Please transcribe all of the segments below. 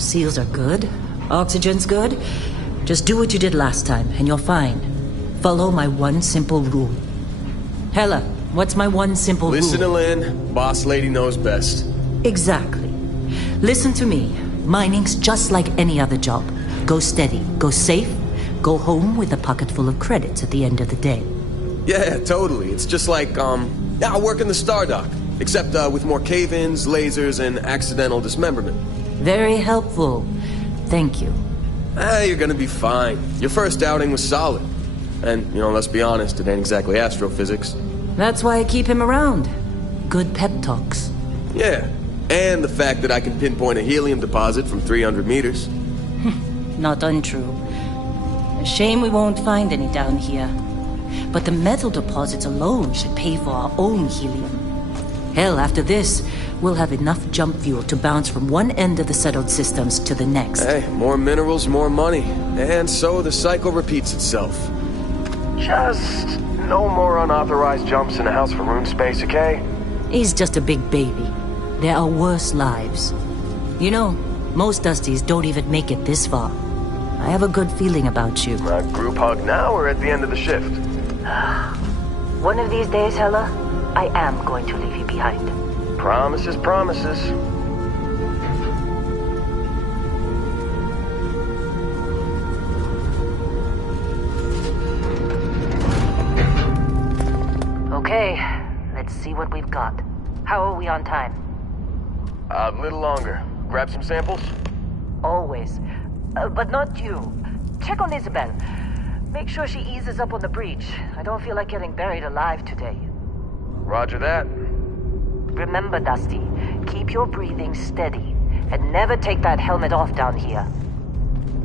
Seals are good. Oxygen's good. Just do what you did last time, and you're fine. Follow my one simple rule. Hella, what's my one simple rule? Listen to Lynn. Boss lady knows best. Exactly. Listen to me. Mining's just like any other job. Go steady, go safe, go home with a pocket full of credits at the end of the day. Yeah, totally. It's just like, I work in the Star Dock. Except, with more cave-ins, lasers, and accidental dismemberment. Very helpful. Thank you. You're gonna be fine. Your first outing was solid. And, let's be honest, it ain't exactly astrophysics. That's why I keep him around. Good pep talks. Yeah, and the fact that I can pinpoint a helium deposit from 300 meters. Not untrue. A shame we won't find any down here. But the metal deposits alone should pay for our own helium. Hell, after this, we'll have enough jump fuel to bounce from one end of the settled systems to the next. Hey, more minerals, more money. And so the cycle repeats itself. Just no more unauthorized jumps in the house for room space, okay? He's just a big baby. There are worse lives. Most Dusties don't even make it this far. I have a good feeling about you. A group hug now or at the end of the shift? One of these days, Hella, I am going to leave you behind. Promises, promises. Okay, let's see what we've got. How are we on time? A little longer. Grab some samples? Always. But not you. Check on Isabel. Make sure she eases up on the breach. I don't feel like getting buried alive today. Roger that. Remember, Dusty, keep your breathing steady, and never take that helmet off down here.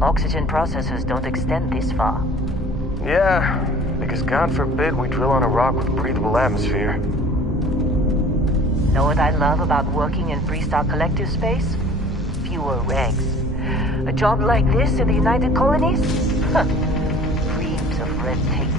Oxygen processors don't extend this far. Yeah, because God forbid we drill on a rock with breathable atmosphere. Know what I love about working in Freestar Collective space? Fewer regs. A job like this in the United Colonies? Reams of red tape.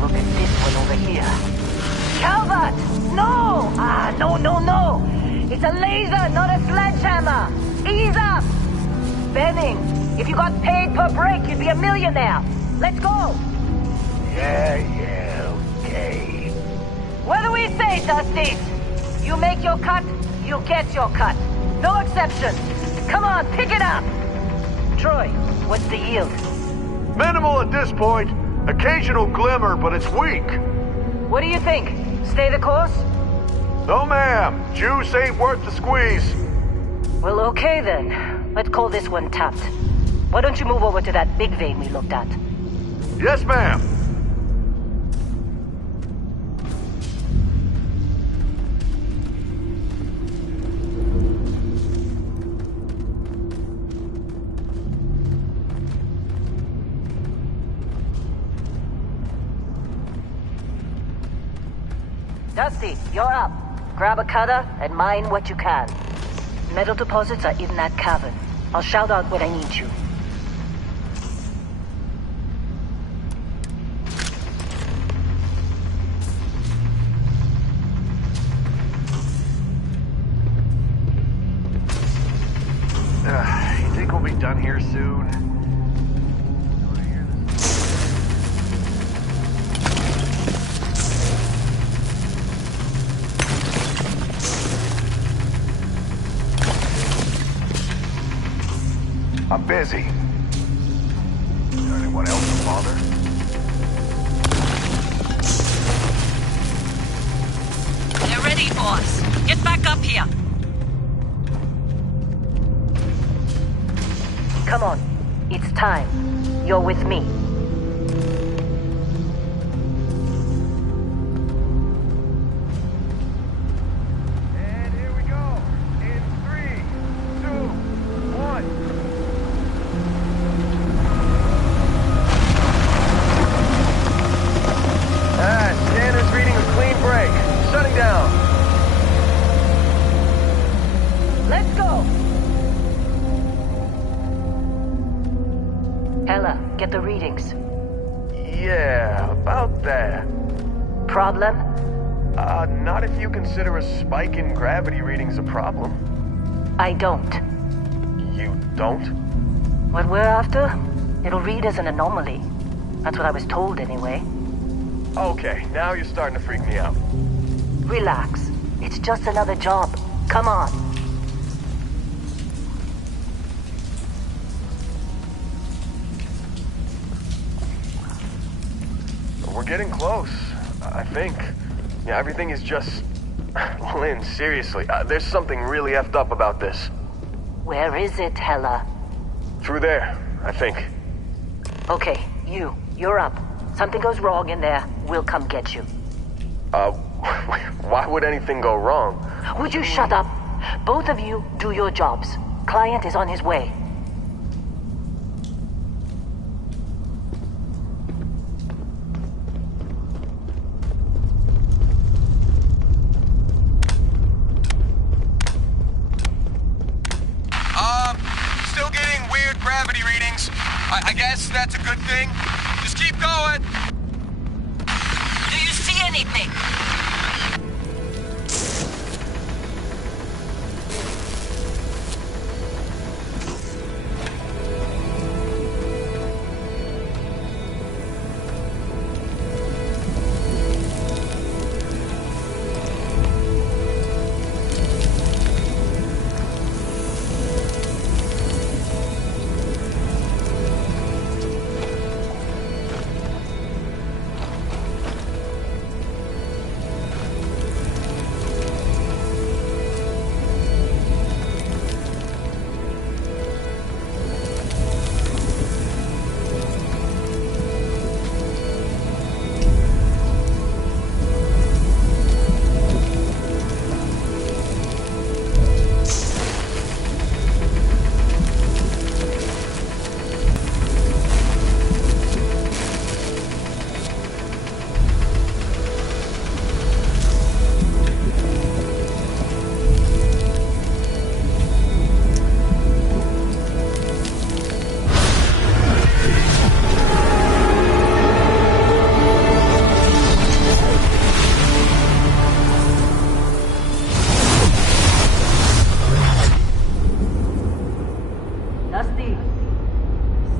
Look at this one over here. Calvert! No! No! It's a laser, not a sledgehammer! Ease up! Benning, if you got paid per break, you'd be a millionaire. Let's go! Yeah, okay. What do we say, Dusty? You make your cut, you get your cut. No exceptions. Come on, pick it up! Troy, what's the yield? Minimal at this point. Occasional glimmer, but it's weak. What do you think? Stay the course? No, ma'am. Juice ain't worth the squeeze. Well, okay then. Let's call this one tapped. Why don't you move over to that big vein we looked at? Yes, ma'am. Dusty, you're up. Grab a cutter and mine what you can. Metal deposits are in that cavern. I'll shout out when I need you. You think we'll be done here soon? I'm busy. Is there anyone else to bother? They're ready, boss. Get back up here. Come on. It's time. You're with me. And here we go. In 3, 2, 1. Scanner's reading a clean break. Shutting down. Let's go. Ella, get the readings. Yeah, about that. Problem? Not if you consider a spike in gravity readings a problem. I don't. You don't? What we're after? It'll read as an anomaly. That's what I was told anyway. Okay, now you're starting to freak me out. Relax. It's just another job. Come on. We're getting close, I think. Yeah, everything is just... Lynn, seriously, there's something really effed up about this. Where is it, Hella? Through there, I think. Okay, you're up. Something goes wrong in there, we'll come get you. Why would anything go wrong? Would you shut up? Both of you do your jobs. Client is on his way. Still getting weird gravity readings. I guess that's a good thing. Just keep going. Do you see anything?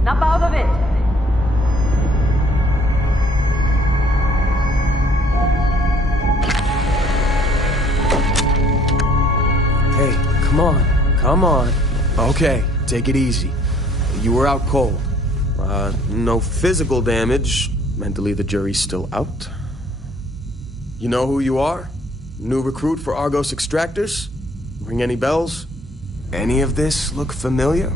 Snap out of it! Hey, come on. Okay, take it easy. You were out cold. No physical damage. Mentally, the jury's still out. You know who you are? New recruit for Argos Extractors? Ring any bells? Any of this look familiar?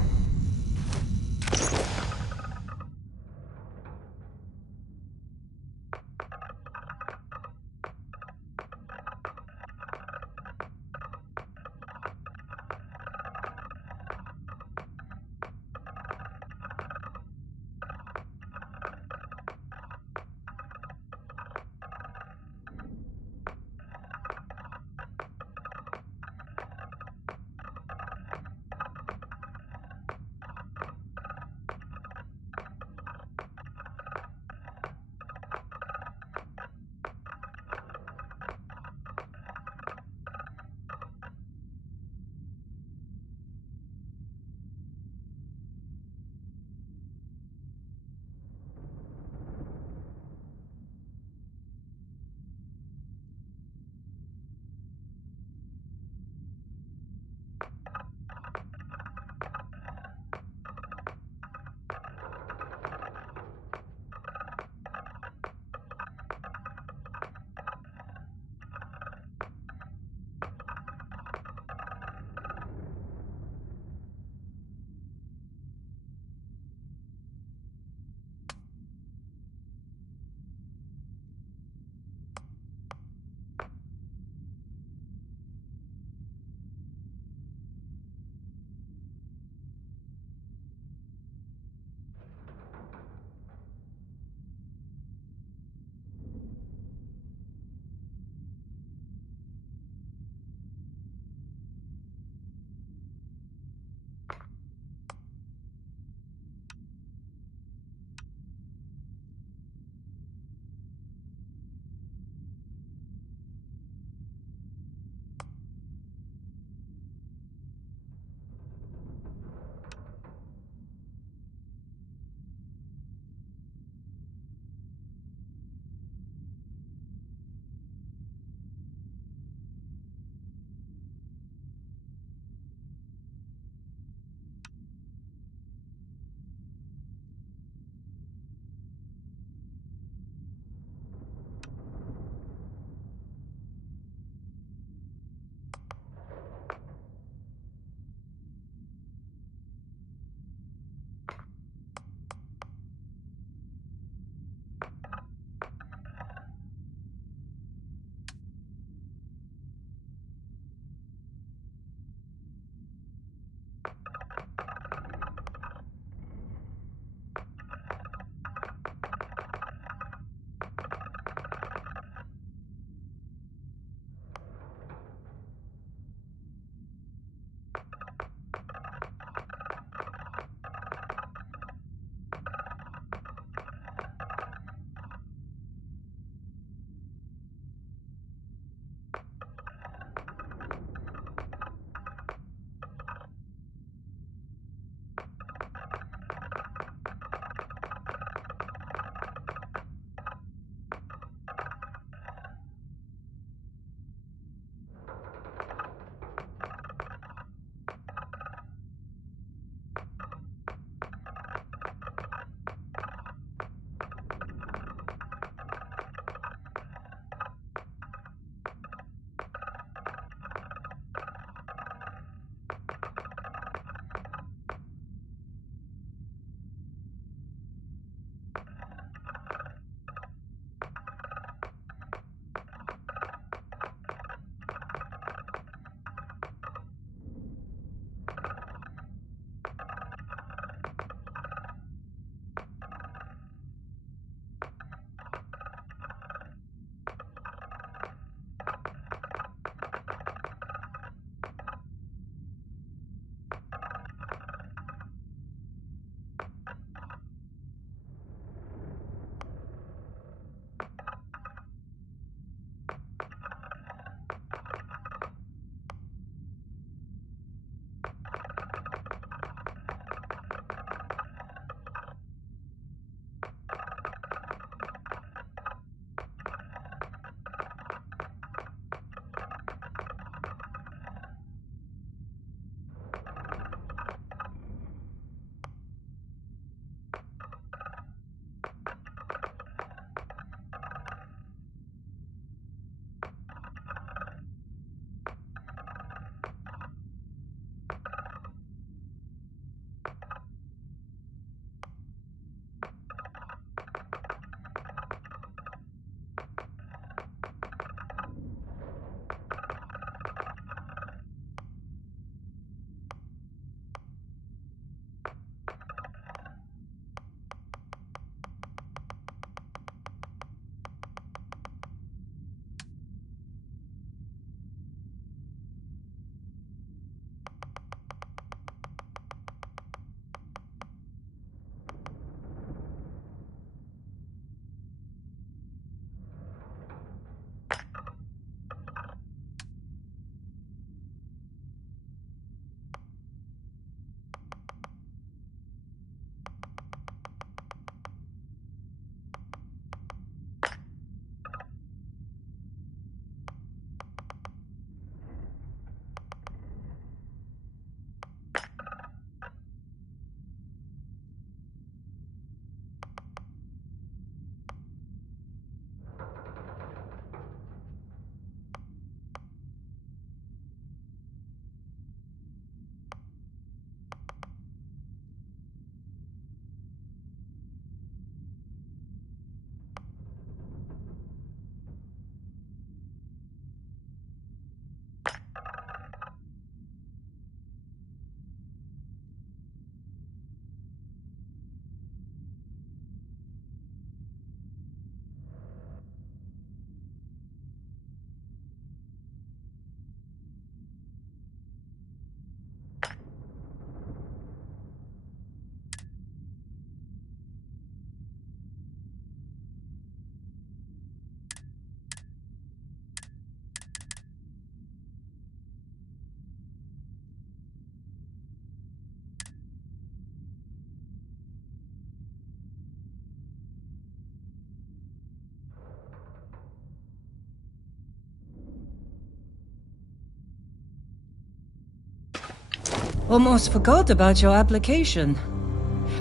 Almost forgot about your application.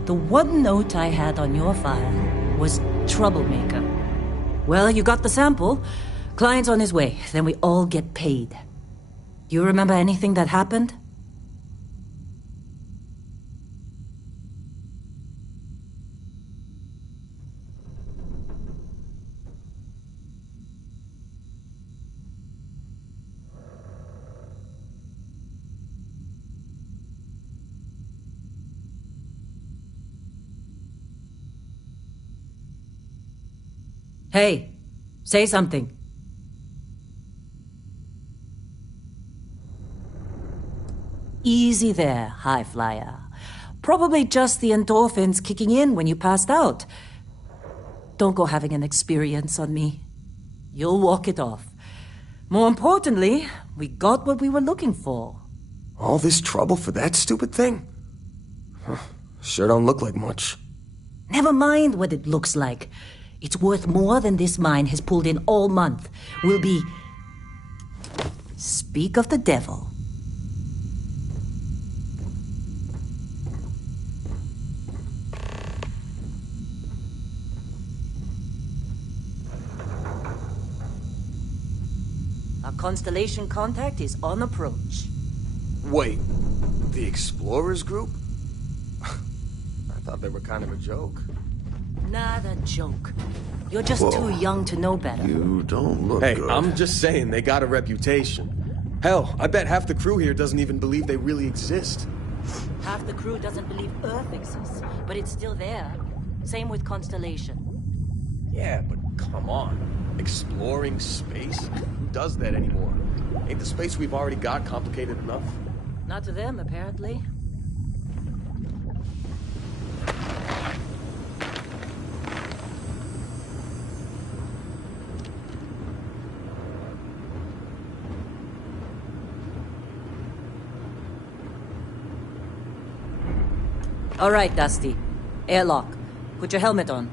The one note I had on your file was troublemaker. Well, you got the sample. Client's on his way, then we all get paid. You remember anything that happened? Hey, say something. Easy there, high flyer. Probably just the endorphins kicking in when you passed out. Don't go having an experience on me. You'll walk it off. More importantly, we got what we were looking for. All this trouble for that stupid thing? Huh, sure don't look like much. Never mind what it looks like. It's worth more than this mine has pulled in all month. We'll be... Speak of the devil. Our constellation contact is on approach. Wait, the Explorers group? I thought they were kind of a joke. Not a joke. You're just Whoa. too young to know better. You don't look Hey, good. I'm just saying they got a reputation. Hell, I bet half the crew here doesn't even believe they really exist. Half the crew doesn't believe Earth exists, but it's still there. Same with Constellation. Yeah, but come on. Exploring space? Who does that anymore? Ain't the space we've already got complicated enough? Not to them, apparently. All right, Dusty. Airlock. Put your helmet on.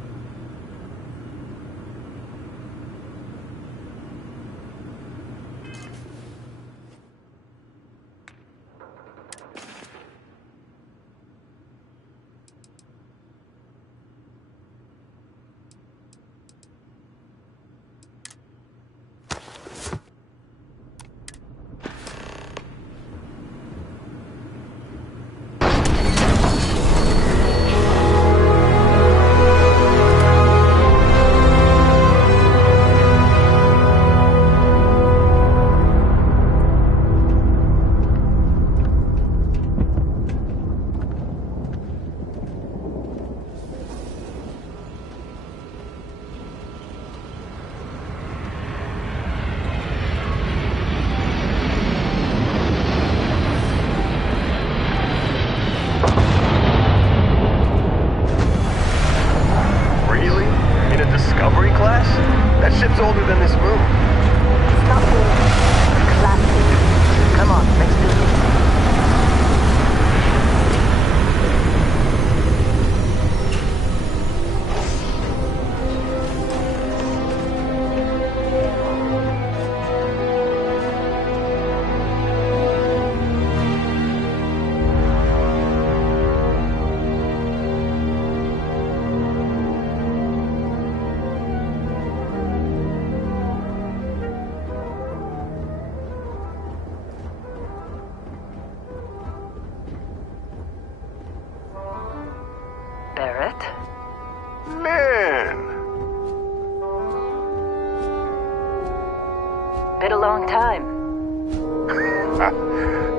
Been a long time.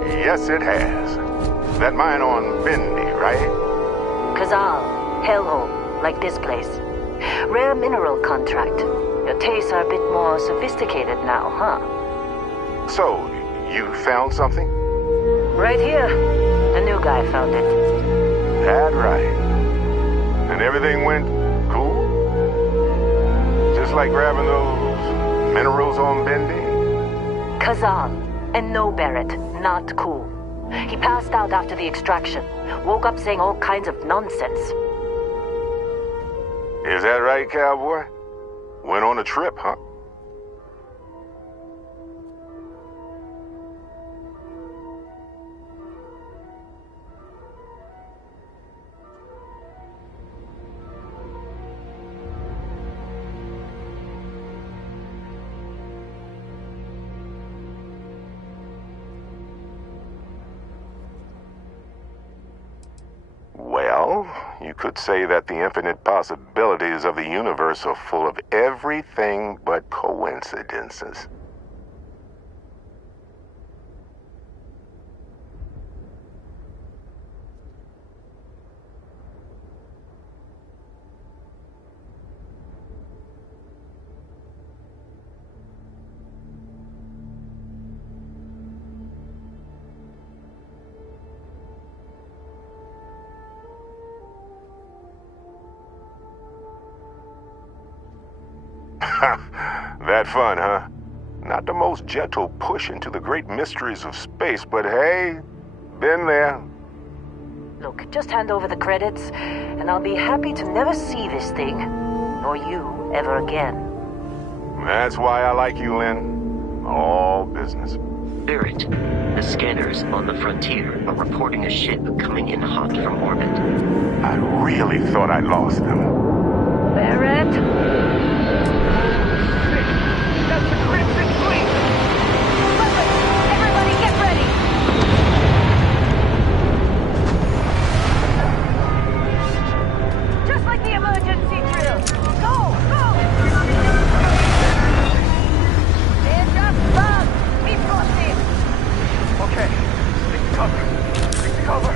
Yes, it has. That mine on Bendy, right? Kazal, hellhole, like this place. Rare mineral contract. Your tastes are a bit more sophisticated now, huh? So, you found something? Right here. The new guy found it. That right. And everything went cool? Just like grabbing those minerals on Bendy? Kazal, and no Barrett, not cool. He passed out after the extraction. Woke up saying all kinds of nonsense. Is that right, cowboy? Went on a trip, huh? Well, you could say that the infinite possibilities of the universe are full of everything but coincidences. That fun, huh? Not the most gentle push into the great mysteries of space, but hey, been there. Look, just hand over the credits, and I'll be happy to never see this thing, nor you, ever again. That's why I like you, Lynn. All business. Spirit, the scanners on the frontier are reporting a ship coming in hot from orbit. I really thought I lost them. Barrett? That's the Crimson Fleet! Everybody get ready! Just like the emergency drill! Go! Go! Stand up, Bug! We've got this! Okay, stick to cover. Stick to cover.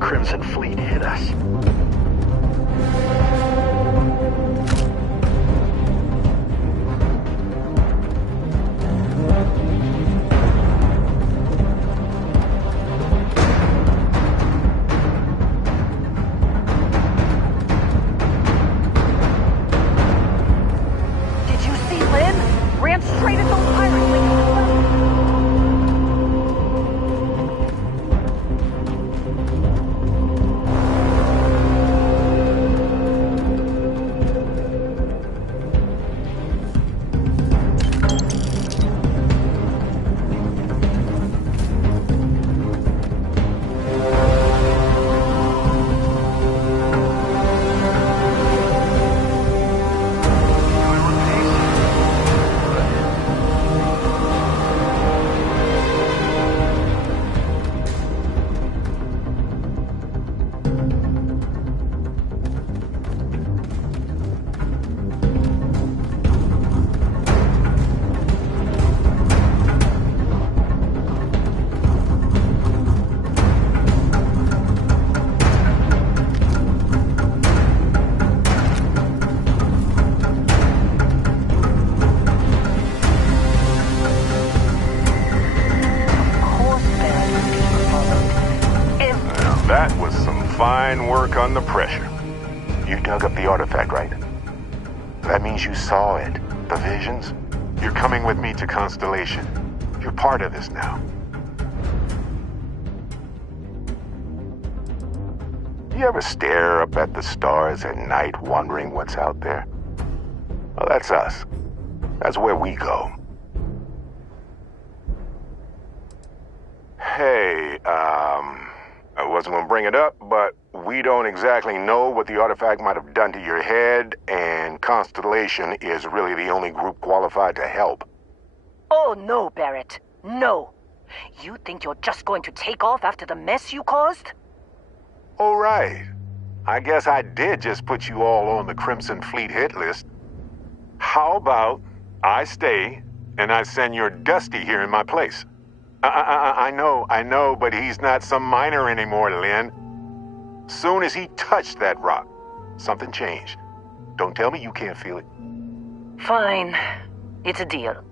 Crimson Fleet hit us. Did you see Lynn? Ran straight at those pirates like he was nothing. Fine work under pressure. You dug up the artifact, right? That means you saw it. The visions? You're coming with me to Constellation. You're part of this now. You ever stare up at the stars at night wondering what's out there? Well, that's us. That's where we go. Hey, I wasn't gonna bring it up, but we don't exactly know what the artifact might have done to your head, and Constellation is really the only group qualified to help. Oh, no, Barrett. No. You think you're just going to take off after the mess you caused? Oh, right. I guess I did just put you all on the Crimson Fleet hit list. How about I stay and I send your Dusty here in my place? I know, but he's not some miner anymore, Lynn. Soon as he touched that rock, something changed. Don't tell me you can't feel it. Fine. It's a deal.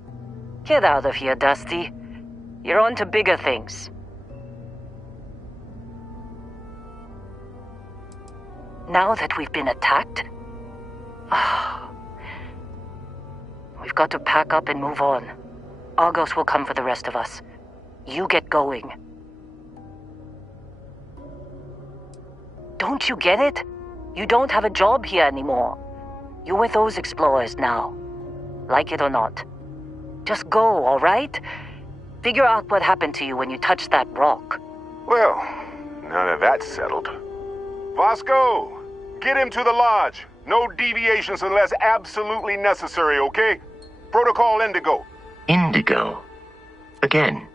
Get out of here, Dusty. You're on to bigger things. Now that we've been attacked, we've got to pack up and move on. Argos will come for the rest of us. You get going. Don't you get it? You don't have a job here anymore. You're with those explorers now. Like it or not. Just go, all right? Figure out what happened to you when you touched that rock. Well, now that that's settled. Vasco, get him to the lodge. No deviations unless absolutely necessary, okay? Protocol Indigo. Indigo? Again?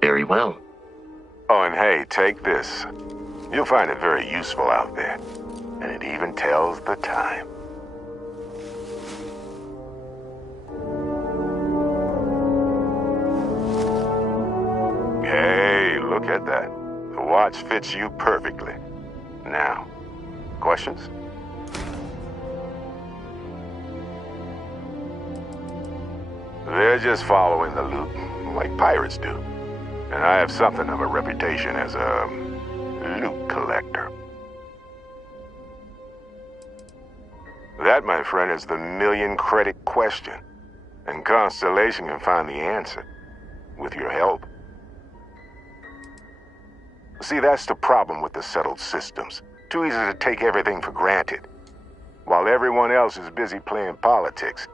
Very well. Oh, and hey, take this. You'll find it very useful out there. And it even tells the time. Hey, look at that. The watch fits you perfectly. Now, questions? They're just following the loot, like pirates do. And I have something of a reputation as a loot collector. That, my friend, is the million-credit question. And Constellation can find the answer, with your help. See, that's the problem with the settled systems. Too easy to take everything for granted. While everyone else is busy playing politics,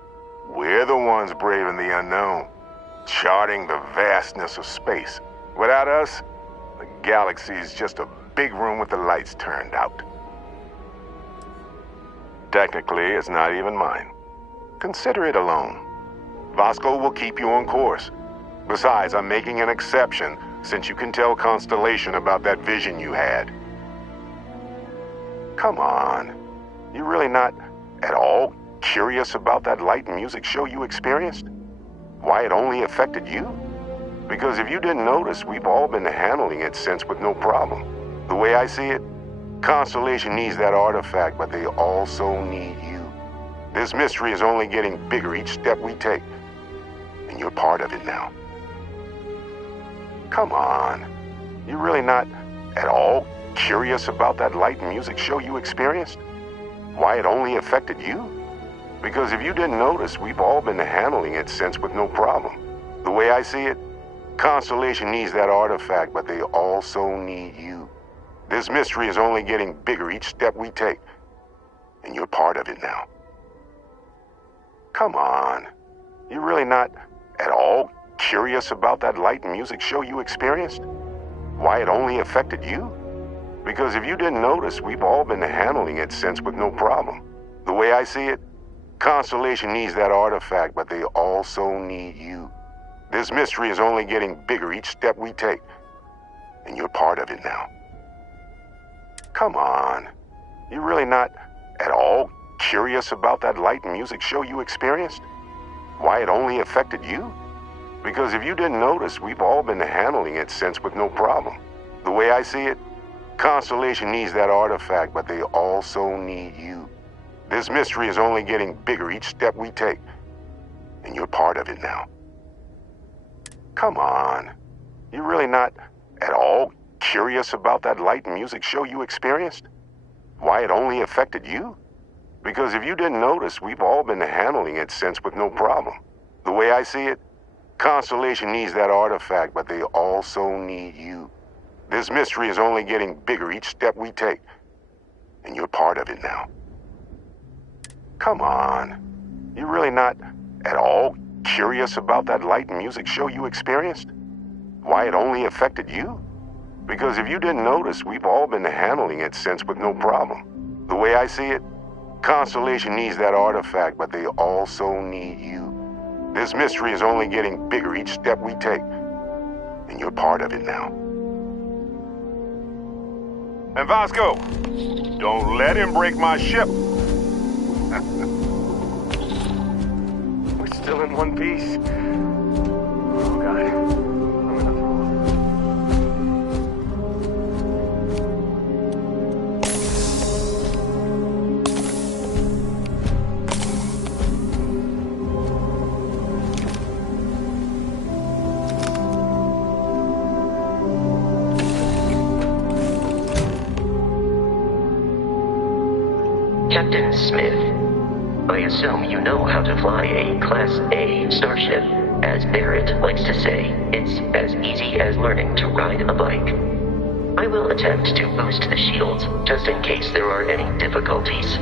we're the ones braving the unknown, charting the vastness of space. Without us, the galaxy is just a big room with the lights turned out. Technically, it's not even mine. Consider it alone. Vasco will keep you on course. Besides, I'm making an exception since you can tell Constellation about that vision you had. Come on. You really not at all curious about that light and music show you experienced? Why it only affected you? Because if you didn't notice, we've all been handling it since with no problem. The way I see it, Constellation needs that artifact, but they also need you. This mystery is only getting bigger each step we take, and you're part of it now. Come on. You really not at all curious about that light and music show you experienced? Why it only affected you? Because if you didn't notice, we've all been handling it since with no problem. The way I see it, Constellation needs that artifact, but they also need you. This mystery is only getting bigger each step we take, and you're part of it now. Come on. You really not at all curious about that light and music show you experienced? Why it only affected you? Because if you didn't notice, we've all been handling it since with no problem. The way I see it, Constellation needs that artifact, but they also need you. This mystery is only getting bigger each step we take, and you're part of it now. Come on. You really not at all curious about that light and music show you experienced? Why it only affected you? Because if you didn't notice, we've all been handling it since with no problem. The way I see it, Constellation needs that artifact, but they also need you. This mystery is only getting bigger each step we take, and you're part of it now. Come on. You really not at all curious about that light and music show you experienced? Why it only affected you? Because if you didn't notice, we've all been handling it since with no problem. The way I see it, Constellation needs that artifact, but they also need you. This mystery is only getting bigger each step we take, and you're part of it now. Come on. You're really not at all curious about that light and music show you experienced? Why it only affected you? Because if you didn't notice, we've all been handling it since with no problem. The way I see it, Constellation needs that artifact, but they also need you. This mystery is only getting bigger each step we take, and you're part of it now. And Vasco, don't let him break my ship. We're still in one piece. Oh, God. I'm gonna throw up. Captain Smith, I assume you know how to fly a Class A starship. As Barrett likes to say, it's as easy as learning to ride a bike. I will attempt to boost the shields, just in case there are any difficulties.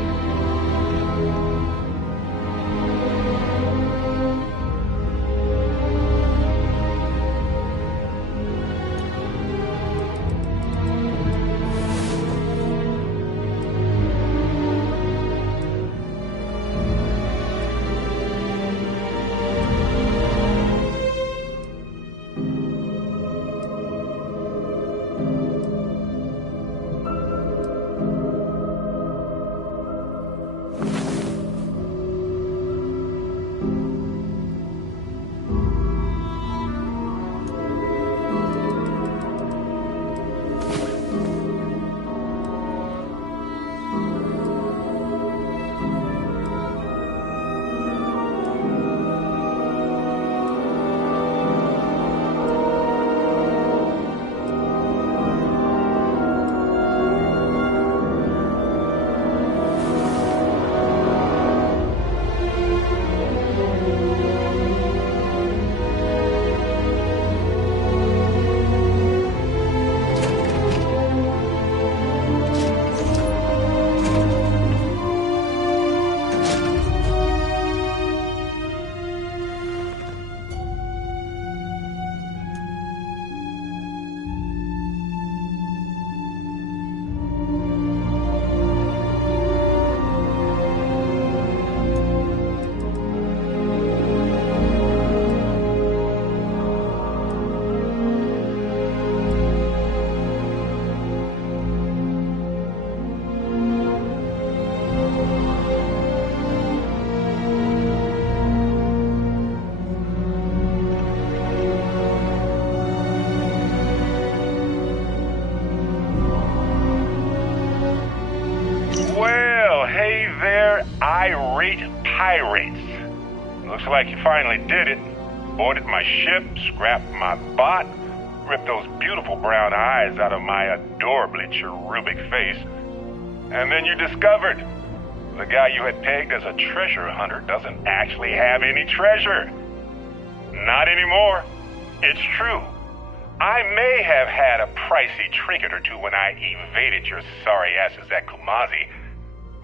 Irate pirates. Looks like you finally did it. Boarded my ship, scrapped my bot, ripped those beautiful brown eyes out of my adorably cherubic face. And then you discovered the guy you had pegged as a treasure hunter doesn't actually have any treasure. Not anymore. It's true. I may have had a pricey trinket or two when I evaded your sorry asses at Kumazi,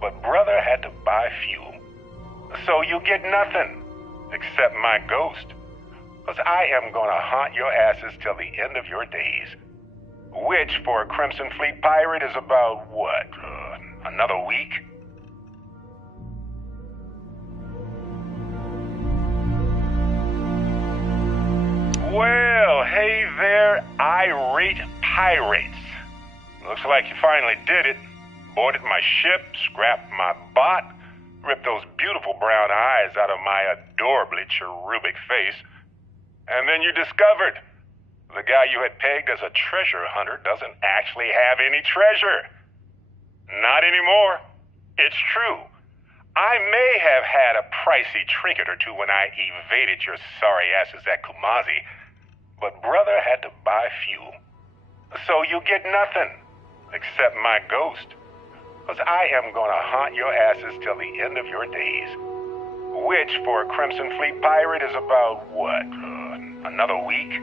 but brother had to buy fuel. So you get nothing, except my ghost. Because I am gonna haunt your asses till the end of your days. Which, for a Crimson Fleet pirate, is about, what, another week? Well, hey there, irate pirates. Looks like you finally did it. Boarded my ship, scrapped my bot, ripped those beautiful brown eyes out of my adorably cherubic face. And then you discovered the guy you had pegged as a treasure hunter doesn't actually have any treasure. Not anymore. It's true. I may have had a pricey trinket or two when I evaded your sorry asses at Kumazi, but brother had to buy fuel. So you get nothing, except my ghost. Because I am gonna haunt your asses till the end of your days. Which, for a Crimson Fleet pirate, is about, what, another week?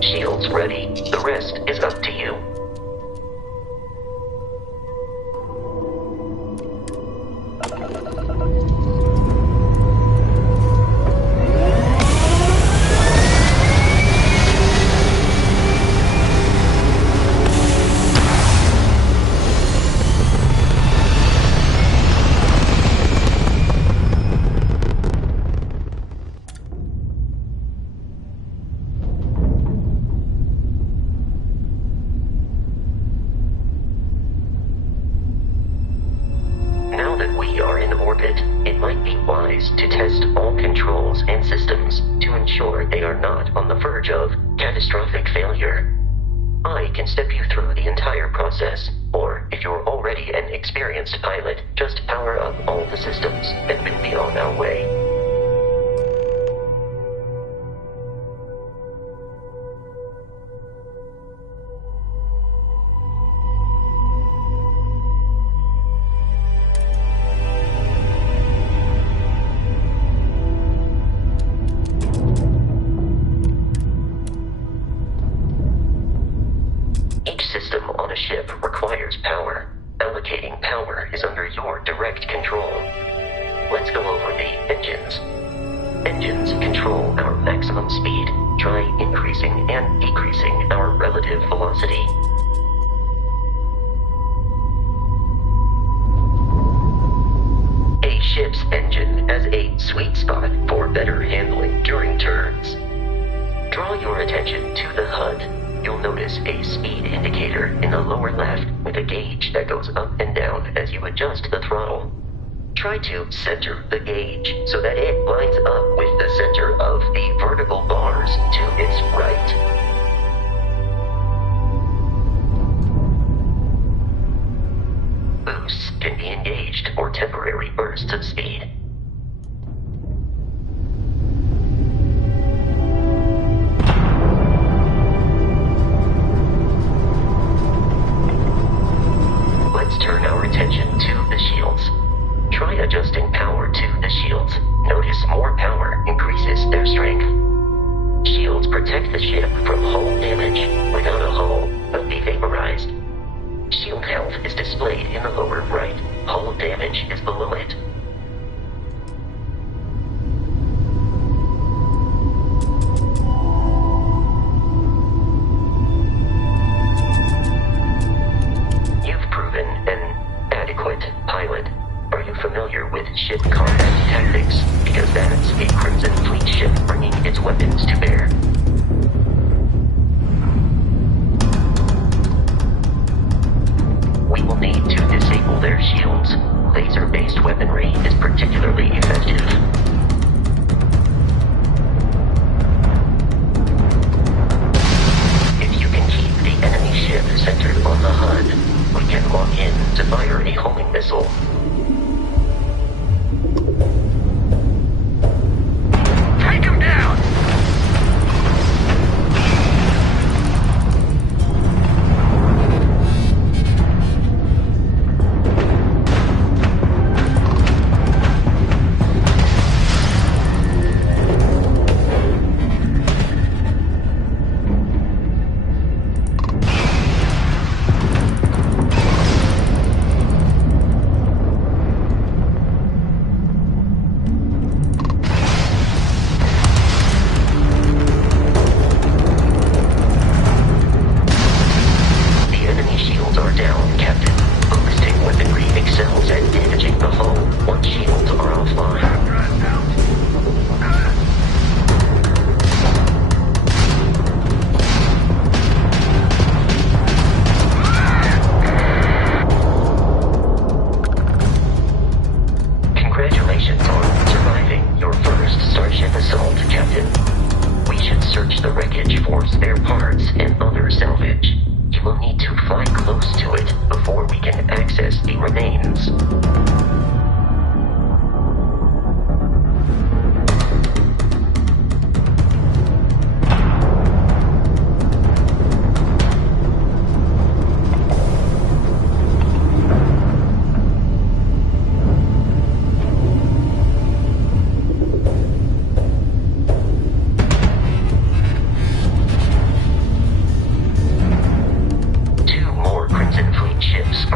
Shields ready. The rest is up to you. Now that we are in orbit, it might be wise to test all controls and systems to ensure they are not on the verge of catastrophic failure. I can step you through the entire process, or if you're already an experienced pilot, just power up all the systems and we'll be on our way. Each system on a ship requires power. Allocating power is under your direct control. Let's go over the engines. Engines control our maximum speed. Try increasing and decreasing our relative velocity. A ship's engine has a sweet spot for better handling during turns. Draw your attention to the HUD. You'll notice a speed indicator in the lower left with a gauge that goes up and down as you adjust the throttle. Try to center the gauge so that it lines up with the center of the vertical bars to its right. Boosts can be engaged for temporary bursts of speed. Let's turn our attention to the shields. Try adjusting power to the shields. Notice more power increases their strength. Shields protect the ship from hull damage. Without a hull, they'll be vaporized. Shield health is displayed in the lower right. Hull damage is below it. You've proven an adequate pilot. Are you familiar with ship combat tactics? Because that's a Crimson Fleet ship bringing its weapons to bear. We will need to disable their shields. Laser-based weaponry is particularly effective. If you can keep the enemy ship centered on the HUD, we can lock in to fire a homing missile. Take him down!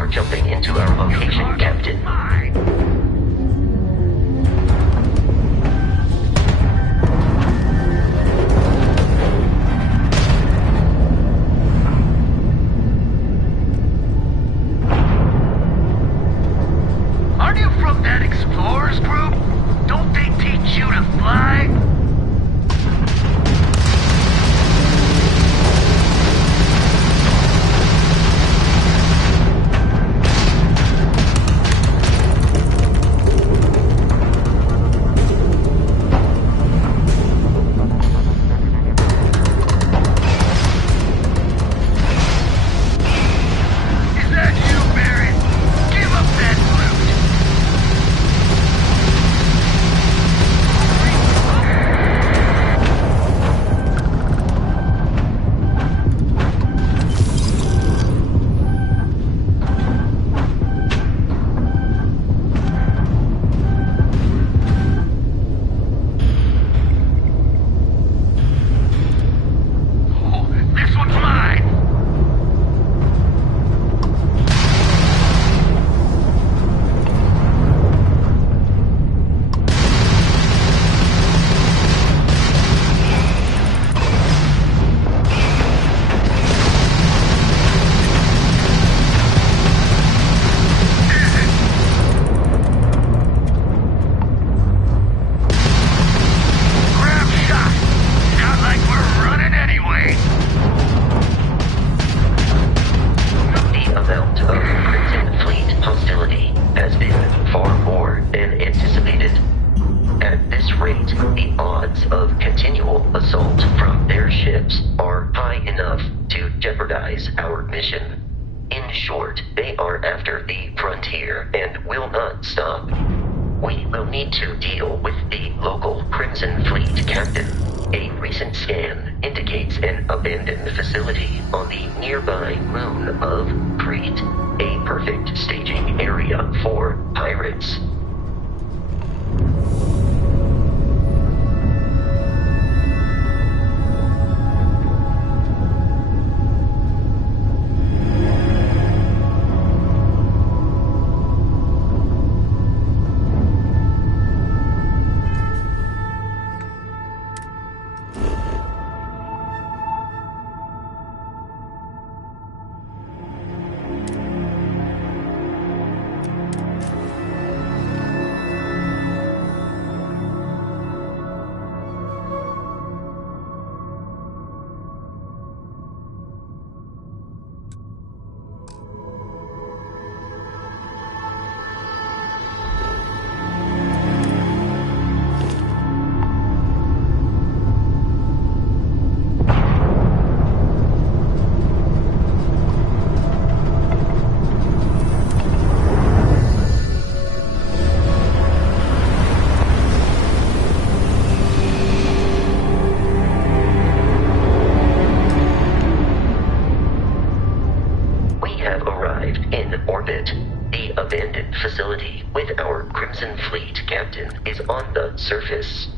before jumping into our location, Captain. Aren't you from that explorers group? Don't they teach you to fly? Surface.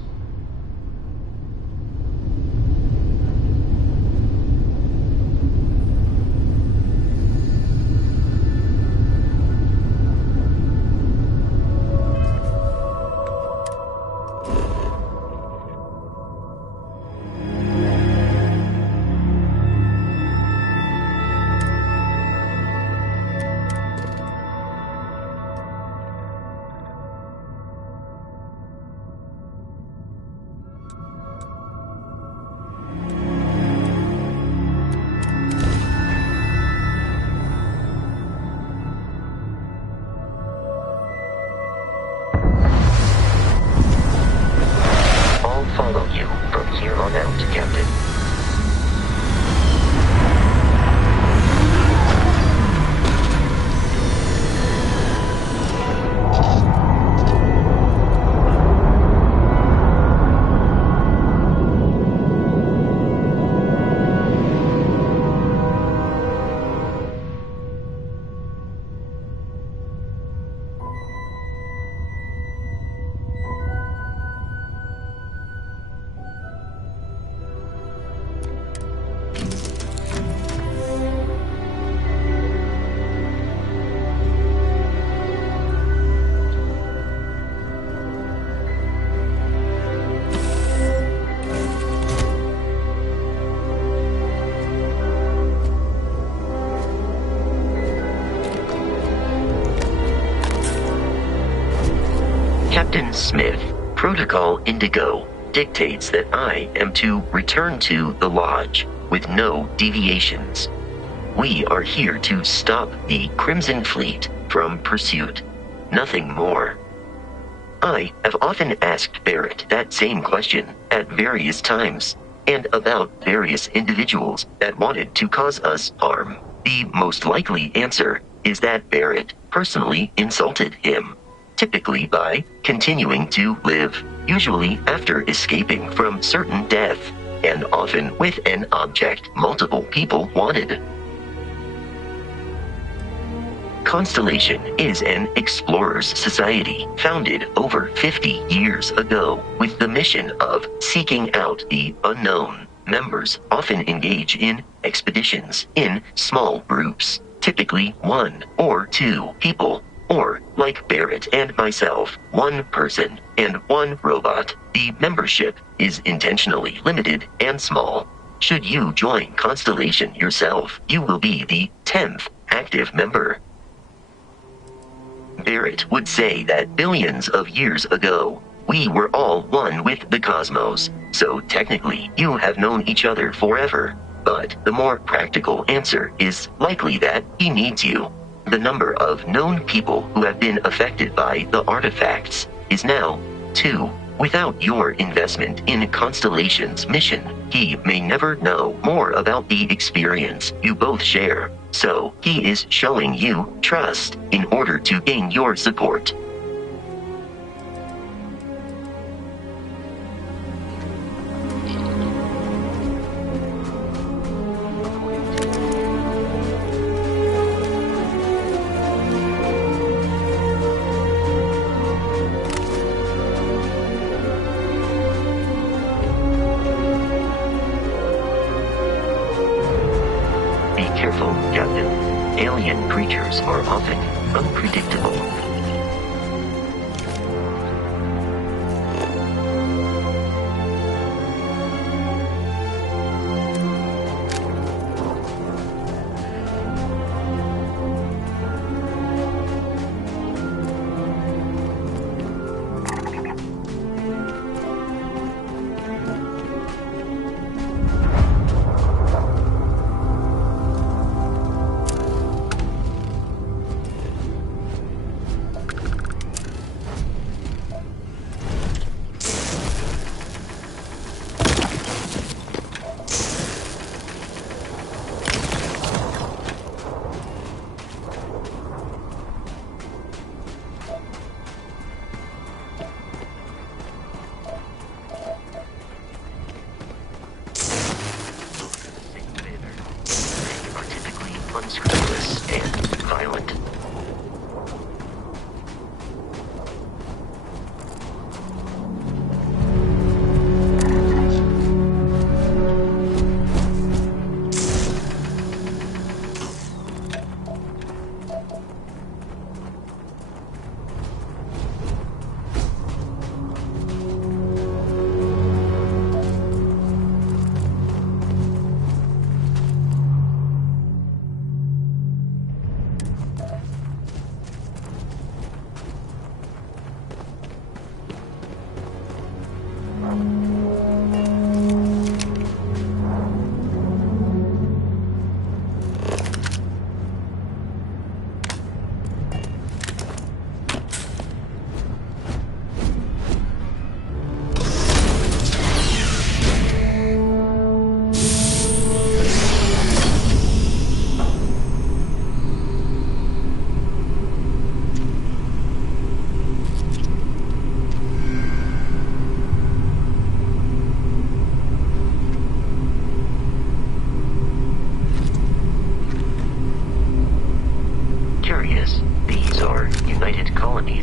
Captain Smith, Protocol Indigo, dictates that I am to return to the Lodge with no deviations. We are here to stop the Crimson Fleet from pursuit. Nothing more. I have often asked Barrett that same question at various times, and about various individuals that wanted to cause us harm. The most likely answer is that Barrett personally insulted him, typically by continuing to live, usually after escaping from certain death, and often with an object multiple people wanted. Constellation is an explorers society founded over 50 years ago with the mission of seeking out the unknown. Members often engage in expeditions in small groups, typically 1 or 2 people, or, like Barrett and myself, 1 person and 1 robot. The membership is intentionally limited and small. Should you join Constellation yourself, you will be the 10th active member. Barrett would say that billions of years ago, we were all one with the cosmos, so technically you have known each other forever. But the more practical answer is likely that he needs you. The number of known people who have been affected by the artifacts is now 2. Without your investment in Constellation's mission, he may never know more about the experience you both share. So, he is showing you trust in order to gain your support. Are often unpredictable. Unscrupulous and violent.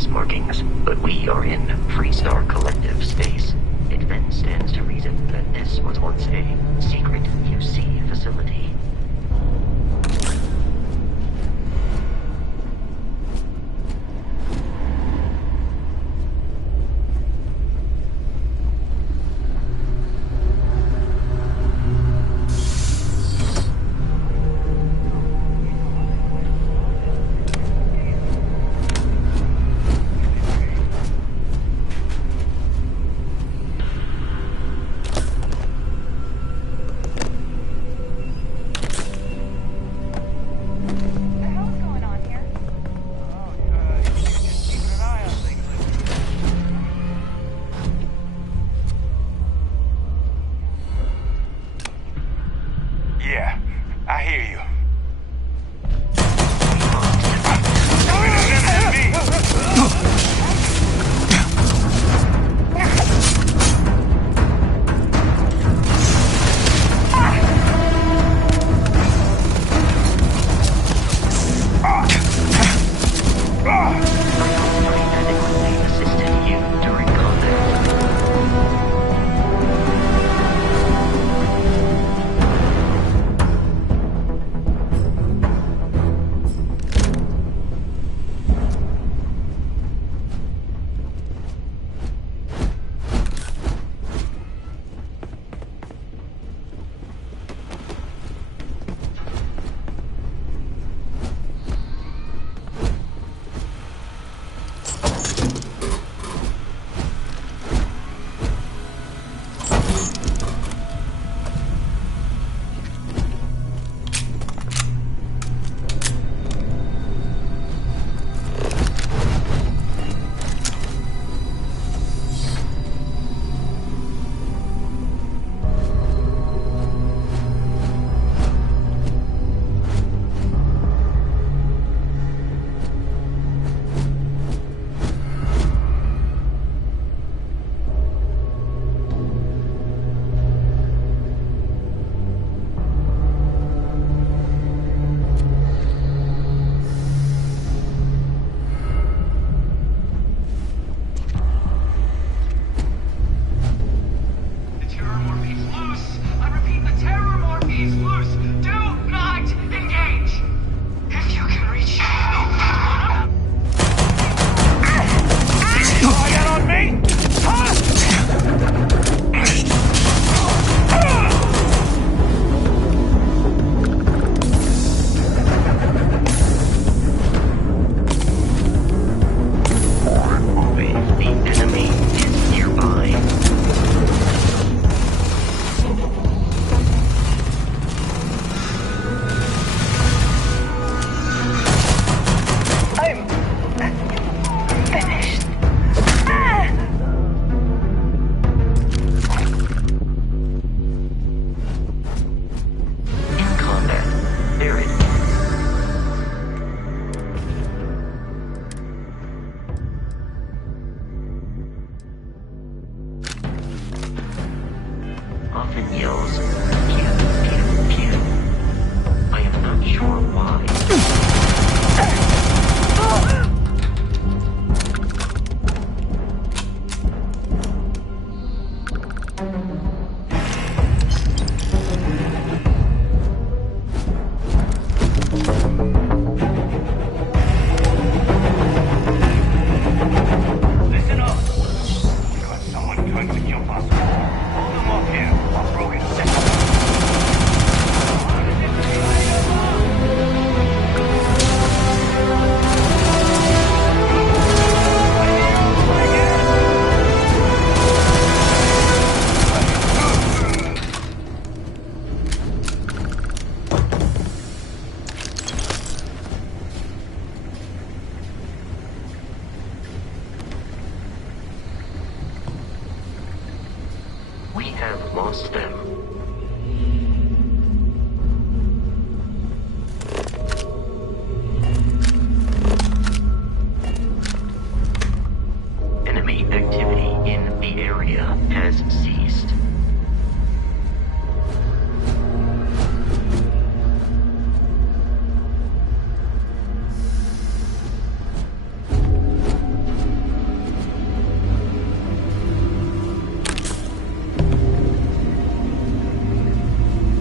Markings, but we are in Freestar Collective space. It then stands to reason that this was once a secret UC facility. We have lost them. Enemy activity in the area has ceased.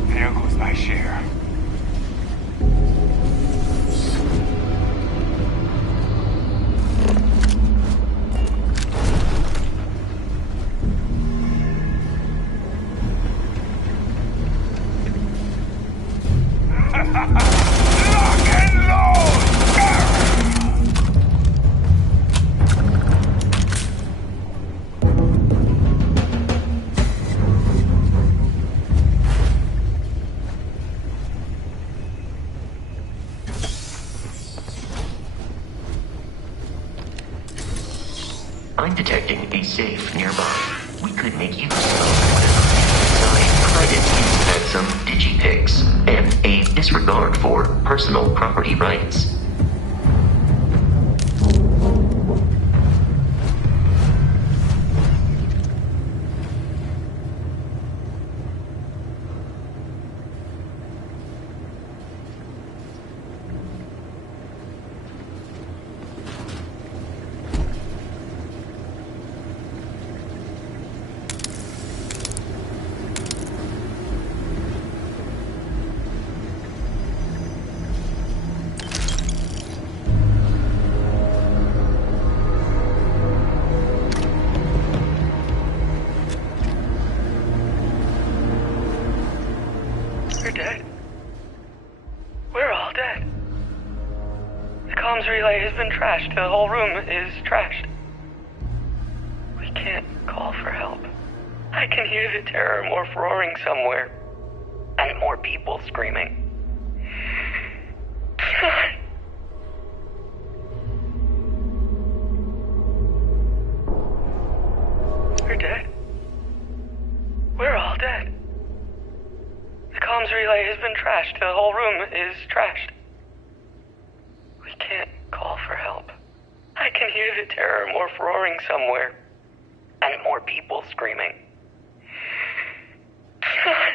There goes my share. Lock and load! I'm detecting a safe nearby. We could make use of it. Besides, had some digipics and a disregard for personal property rights. We're dead. We're all dead. The comms relay has been trashed. The whole room is trashed. We can't call for help. I can hear the terror morph roaring somewhere. And more people screaming. God. We're dead. We're all dead. The comms relay has been trashed. The whole room is trashed. We can't call for help. I can hear the terror morph roaring somewhere. And more people screaming. God.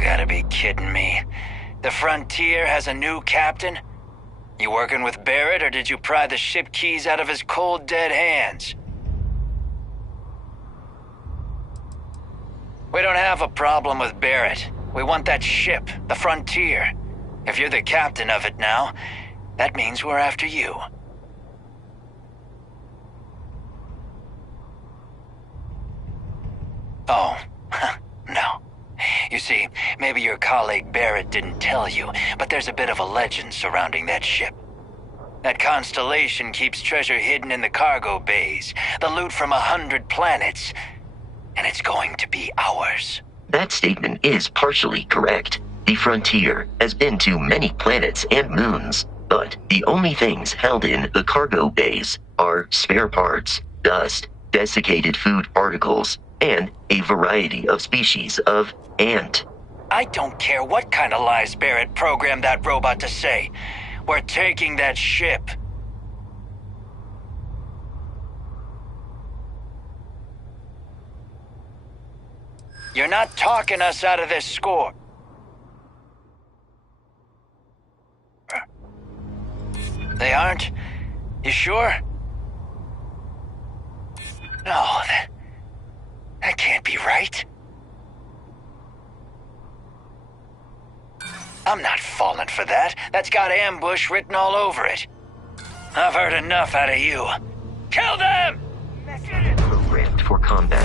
gotta be kidding me. The Frontier has a new captain? You working with Barrett, or did you pry the ship keys out of his cold, dead hands? We don't have a problem with Barrett. We want that ship, the Frontier. If you're the captain of it now, that means we're after you. Oh, no. You see, maybe your colleague Barrett didn't tell you, but there's a bit of a legend surrounding that ship. That constellation keeps treasure hidden in the cargo bays, the loot from 100 planets, and it's going to be ours. That statement is partially correct. The Frontier has been to many planets and moons, but the only things held in the cargo bays are spare parts, dust, desiccated food particles, and a variety of species of ant. I don't care what kind of lies Barrett programmed that robot to say. We're taking that ship. You're not talking us out of this score. They aren't? You sure? No, that can't be right. I'm not falling for that. That's got ambush written all over it. I've heard enough out of you. Kill them! Programmed for combat.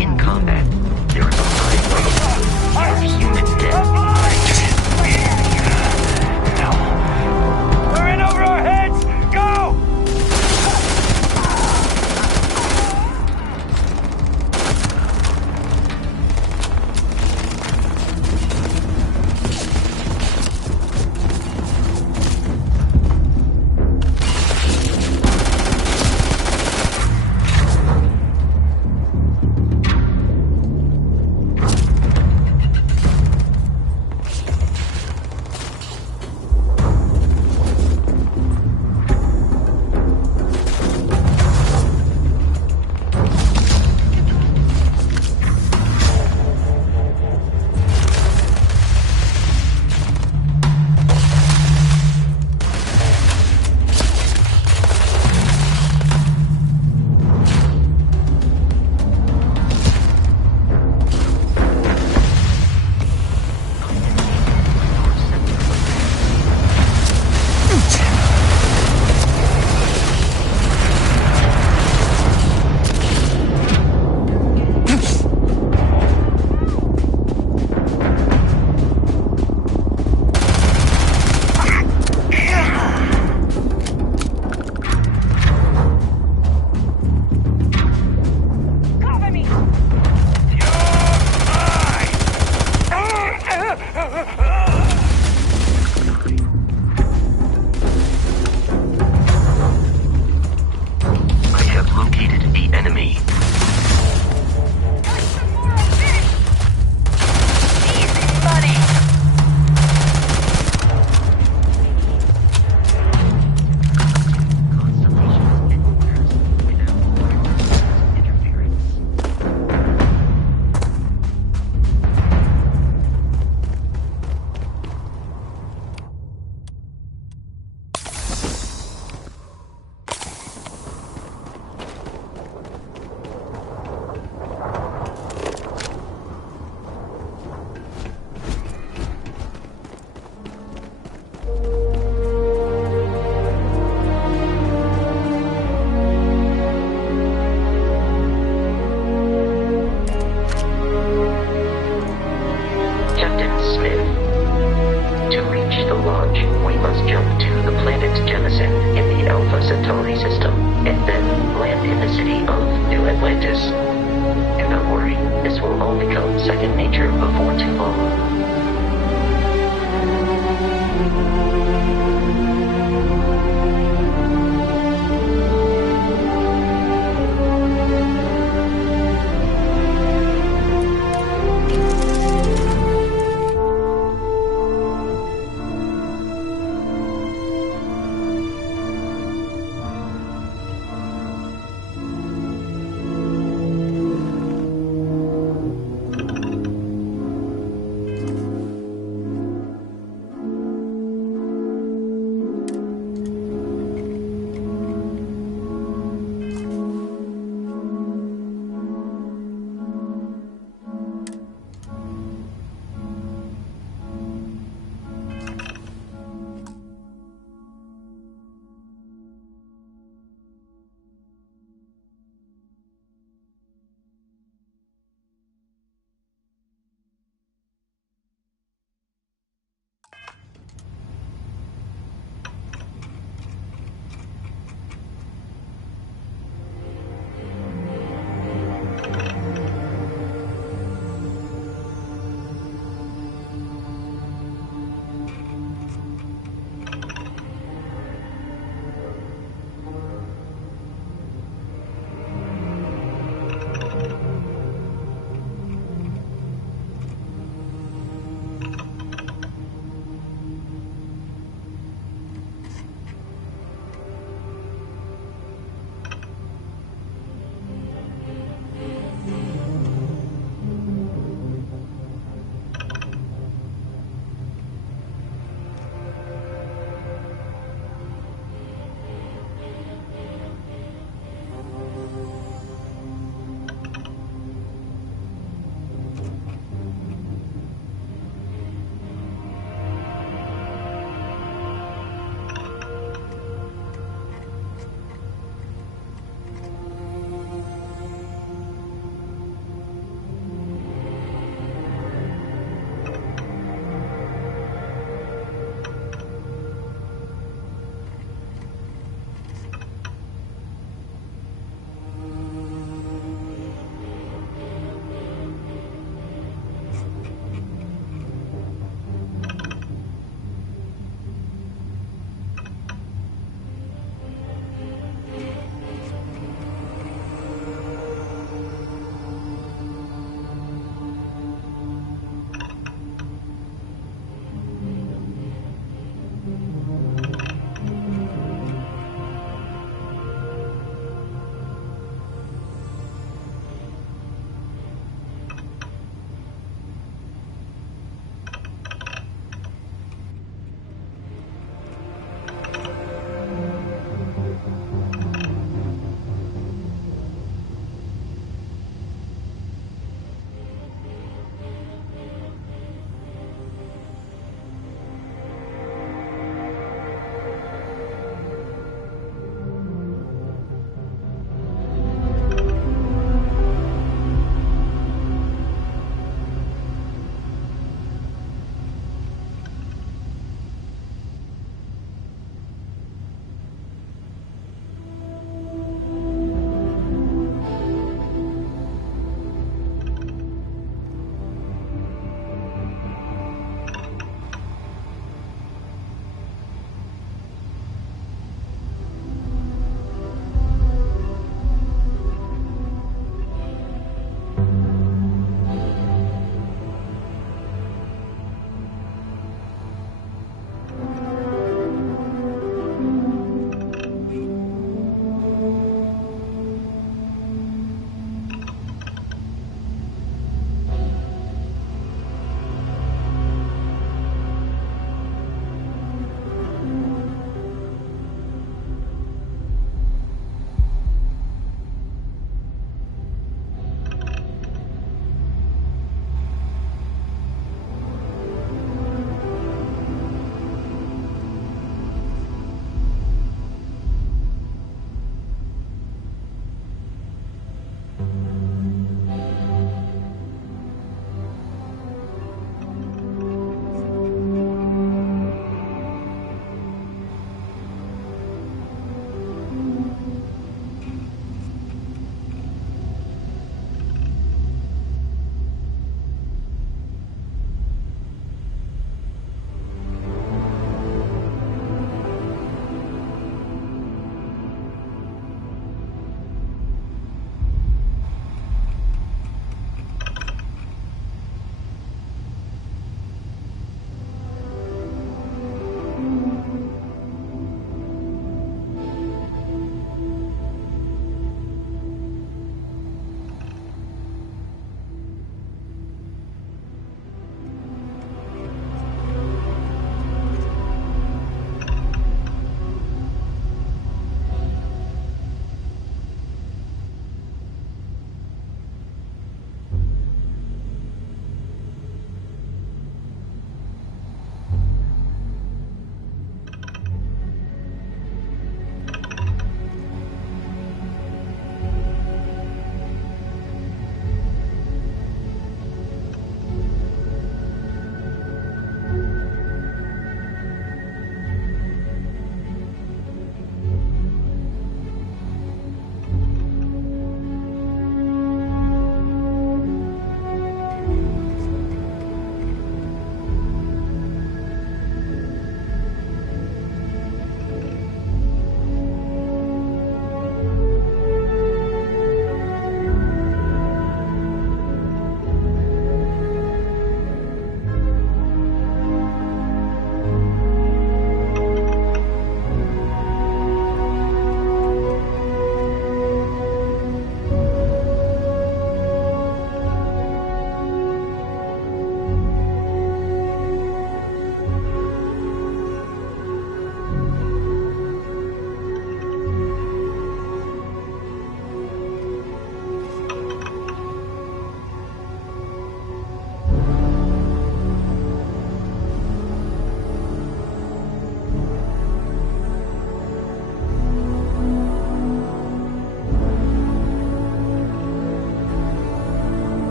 In combat, there is a high rate of human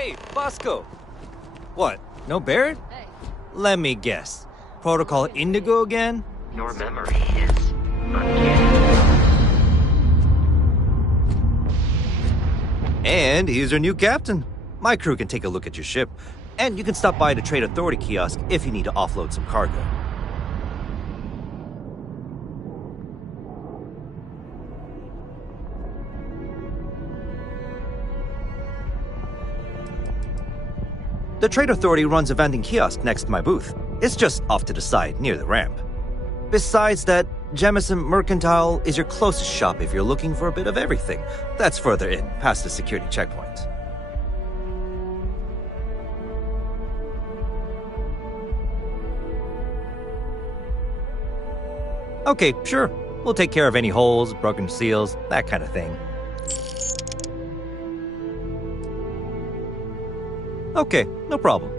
Hey, Bosco! What, no Barrett? Let me guess. Protocol Indigo again? Your memory is uncanny. And he's your new captain. My crew can take a look at your ship, and you can stop by the Trade Authority kiosk if you need to offload some cargo. The Trade Authority runs a vending kiosk next to my booth. It's just off to the side, near the ramp. Besides that, Jemison Mercantile is your closest shop if you're looking for a bit of everything. That's further in, past the security checkpoint. Okay, sure. We'll take care of any holes, broken seals, that kind of thing. Okay, no problem.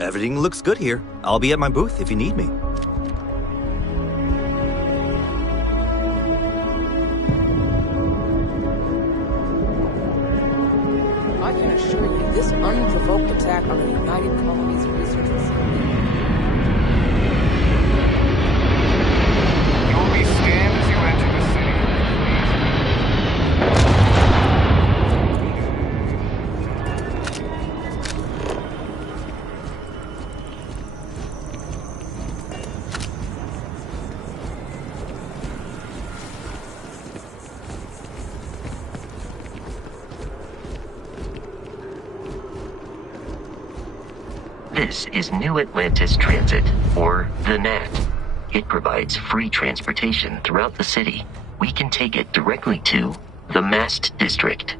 Everything looks good here. I'll be at my booth if you need me. I can assure you, this unprovoked attack on the United Colonies research facility. You will be scanned as you enter the city. This is New Atlantis Transit, or the NAT. It provides free transportation throughout the city. We can take it directly to the Mast District.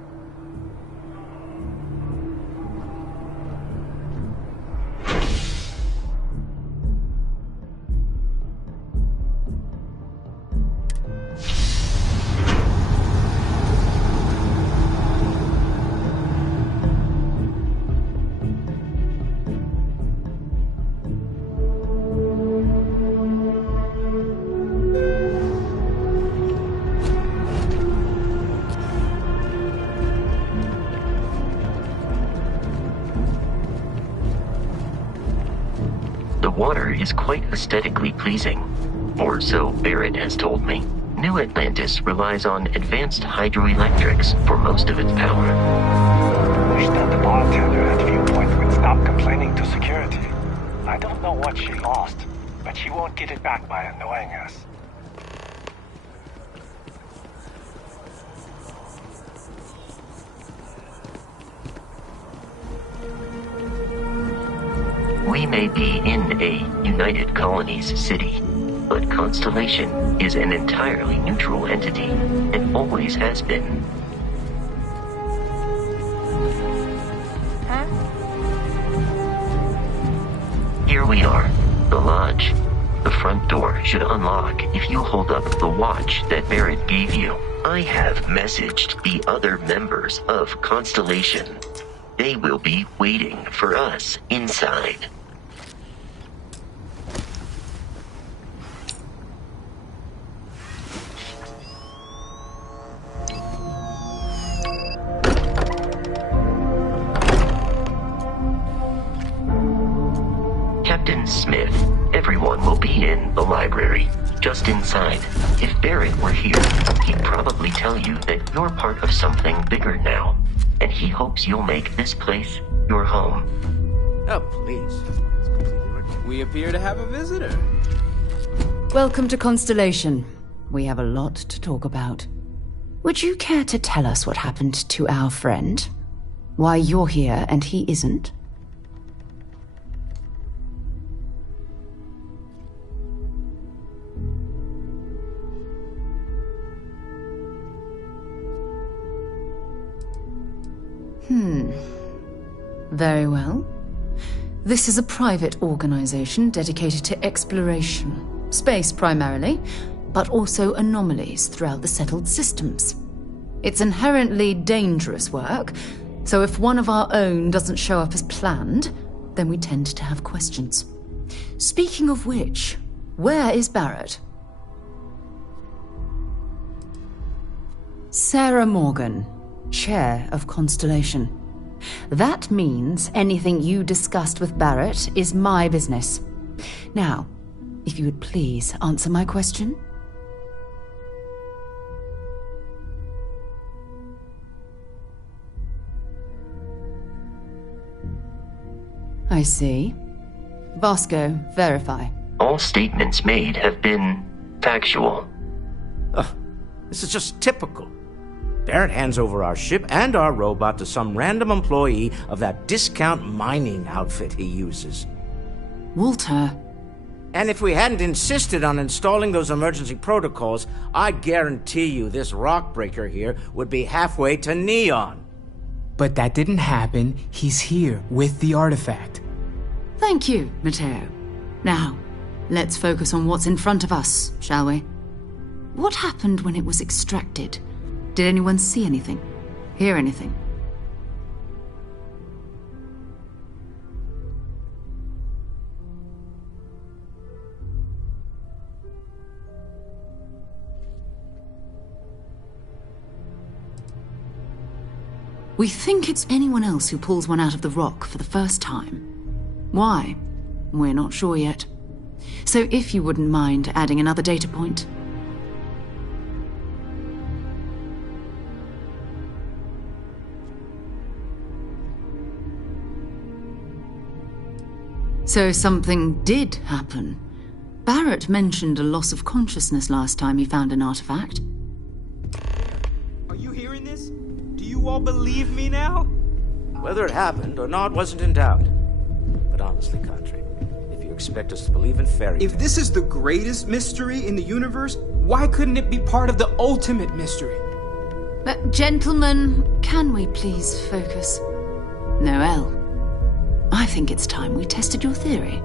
The water is quite aesthetically pleasing, or so Barrett has told me. New Atlantis relies on advanced hydroelectrics for most of its power. Wish that the bartender at Viewpoint would stop complaining to security. I don't know what she lost, but she won't get it back by annoying us. We may be in a United Colonies city, but Constellation is an entirely neutral entity, and always has been. Huh? Here we are, the lodge. The front door should unlock if you hold up the watch that Barrett gave you. I have messaged the other members of Constellation. They will be waiting for us inside. Captain Smith, everyone will be in the library, just inside. If Barrett were here, he'd probably tell you that you're part of something bigger now, and he hopes you'll make this place your home. Oh, please. We appear to have a visitor. Welcome to Constellation. We have a lot to talk about. Would you care to tell us what happened to our friend? Why you're here and he isn't? Very well. This is a private organization dedicated to exploration. Space primarily, but also anomalies throughout the settled systems. It's inherently dangerous work, so if one of our own doesn't show up as planned, then we tend to have questions. Speaking of which, where is Barrett? Sarah Morgan, Chair of Constellation. That means anything you discussed with Barrett is my business. Now, if you would please answer my question. I see. Vasco, verify. All statements made have been factual. This is just typical. Barrett hands over our ship and our robot to some random employee of that discount mining outfit he uses. Walter. And if we hadn't insisted on installing those emergency protocols, I guarantee you this rock breaker here would be halfway to Neon. But that didn't happen. He's here with the artifact. Thank you, Matteo. Now, let's focus on what's in front of us, shall we? What happened when it was extracted? Did anyone see anything? Hear anything? We think it's anyone else who pulls one out of the rock for the first time. Why? We're not sure yet. So if you wouldn't mind adding another data point. So something did happen. Barrett mentioned a loss of consciousness last time he found an artifact. Are you hearing this? Do you all believe me now? Whether it happened or not wasn't in doubt. But honestly, Kadri, if you expect us to believe in fairy tales... If this is the greatest mystery in the universe, why couldn't it be part of the ultimate mystery? Gentlemen, can we please focus? Noelle, I think it's time we tested your theory.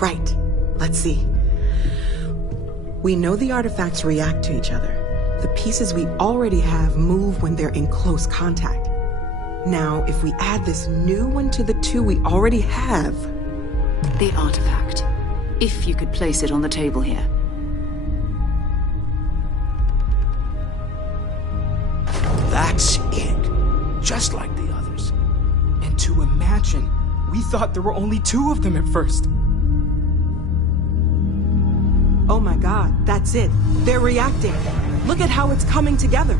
Right. Let's see. We know the artifacts react to each other. The pieces we already have move when they're in close contact. Now, if we add this new one to the two we already have... The artifact. If you could place it on the table here. That's it. Just like the others. And to imagine, we thought there were only 2 of them at first. Oh my god, that's it. They're reacting. Look at how it's coming together.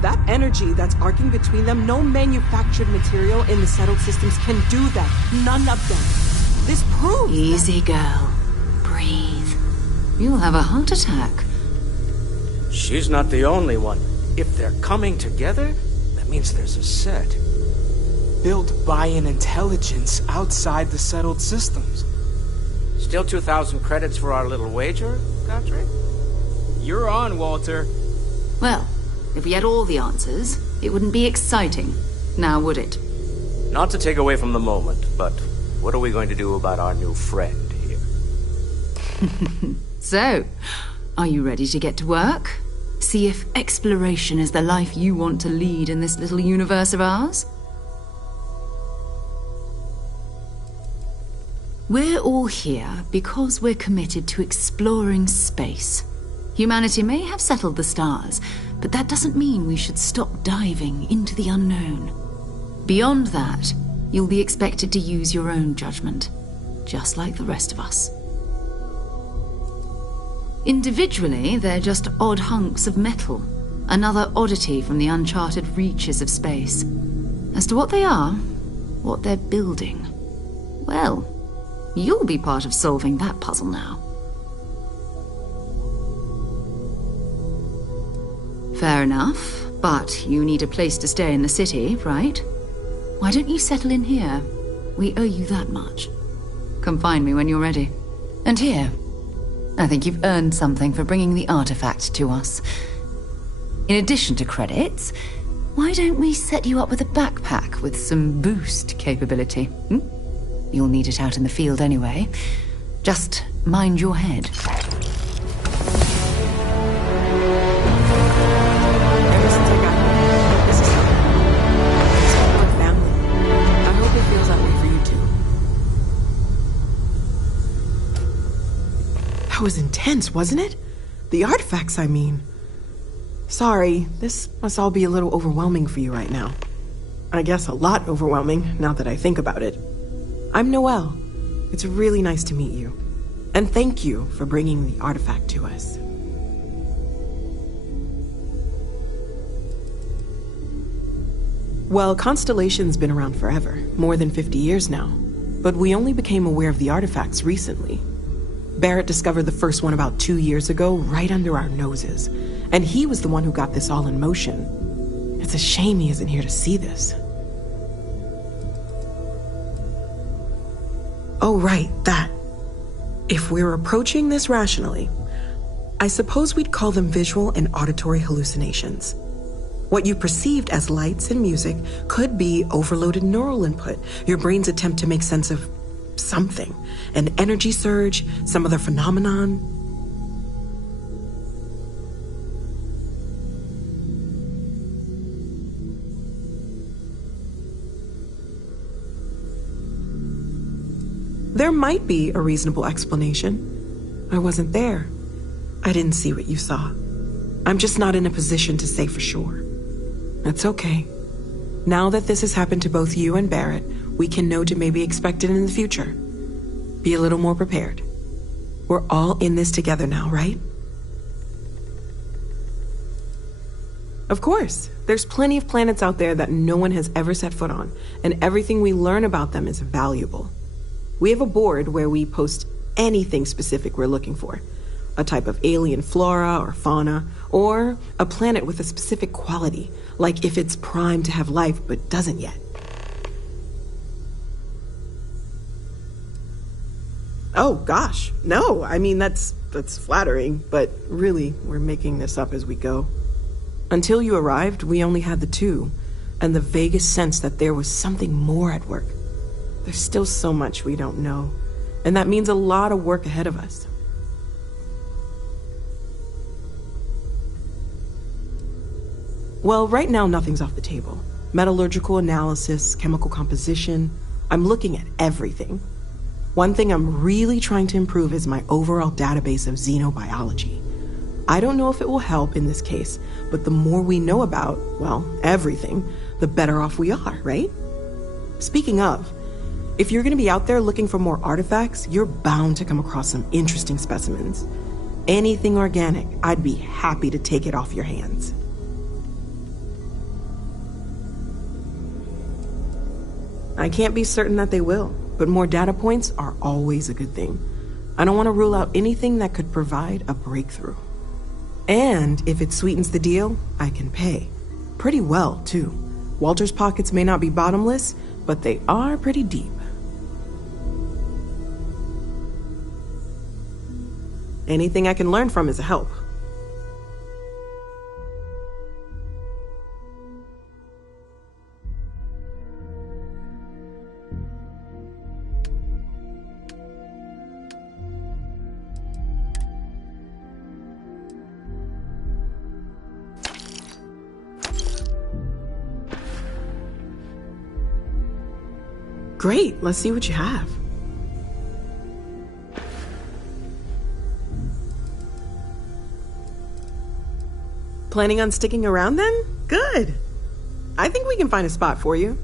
That energy that's arcing between them, no manufactured material in the settled systems can do that. None of them. This proves... Easy, girl. Breathe. You'll have a heart attack. She's not the only one. If they're coming together, that means there's a set. Built by an intelligence outside the settled systems. Still 2,000 credits for our little wager, Kadri? You're on, Walter. Well, if we had all the answers, it wouldn't be exciting, now would it? Not to take away from the moment, but what are we going to do about our new friend here? So, are you ready to get to work? See if exploration is the life you want to lead in this little universe of ours? We're all here because we're committed to exploring space. Humanity may have settled the stars, but that doesn't mean we should stop diving into the unknown. Beyond that, you'll be expected to use your own judgment, just like the rest of us. Individually, they're just odd hunks of metal, another oddity from the uncharted reaches of space. As to what they are, what they're building, well, you'll be part of solving that puzzle now. Fair enough, but you need a place to stay in the city, right? Why don't you settle in here? We owe you that much. Come find me when you're ready. And here, I think you've earned something for bringing the artifact to us. In addition to credits, why don't we set you up with a backpack with some boost capability? You'll need it out in the field anyway. Just mind your head. Ever since I got here, this is like family. I hope it feels that way for you too. That was intense, wasn't it? The artifacts, I mean. Sorry, this must all be a little overwhelming for you right now. I guess a lot overwhelming, now that I think about it. I'm Noelle. It's really nice to meet you. And thank you for bringing the artifact to us. Well, Constellation's been around forever, more than 50 years now. But we only became aware of the artifacts recently. Barrett discovered the first one about 2 years ago, right under our noses. And he was the one who got this all in motion. It's a shame he isn't here to see this. Oh, right, that. If we're approaching this rationally, I suppose we'd call them visual and auditory hallucinations. What you perceived as lights and music could be overloaded neural input, your brain's attempt to make sense of something, an energy surge, some other phenomenon. There might be a reasonable explanation. I wasn't there. I didn't see what you saw. I'm just not in a position to say for sure. It's okay. Now that this has happened to both you and Barrett, we can know to maybe expect it in the future. Be a little more prepared. We're all in this together now, right? Of course. There's plenty of planets out there that no one has ever set foot on, and everything we learn about them is valuable. We have a board where we post anything specific we're looking for. A type of alien flora or fauna, or a planet with a specific quality, like if it's primed to have life but doesn't yet. Oh gosh, no, I mean that's flattering, but really, we're making this up as we go. Until you arrived, we only had the two, and the vaguest sense that there was something more at work. There's still so much we don't know, and that means a lot of work ahead of us. Well, right now nothing's off the table. Metallurgical analysis, chemical composition, I'm looking at everything. One thing I'm really trying to improve is my overall database of xenobiology. I don't know if it will help in this case, but the more we know about, well, everything, the better off we are, right? Speaking of, if you're gonna be out there looking for more artifacts, you're bound to come across some interesting specimens. Anything organic, I'd be happy to take it off your hands. I can't be certain that they will, but more data points are always a good thing. I don't want to rule out anything that could provide a breakthrough. And if it sweetens the deal, I can pay. Pretty well, too. Walter's pockets may not be bottomless, but they are pretty deep. Anything I can learn from is a help. Great, let's see what you have. Planning on sticking around then? Good. I think we can find a spot for you.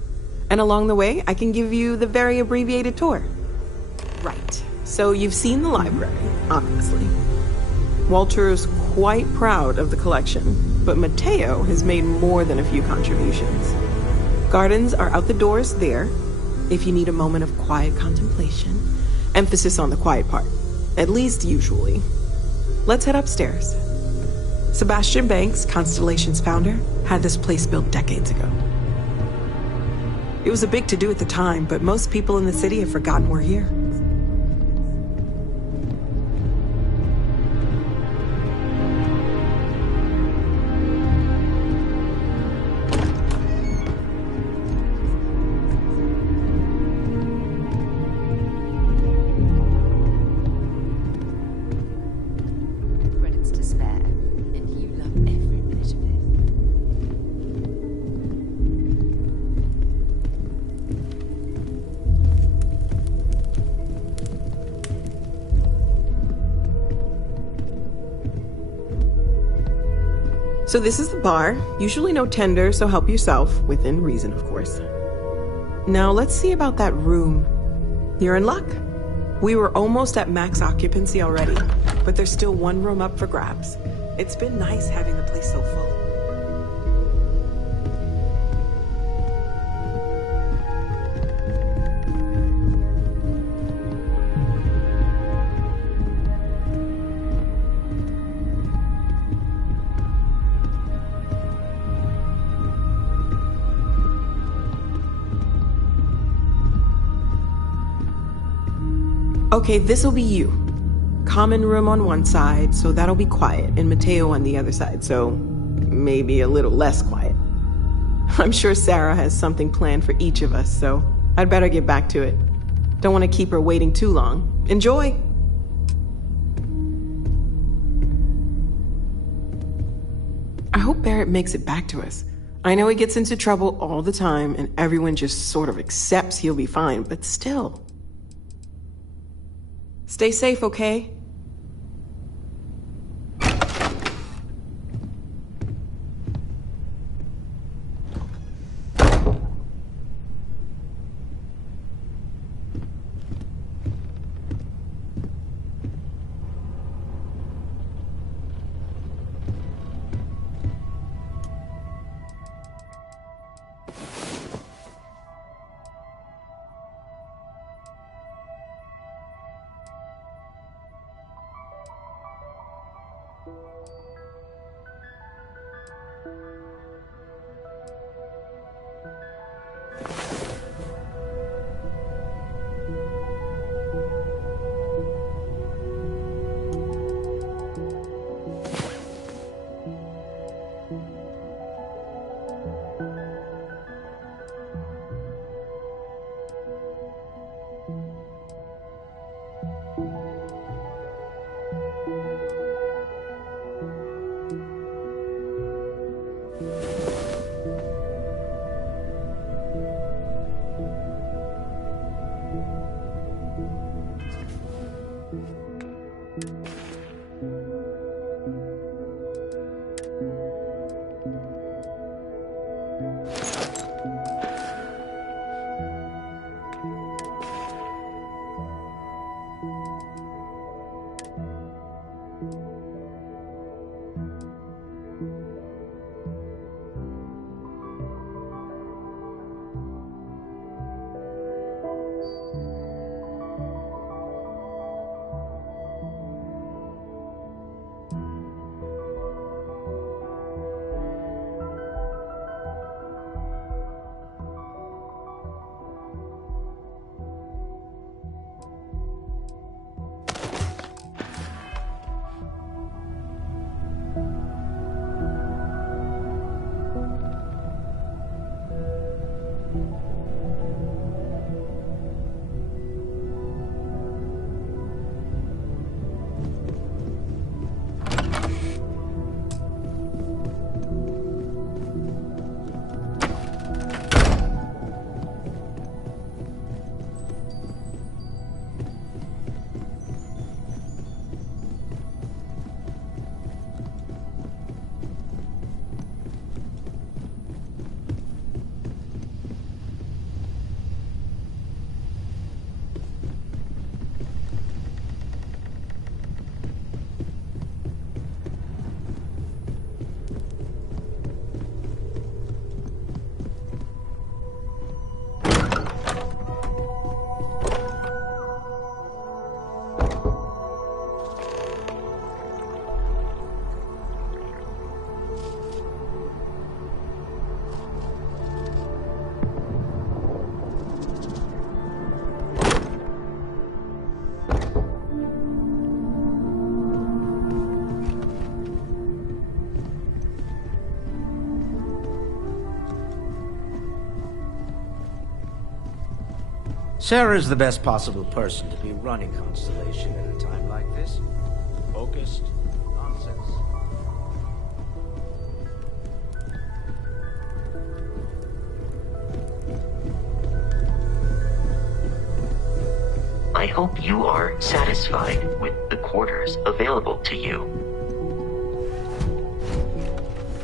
And along the way, I can give you the very abbreviated tour. Right, so you've seen the library, obviously. Walter's quite proud of the collection, but Mateo has made more than a few contributions. Gardens are out the doors there, if you need a moment of quiet contemplation. Emphasis on the quiet part, at least usually. Let's head upstairs. Sebastian Banks, Constellation's founder, had this place built decades ago. It was a big to-do at the time, but most people in the city have forgotten we're here. So this is the bar. Usually no tender, so help yourself, within reason, of course. Now let's see about that room. You're in luck. We were almost at max occupancy already, but there's still one room up for grabs. It's been nice having the place so full. Okay, this'll be you. Common room on one side, so that'll be quiet, and Mateo on the other side, so maybe a little less quiet. I'm sure Sarah has something planned for each of us, so I'd better get back to it. Don't want to keep her waiting too long. Enjoy! I hope Barrett makes it back to us. I know he gets into trouble all the time, and everyone just sort of accepts he'll be fine, but still. Stay safe, okay? Sarah's the best possible person to be running Constellation at a time like this. Focused, nonsense. I hope you are satisfied with the quarters available to you.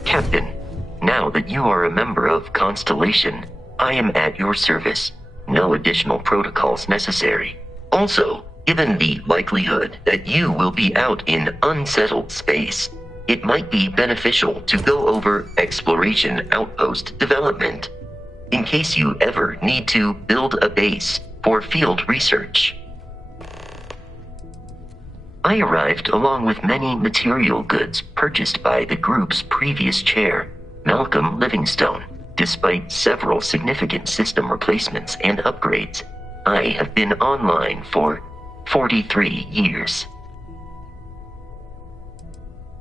Captain, now that you are a member of Constellation, I am at your service. No additional protocols necessary. Also, given the likelihood that you will be out in unsettled space, it might be beneficial to go over exploration outpost development, in case you ever need to build a base for field research. I arrived along with many material goods purchased by the group's previous chair, Malcolm Livingstone. Despite several significant system replacements and upgrades, I have been online for 43 years.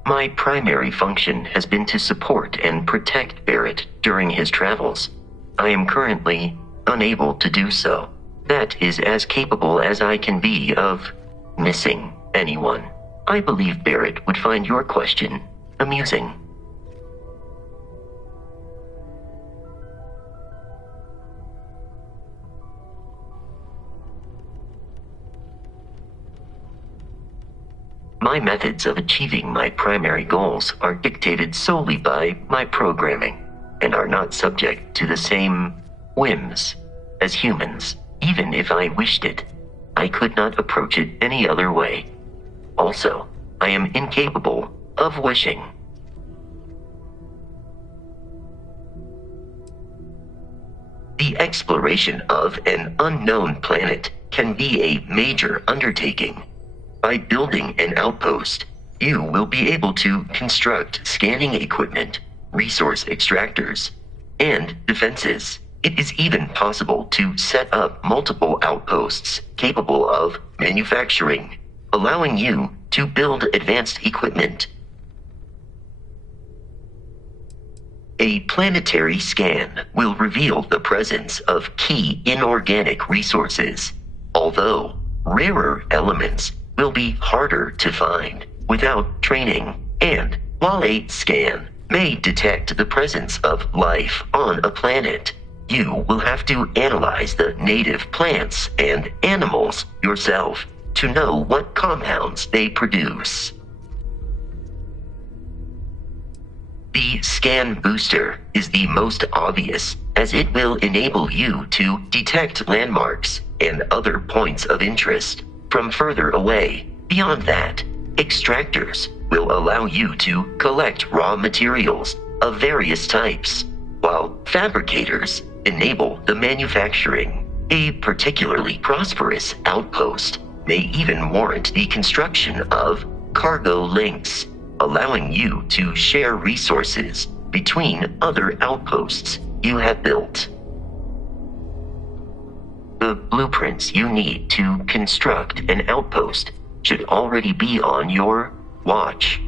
My primary function has been to support and protect Barrett during his travels. I am currently unable to do so. That is as capable as I can be of missing anyone. I believe Barrett would find your question amusing. My methods of achieving my primary goals are dictated solely by my programming, and are not subject to the same whims as humans. Even if I wished it, I could not approach it any other way. Also, I am incapable of wishing. The exploration of an unknown planet can be a major undertaking. By building an outpost, you will be able to construct scanning equipment, resource extractors, and defenses. It is even possible to set up multiple outposts capable of manufacturing, allowing you to build advanced equipment. A planetary scan will reveal the presence of key inorganic resources, although rarer elements will be harder to find without training. And while a scan may detect the presence of life on a planet, you will have to analyze the native plants and animals yourself to know what compounds they produce. The scan booster is the most obvious, as it will enable you to detect landmarks and other points of interest from further away. Beyond that, extractors will allow you to collect raw materials of various types, while fabricators enable the manufacturing. A particularly prosperous outpost may even warrant the construction of cargo links, allowing you to share resources between other outposts you have built. The blueprints you need to construct an outpost should already be on your watch.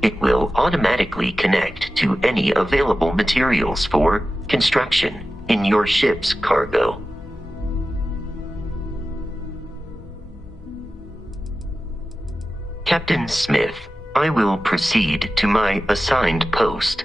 It will automatically connect to any available materials for construction in your ship's cargo. Captain Smith, I will proceed to my assigned post.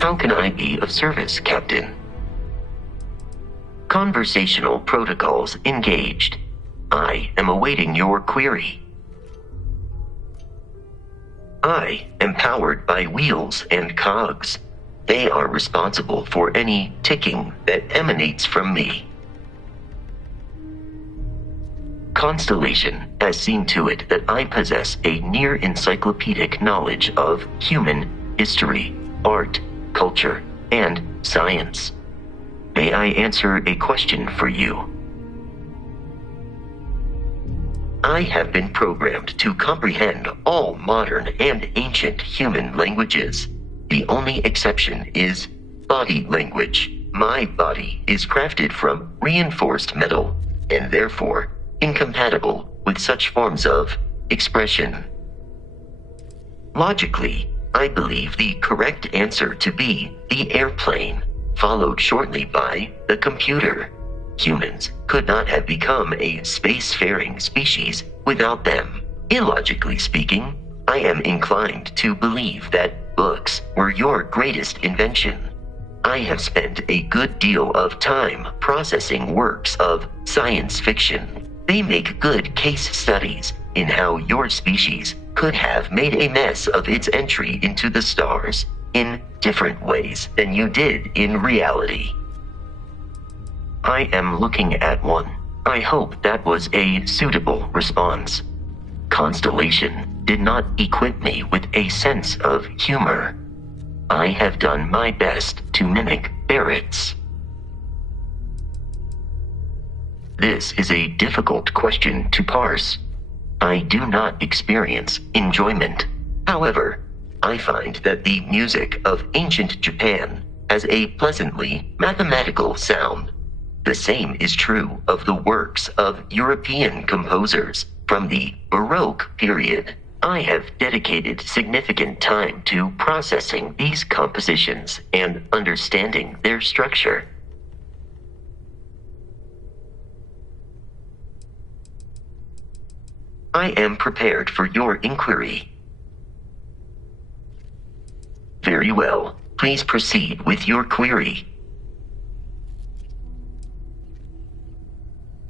How can I be of service, Captain? Conversational protocols engaged. I am awaiting your query. I am powered by wheels and cogs. They are responsible for any ticking that emanates from me. Constellation has seen to it that I possess a near-encyclopedic knowledge of human history, art, culture, and science. May I answer a question for you? I have been programmed to comprehend all modern and ancient human languages. The only exception is body language. My body is crafted from reinforced metal, and therefore incompatible with such forms of expression. Logically, I believe the correct answer to be the airplane, followed shortly by the computer. Humans could not have become a spacefaring species without them. Illogically speaking, I am inclined to believe that books were your greatest invention. I have spent a good deal of time processing works of science fiction. They make good case studies in how your species could have made a mess of its entry into the stars in different ways than you did in reality. I am looking at one. I hope that was a suitable response. Constellation did not equip me with a sense of humor. I have done my best to mimic Barrett's. This is a difficult question to parse. I do not experience enjoyment. However, I find that the music of ancient Japan has a pleasantly mathematical sound. The same is true of the works of European composers from the Baroque period. I have dedicated significant time to processing these compositions and understanding their structure. I am prepared for your inquiry. Very well. Please proceed with your query.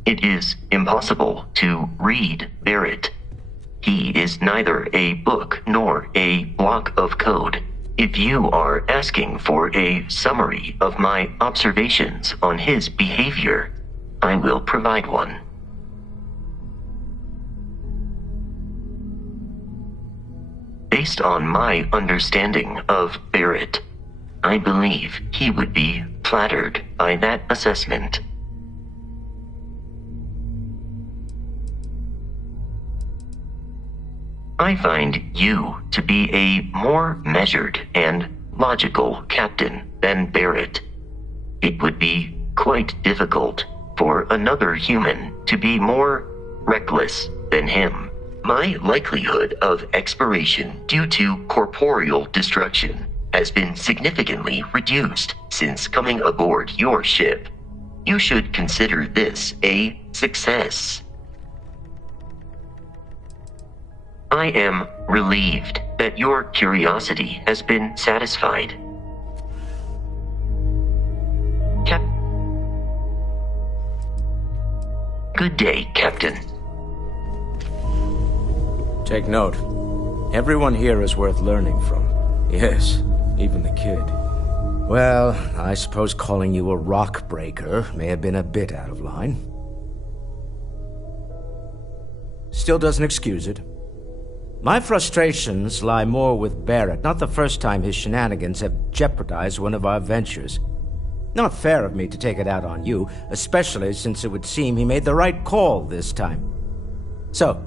It is impossible to read Barrett. He is neither a book nor a block of code. If you are asking for a summary of my observations on his behavior, I will provide one. Based on my understanding of Barrett, I believe he would be flattered by that assessment. I find you to be a more measured and logical captain than Barrett. It would be quite difficult for another human to be more reckless than him. My likelihood of expiration due to corporeal destruction has been significantly reduced since coming aboard your ship. You should consider this a success. I am relieved that your curiosity has been satisfied. Good day, Captain. Take note. Everyone here is worth learning from. Yes, even the kid. Well, I suppose calling you a rock breaker may have been a bit out of line. Still doesn't excuse it. My frustrations lie more with Barrett, not the first time his shenanigans have jeopardized one of our ventures. Not fair of me to take it out on you, especially since it would seem he made the right call this time. So,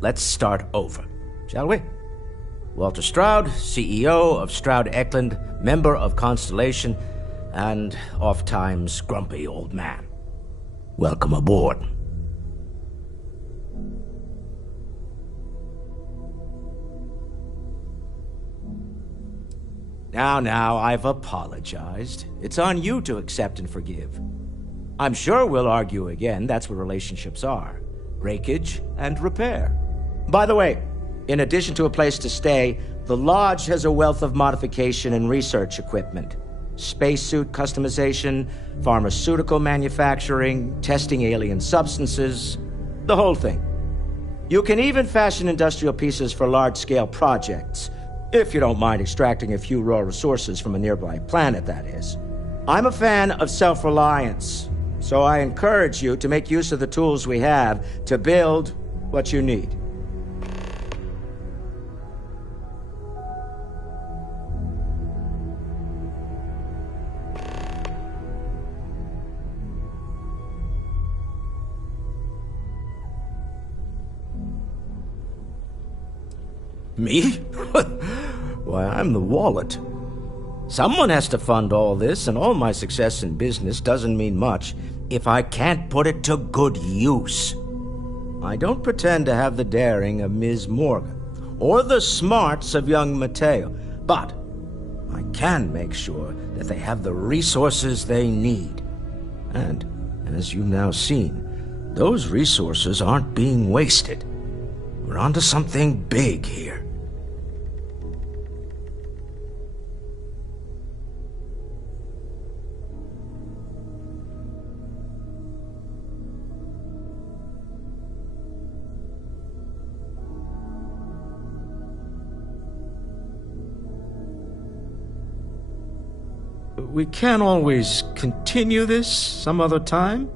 let's start over, shall we? Walter Stroud, CEO of Stroud Eklund, member of Constellation, and oft-times grumpy old man. Welcome aboard. Now, I've apologized. It's on you to accept and forgive. I'm sure we'll argue again. That's what relationships are. Breakage and repair. By the way, in addition to a place to stay, the Lodge has a wealth of modification and research equipment. Spacesuit customization, pharmaceutical manufacturing, testing alien substances, the whole thing. You can even fashion industrial pieces for large-scale projects, if you don't mind extracting a few raw resources from a nearby planet, that is. I'm a fan of self-reliance, So I encourage you to make use of the tools we have to build what you need. Me? Why, I'm the wallet. Someone has to fund all this, and all my success in business doesn't mean much if I can't put it to good use. I don't pretend to have the daring of Ms. Morgan, or the smarts of young Matteo, but I can make sure that they have the resources they need. And, as you've now seen, those resources aren't being wasted. We're onto something big here. We can't always continue this some other time?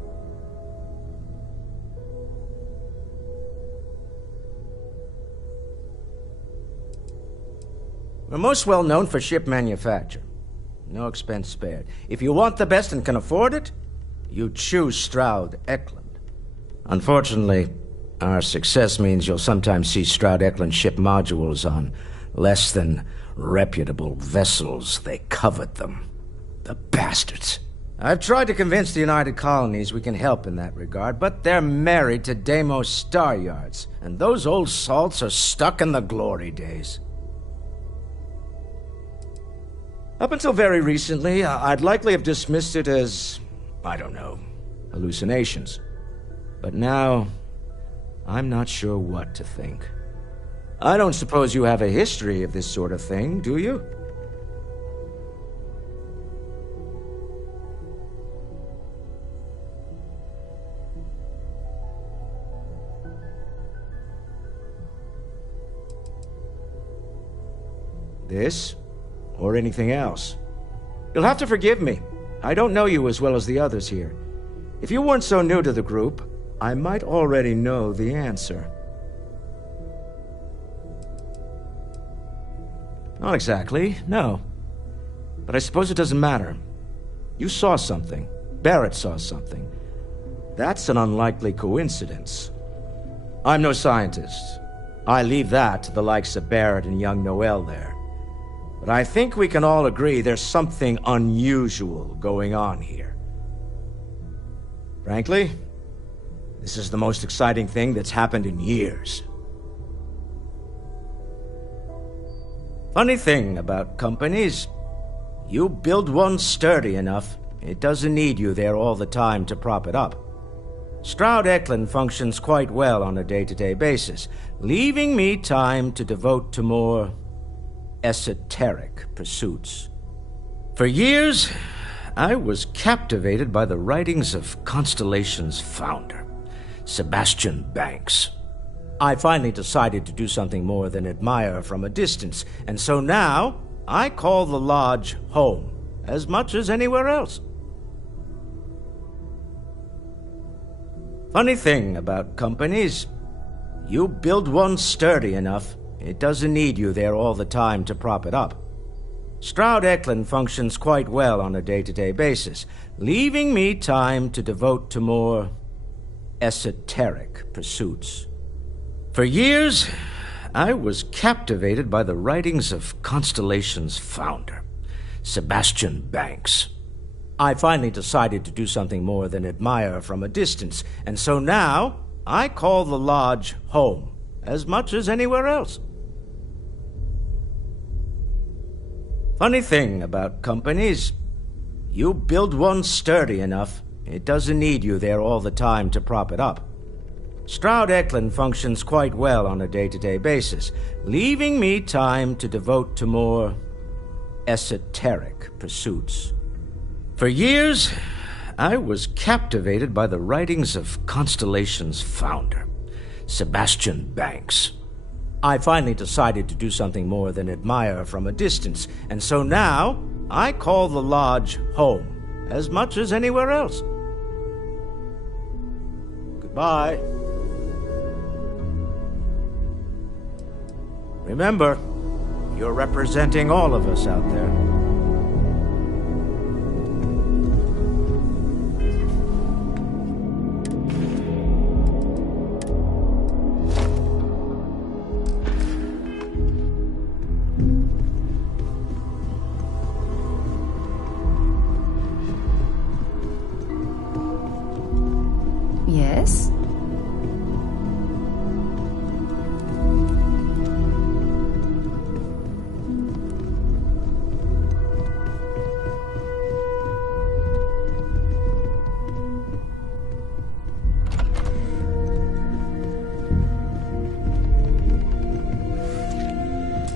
We're most well known for ship manufacture. No expense spared. If you want the best and can afford it, you choose Stroud Eklund. Unfortunately, our success means you'll sometimes see Stroud Eklund ship modules on less than reputable vessels. They covet them. The bastards. I've tried to convince the United Colonies we can help in that regard, but they're married to Deimos Star Yards, and those old salts are stuck in the glory days. Up until very recently, I'd likely have dismissed it as, I don't know, hallucinations. But now, I'm not sure what to think. I don't suppose you have a history of this sort of thing, do you? This, or anything else. You'll have to forgive me. I don't know you as well as the others here. If you weren't so new to the group, I might already know the answer. Not exactly, no. But I suppose it doesn't matter. You saw something. Barrett saw something. That's an unlikely coincidence. I'm no scientist. I leave that to the likes of Barrett and young Noel there. But I think we can all agree there's something unusual going on here. Frankly, this is the most exciting thing that's happened in years. Funny thing about companies, you build one sturdy enough, it doesn't need you there all the time to prop it up. Stroud Eklund functions quite well on a day-to-day basis, leaving me time to devote to more esoteric pursuits. For years, I was captivated by the writings of Constellation's founder, Sebastian Banks. I finally decided to do something more than admire from a distance, and so now I call the lodge home as much as anywhere else. Funny thing about companies, you build one sturdy enough, it doesn't need you there all the time to prop it up. Stroud Eklund functions quite well on a day-to-day basis, leaving me time to devote to more esoteric pursuits. For years, I was captivated by the writings of Constellation's founder, Sebastian Banks. I finally decided to do something more than admire from a distance, and so now I call the lodge home as much as anywhere else. Funny thing about companies, you build one sturdy enough, it doesn't need you there all the time to prop it up. Stroud Eklund functions quite well on a day-to-day basis, leaving me time to devote to more esoteric pursuits. For years, I was captivated by the writings of Constellation's founder, Sebastian Banks. I finally decided to do something more than admire from a distance, and so now I call the lodge home as much as anywhere else. Goodbye. Remember, you're representing all of us out there. Yes?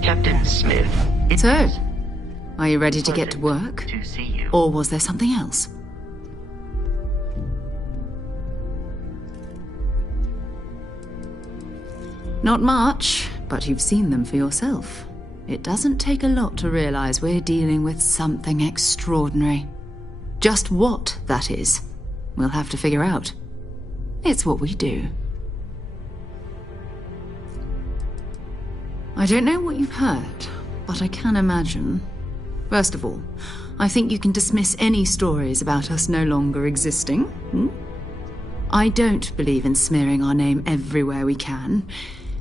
Captain Smith. So, are you ready to get to work? To see you. Or was there something else? Not much, but you've seen them for yourself. It doesn't take a lot to realize we're dealing with something extraordinary. Just what that is, we'll have to figure out. It's what we do. I don't know what you've heard, but I can imagine. First of all, I think you can dismiss any stories about us no longer existing. I don't believe in smearing our name everywhere we can.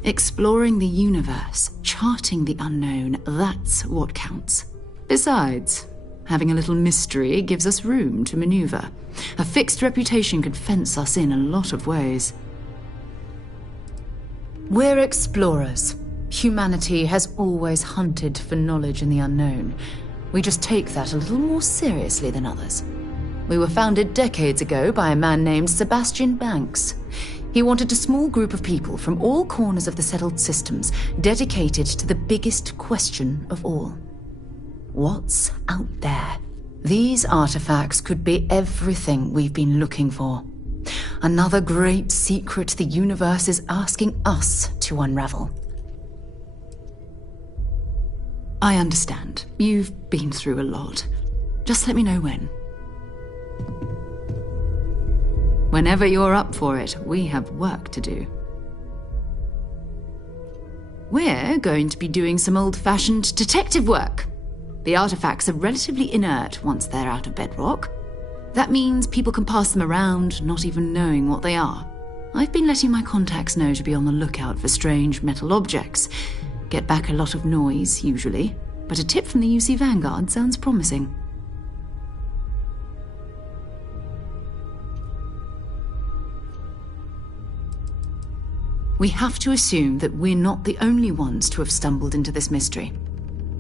Exploring the universe, charting the unknown, that's what counts. Besides, having a little mystery gives us room to maneuver. A fixed reputation could fence us in a lot of ways. We're explorers. Humanity has always hunted for knowledge in the unknown. We just take that a little more seriously than others. We were founded decades ago by a man named Sebastian Banks. He wanted a small group of people from all corners of the settled systems dedicated to the biggest question of all. What's out there? These artifacts could be everything we've been looking for. Another great secret the universe is asking us to unravel. I understand. You've been through a lot. Just let me know when. Whenever you're up for it, we have work to do. We're going to be doing some old-fashioned detective work. The artifacts are relatively inert once they're out of bedrock. That means people can pass them around, not even knowing what they are. I've been letting my contacts know to be on the lookout for strange metal objects. Get back a lot of noise, usually, but a tip from the UC Vanguard sounds promising. We have to assume that we're not the only ones to have stumbled into this mystery.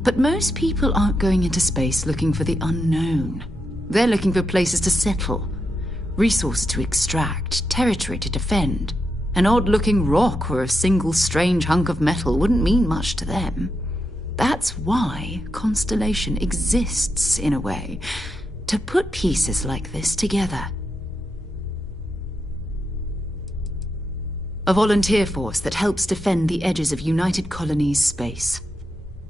But most people aren't going into space looking for the unknown. They're looking for places to settle, resources to extract, territory to defend. An odd-looking rock or a single strange hunk of metal wouldn't mean much to them. That's why Constellation exists, in a way, to put pieces like this together. A volunteer force that helps defend the edges of United Colonies space.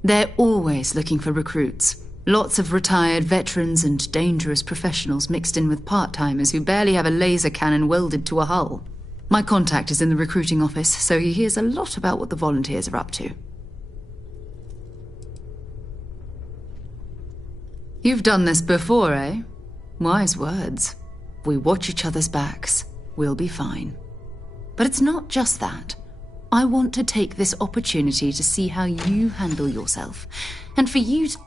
They're always looking for recruits. Lots of retired veterans and dangerous professionals mixed in with part-timers who barely have a laser cannon welded to a hull. My contact is in the recruiting office, so he hears a lot about what the volunteers are up to. You've done this before, eh? Wise words. If we watch each other's backs, we'll be fine. But it's not just that. I want to take this opportunity to see how you handle yourself, and for you to...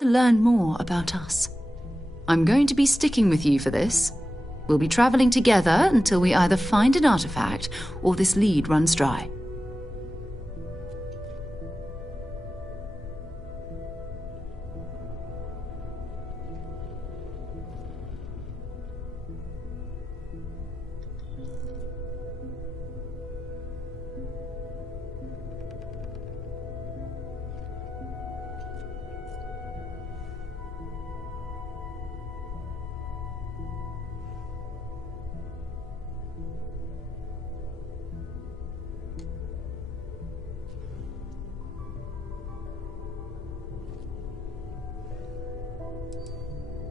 learn more about us. I'm going to be sticking with you for this. We'll be traveling together until we either find an artifact or this lead runs dry.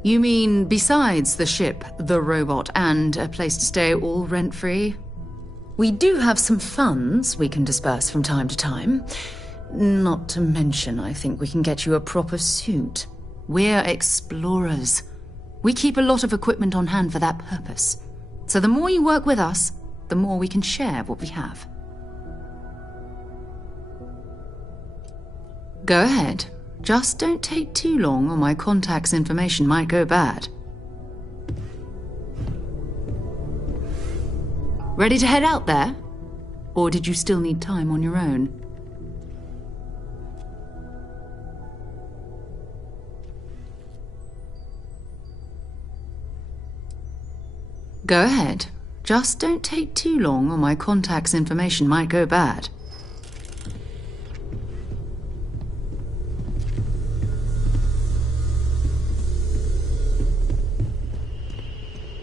You mean besides the ship, the robot, and a place to stay all rent-free? We do have some funds we can disperse from time to time. Not to mention, I think we can get you a proper suit. We're explorers. We keep a lot of equipment on hand for that purpose. So the more you work with us, the more we can share what we have. Go ahead. Just don't take too long or my contact's information might go bad. Ready to head out there? Or did you still need time on your own? Go ahead. Just don't take too long or my contact's information might go bad.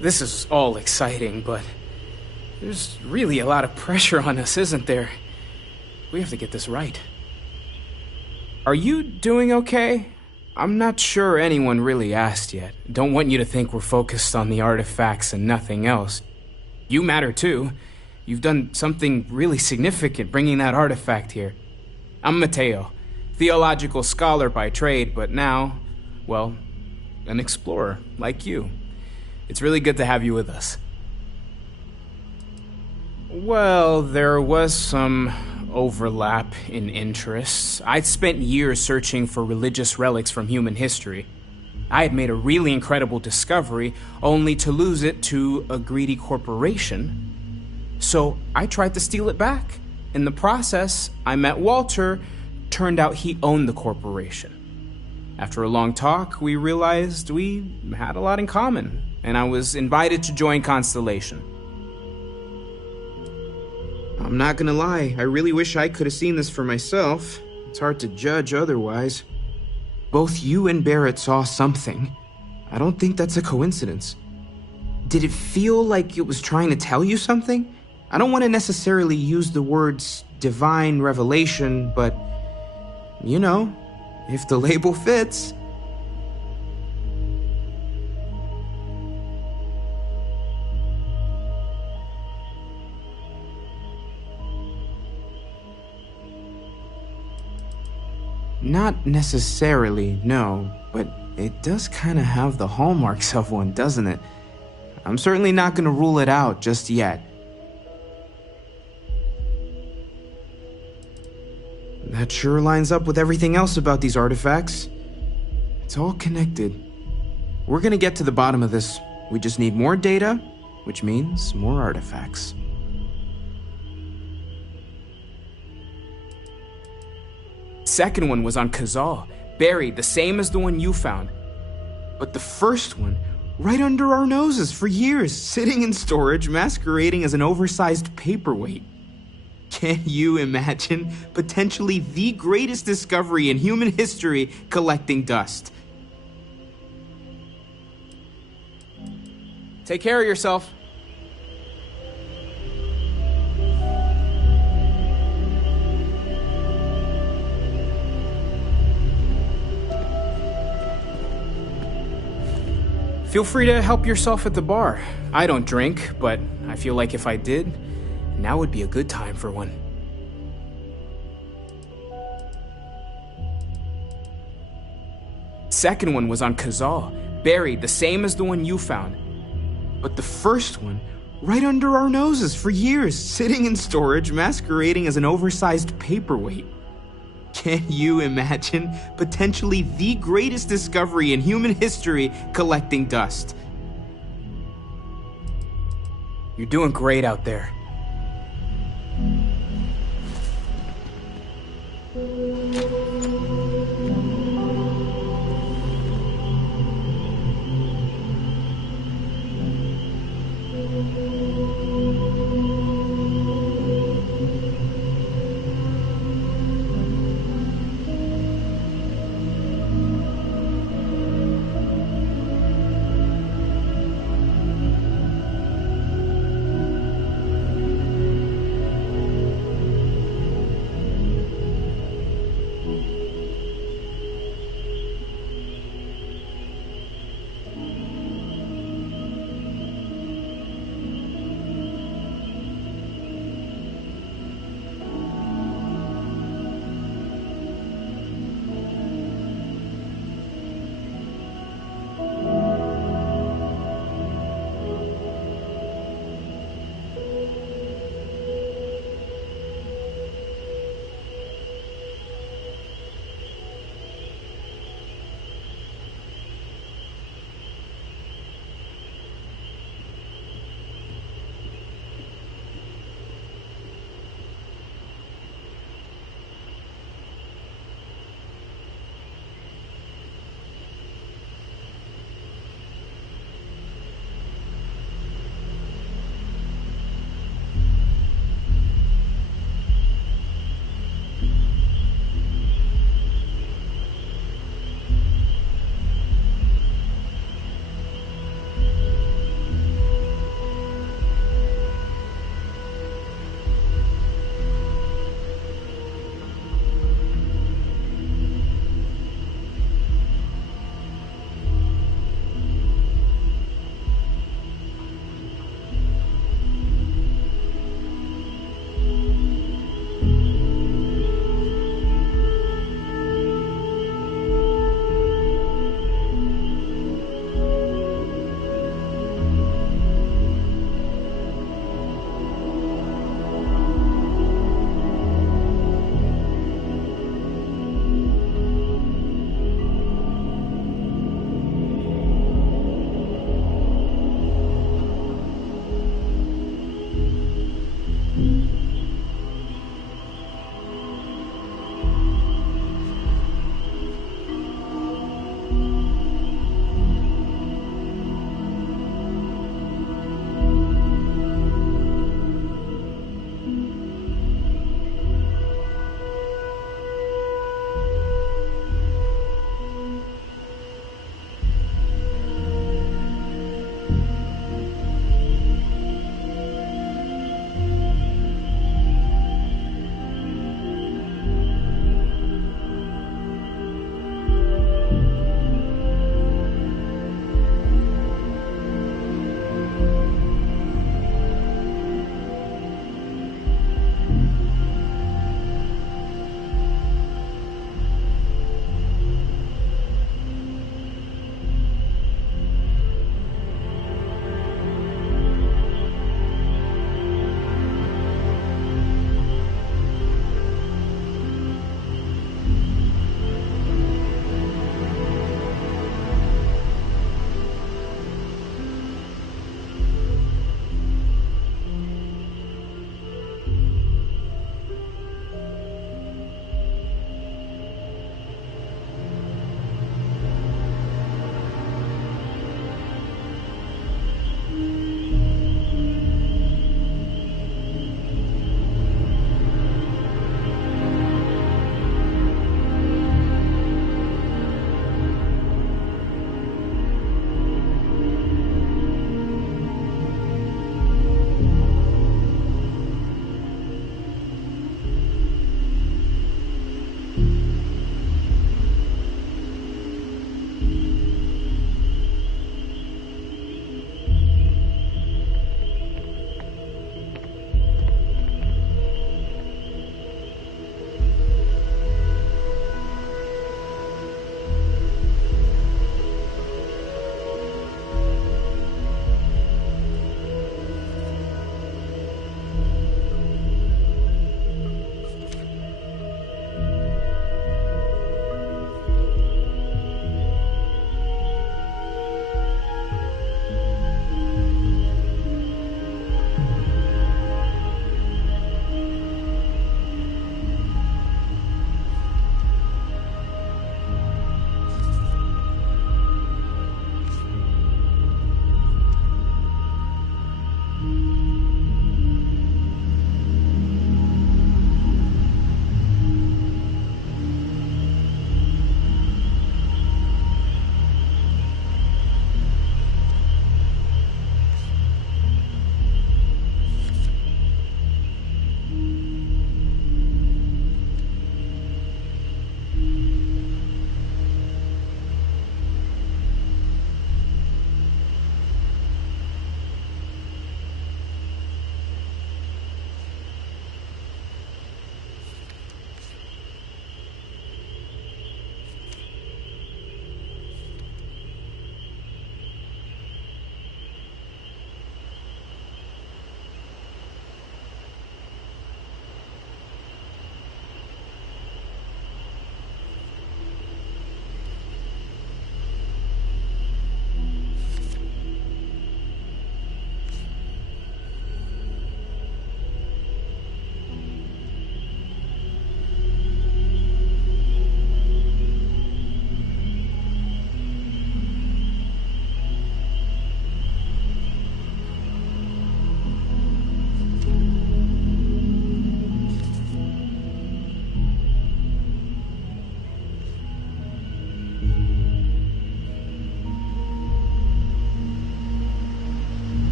This is all exciting, but there's really a lot of pressure on us, isn't there? We have to get this right. Are you doing okay? I'm not sure anyone really asked yet. Don't want you to think we're focused on the artifacts and nothing else. You matter too. You've done something really significant bringing that artifact here. I'm Mateo, theological scholar by trade, but now, well, an explorer like you. It's really good to have you with us. Well, there was some overlap in interests. I'd spent years searching for religious relics from human history. I had made a really incredible discovery, only to lose it to a greedy corporation. So I tried to steal it back. In the process, I met Walter. Turned out he owned the corporation. After a long talk, we realized we had a lot in common, and I was invited to join Constellation. I'm not gonna lie, I really wish I could have seen this for myself. It's hard to judge otherwise. Both you and Barrett saw something. I don't think that's a coincidence. Did it feel like it was trying to tell you something? I don't want to necessarily use the words divine revelation, but, you know, if the label fits. Not necessarily, no, but it does kind of have the hallmarks of one, doesn't it? I'm certainly not going to rule it out just yet. That sure lines up with everything else about these artifacts. It's all connected. We're going to get to the bottom of this. We just need more data, which means more artifacts. Second one was on Kazal, buried, the same as the one you found. But the first one, right under our noses for years, sitting in storage, masquerading as an oversized paperweight. Can you imagine potentially the greatest discovery in human history collecting dust? Take care of yourself. Feel free to help yourself at the bar. I don't drink, but I feel like if I did, now would be a good time for one. Second one was on Kazal, buried, the same as the one you found. But the first one, right under our noses for years, sitting in storage, masquerading as an oversized paperweight. Can you imagine potentially the greatest discovery in human history collecting dust? You're doing great out there.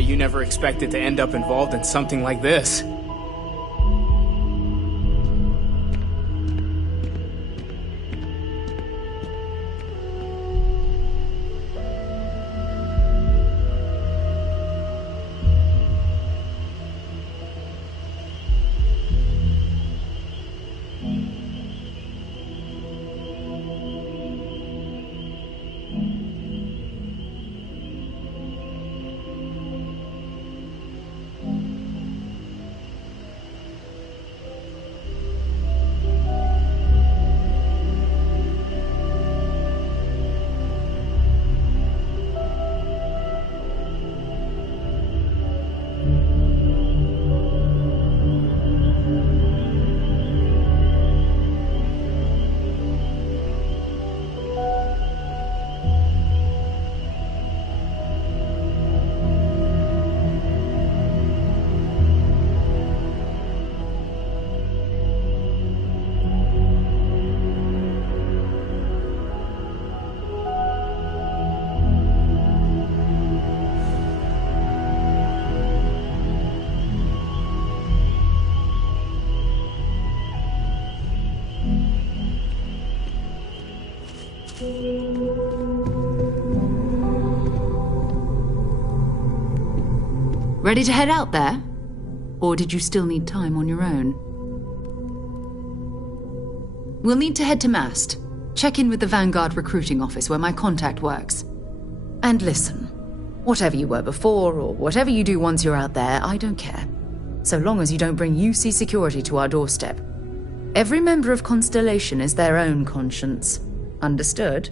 bet you never expected to end up involved in something like this. Ready to head out there? Or did you still need time on your own? We'll need to head to Mast. Check in with the Vanguard recruiting office where my contact works. And listen, whatever you were before or whatever you do once you're out there, I don't care. So long as you don't bring UC security to our doorstep. Every member of Constellation is their own conscience. Understood?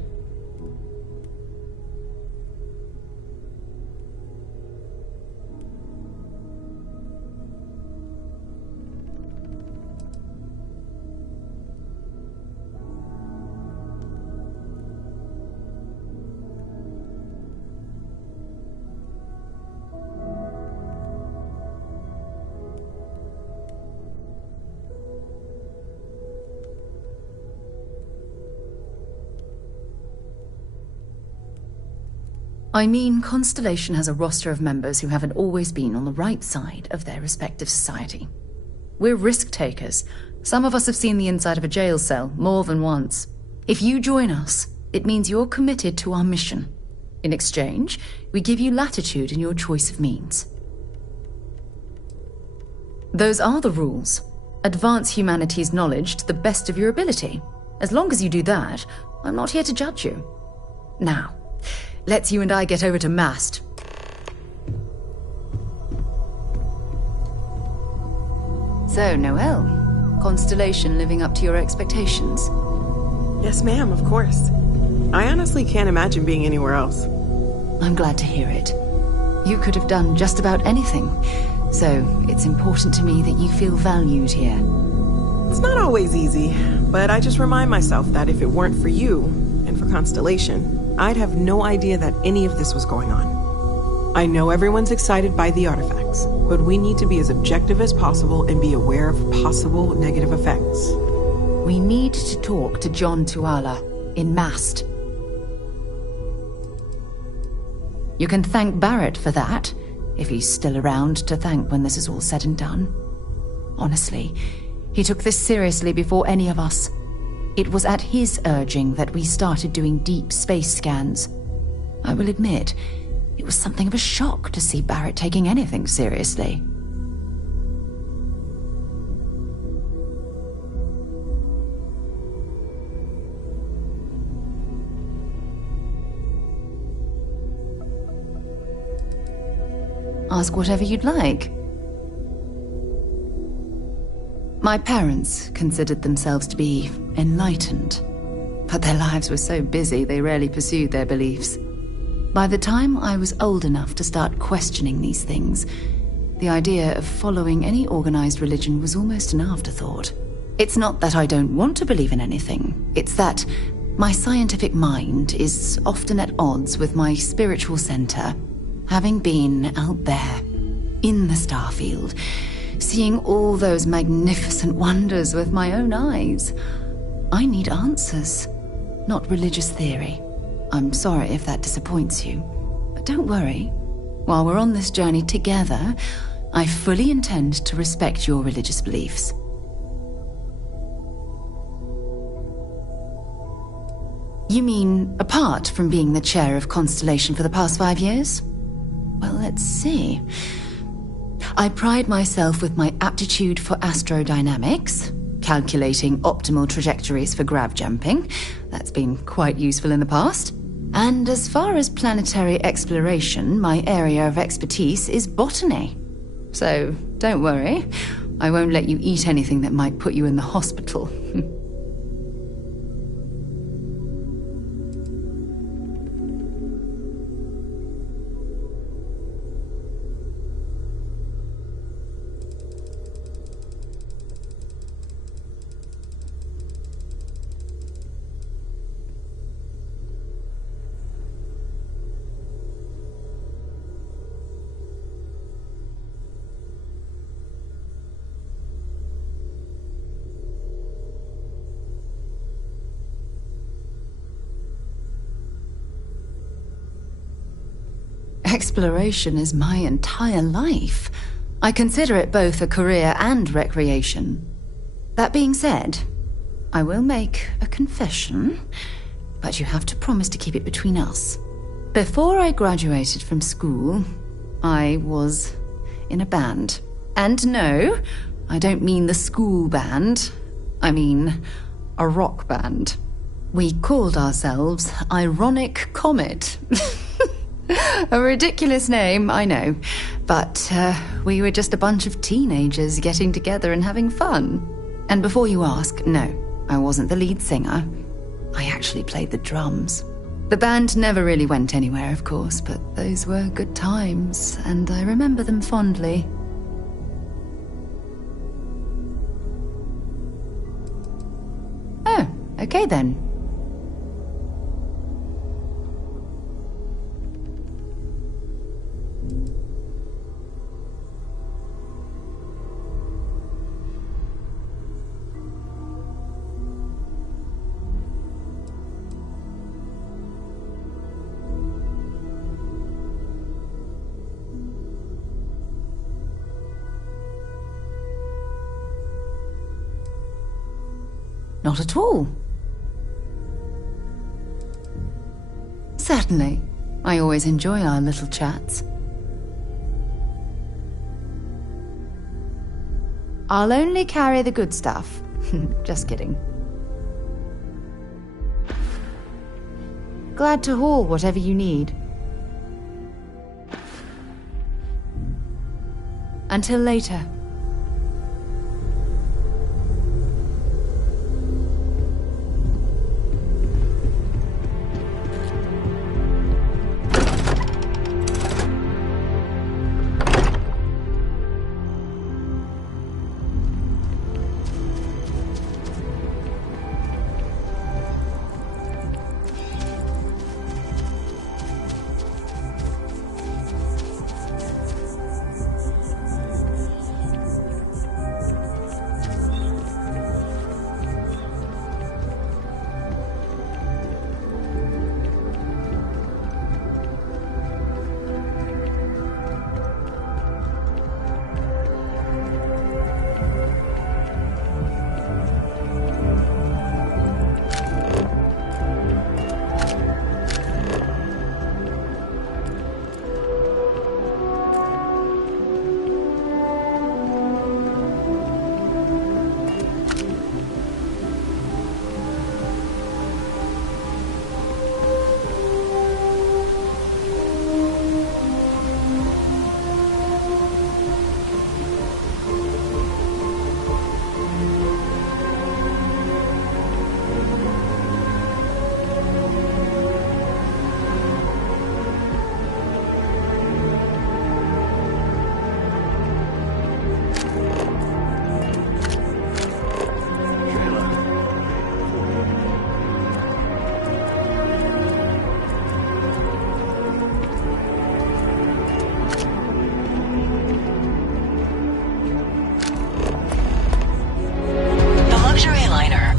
I mean, Constellation has a roster of members who haven't always been on the right side of their respective society. We're risk-takers. Some of us have seen the inside of a jail cell more than once. If you join us, it means you're committed to our mission. In exchange, we give you latitude in your choice of means. Those are the rules. Advance humanity's knowledge to the best of your ability. As long as you do that, I'm not here to judge you. Now, let's you and I get over to Mast. So, Noelle, Constellation living up to your expectations? Yes, ma'am, of course. I honestly can't imagine being anywhere else. I'm glad to hear it. You could have done just about anything, so it's important to me that you feel valued here. It's not always easy, but I just remind myself that if it weren't for you, and for Constellation, I'd have no idea that any of this was going on. I know everyone's excited by the artifacts, but we need to be as objective as possible and be aware of possible negative effects. We need to talk to John Tuala in Mast. You can thank Barrett for that, if he's still around to thank when this is all said and done. Honestly, he took this seriously before any of us. It was at his urging that we started doing deep space scans. I will admit, it was something of a shock to see Barrett taking anything seriously. Ask whatever you'd like. My parents considered themselves to be enlightened, but their lives were so busy they rarely pursued their beliefs. By the time I was old enough to start questioning these things, the idea of following any organized religion was almost an afterthought. It's not that I don't want to believe in anything, it's that my scientific mind is often at odds with my spiritual center. Having been out there, in the Starfield, seeing all those magnificent wonders with my own eyes, I need answers, not religious theory. I'm sorry if that disappoints you, but don't worry. while we're on this journey together, I fully intend to respect your religious beliefs. You mean apart from being the chair of Constellation for the past 5 years? Well, let's see. I pride myself with my aptitude for astrodynamics, calculating optimal trajectories for grav jumping. That's been quite useful in the past. And as far as planetary exploration, my area of expertise is botany. So don't worry, I won't let you eat anything that might put you in the hospital. Exploration is my entire life. I consider it both a career and recreation. That being said, I will make a confession, but you have to promise to keep it between us. Before I graduated from school, I was in a band. And no, I don't mean the school band. I mean a rock band. We called ourselves Ironic Comet. A ridiculous name, I know. But we were just a bunch of teenagers getting together and having fun. And before you ask, no, I wasn't the lead singer. I actually played the drums. The band never really went anywhere, of course, but those were good times, and I remember them fondly. Oh, okay then. Not at all. Certainly. I always enjoy our little chats. I'll only carry the good stuff. Just kidding. Glad to haul whatever you need. Until later.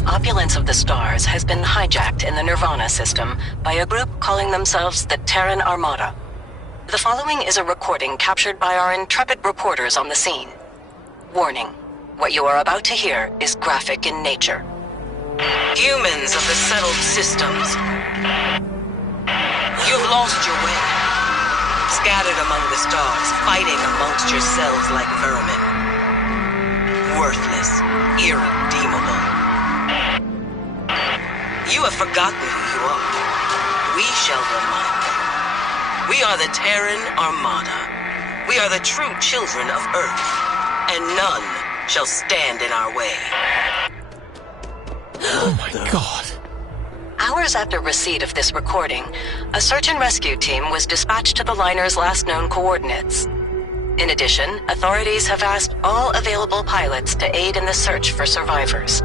Opulence of the Stars has been hijacked in the Nirvana system by a group calling themselves the Terran Armada. The following is a recording captured by our intrepid reporters on the scene. Warning, what you are about to hear is graphic in nature. Humans of the settled systems, you've lost your way. Scattered among the stars, fighting amongst yourselves like vermin. Worthless, irredeemable. You have forgotten who you are. We shall remind you. We are the Terran Armada. We are the true children of Earth, and none shall stand in our way. Oh my god. Hours after receipt of this recording, a search and rescue team was dispatched to the liner's last known coordinates. In addition, authorities have asked all available pilots to aid in the search for survivors.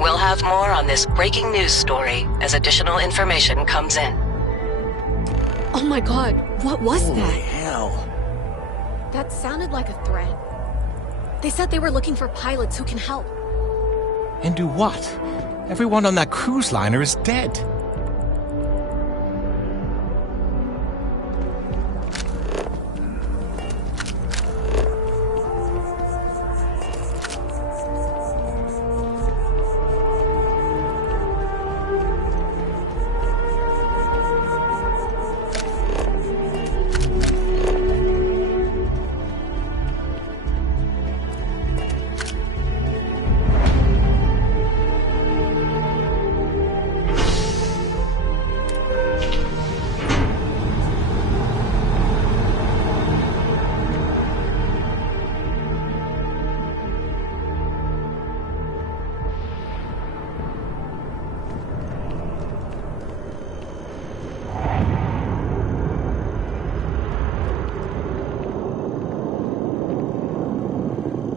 We'll have more on this breaking news story as additional information comes in. Oh my god, what was Holy that? hell. That sounded like a threat. They said they were looking for pilots who can help. And do what? Everyone on that cruise liner is dead.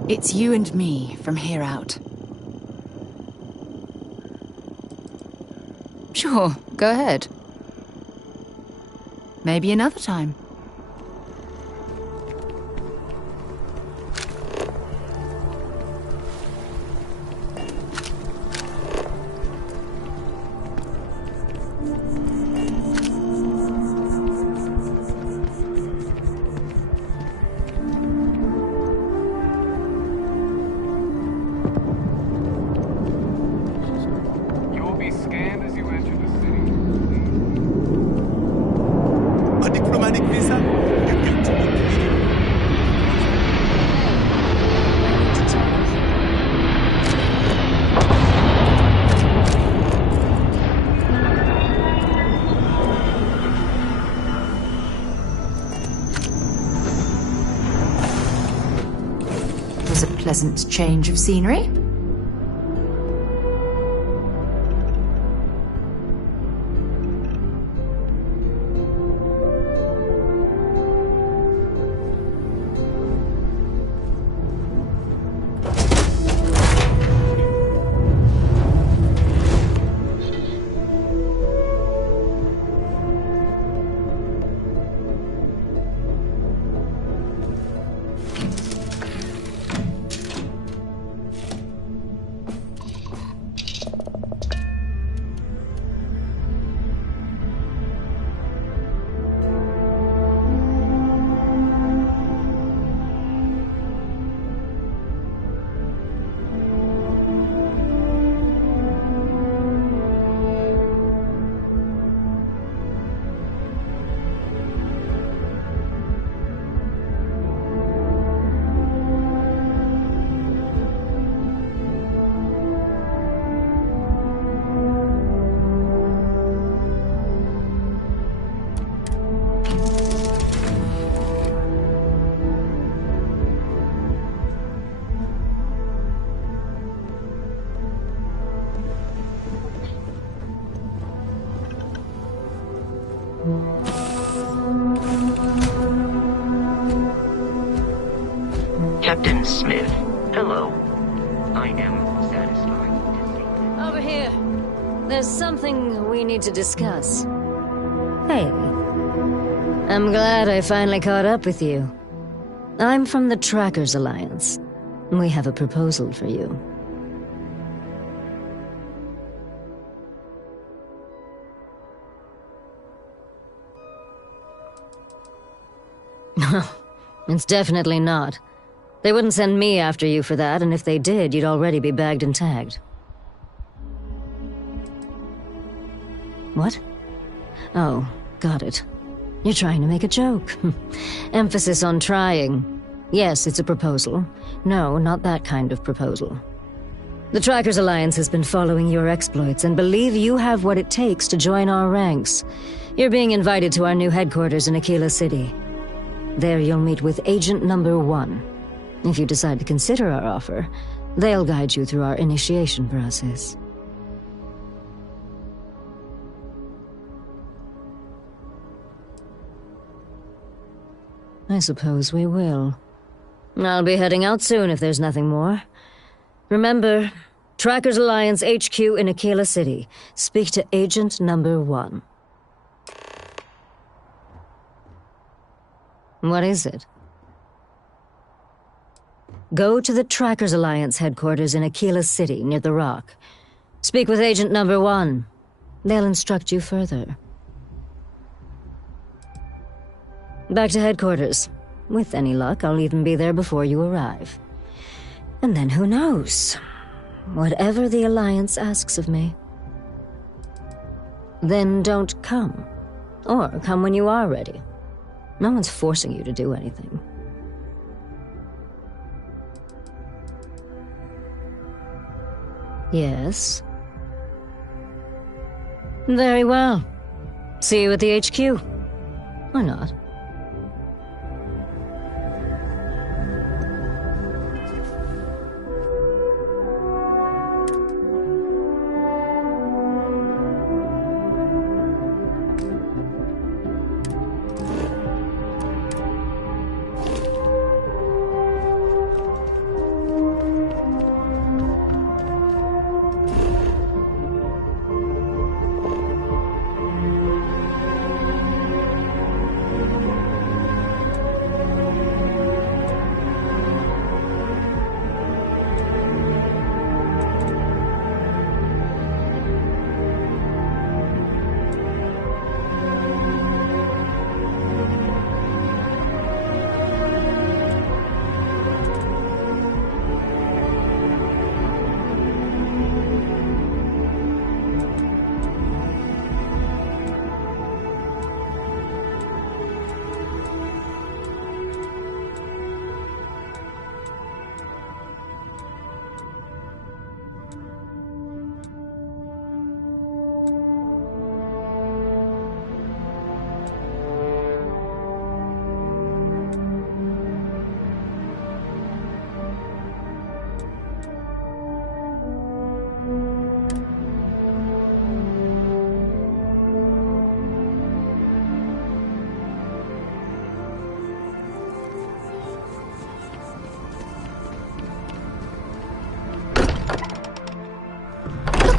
It's you and me from here out. Sure, go ahead. Maybe another time. Pleasant change of scenery. Captain Smith, hello. I am satisfied to see... Over here. There's something we need to discuss. Hey. I'm glad I finally caught up with you. I'm from the Trackers Alliance. We have a proposal for you. It's definitely not. They wouldn't send me after you for that, and if they did, you'd already be bagged and tagged. What? Oh, got it. You're trying to make a joke. Emphasis on trying. Yes, it's a proposal. No, not that kind of proposal. The Trackers Alliance has been following your exploits and believe you have what it takes to join our ranks. You're being invited to our new headquarters in Aquila City. There you'll meet with Agent Number 1. If you decide to consider our offer, they'll guide you through our initiation process. I suppose we will. I'll be heading out soon if there's nothing more. Remember, Trackers Alliance HQ in Aquila City. Speak to Agent Number 1. What is it? Go to the Trackers Alliance headquarters in Aquila City, near the Rock. Speak with Agent Number 1. They'll instruct you further. Back to headquarters. With any luck, I'll even be there before you arrive. And then who knows? Whatever the Alliance asks of me. Then don't come. Or come when you are ready. No one's forcing you to do anything. Yes? Very well. See you at the HQ. Or not.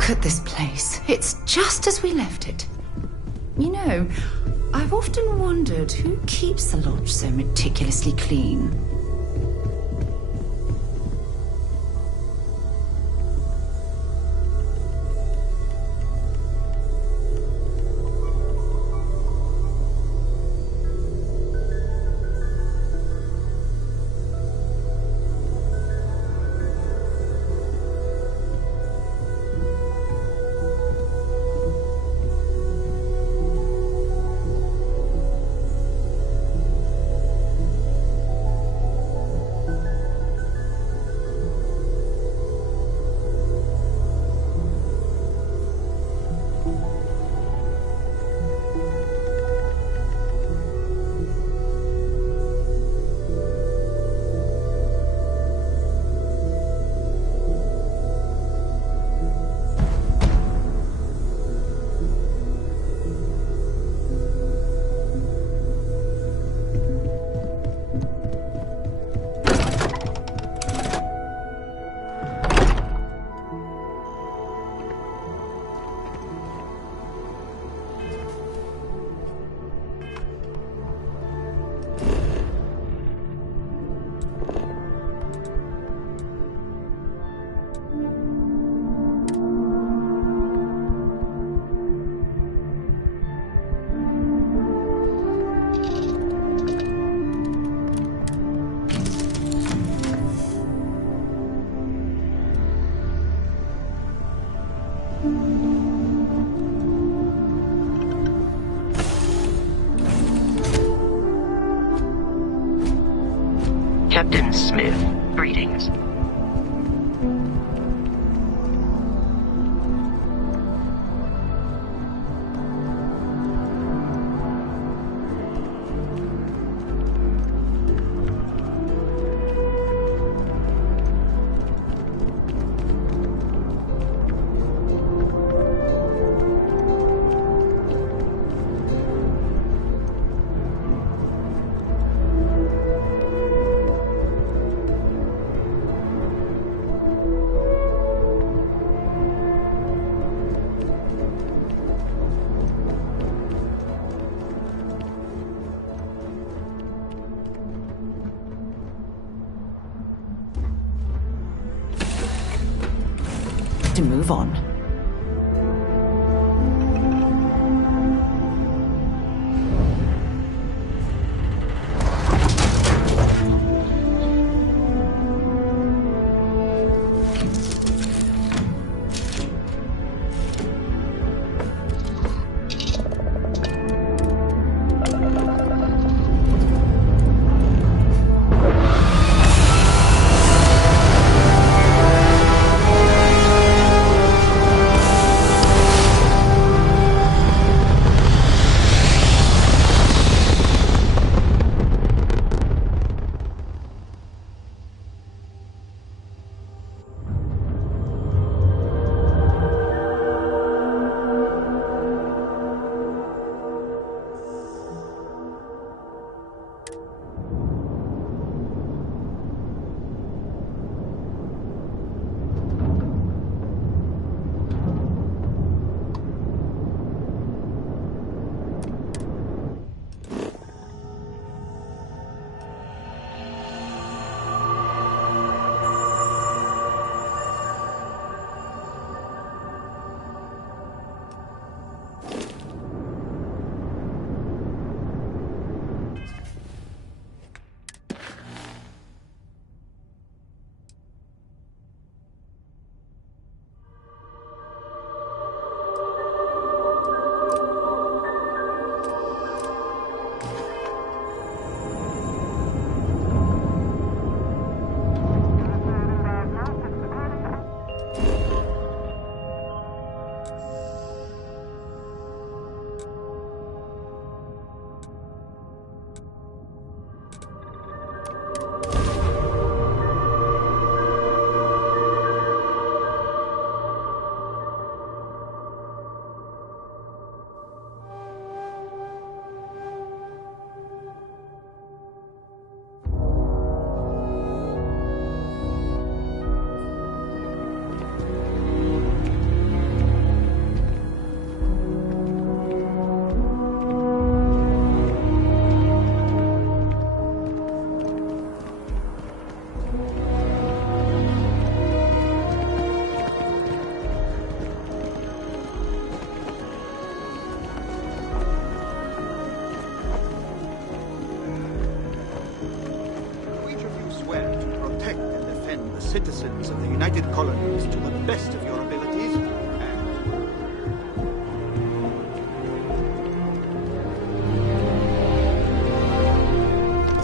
Look at this place. It's just as we left it. You know, I've often wondered who keeps the lodge so meticulously clean. Captain Smith, greetings. To move on. Citizens of the United Colonies to the best of your abilities,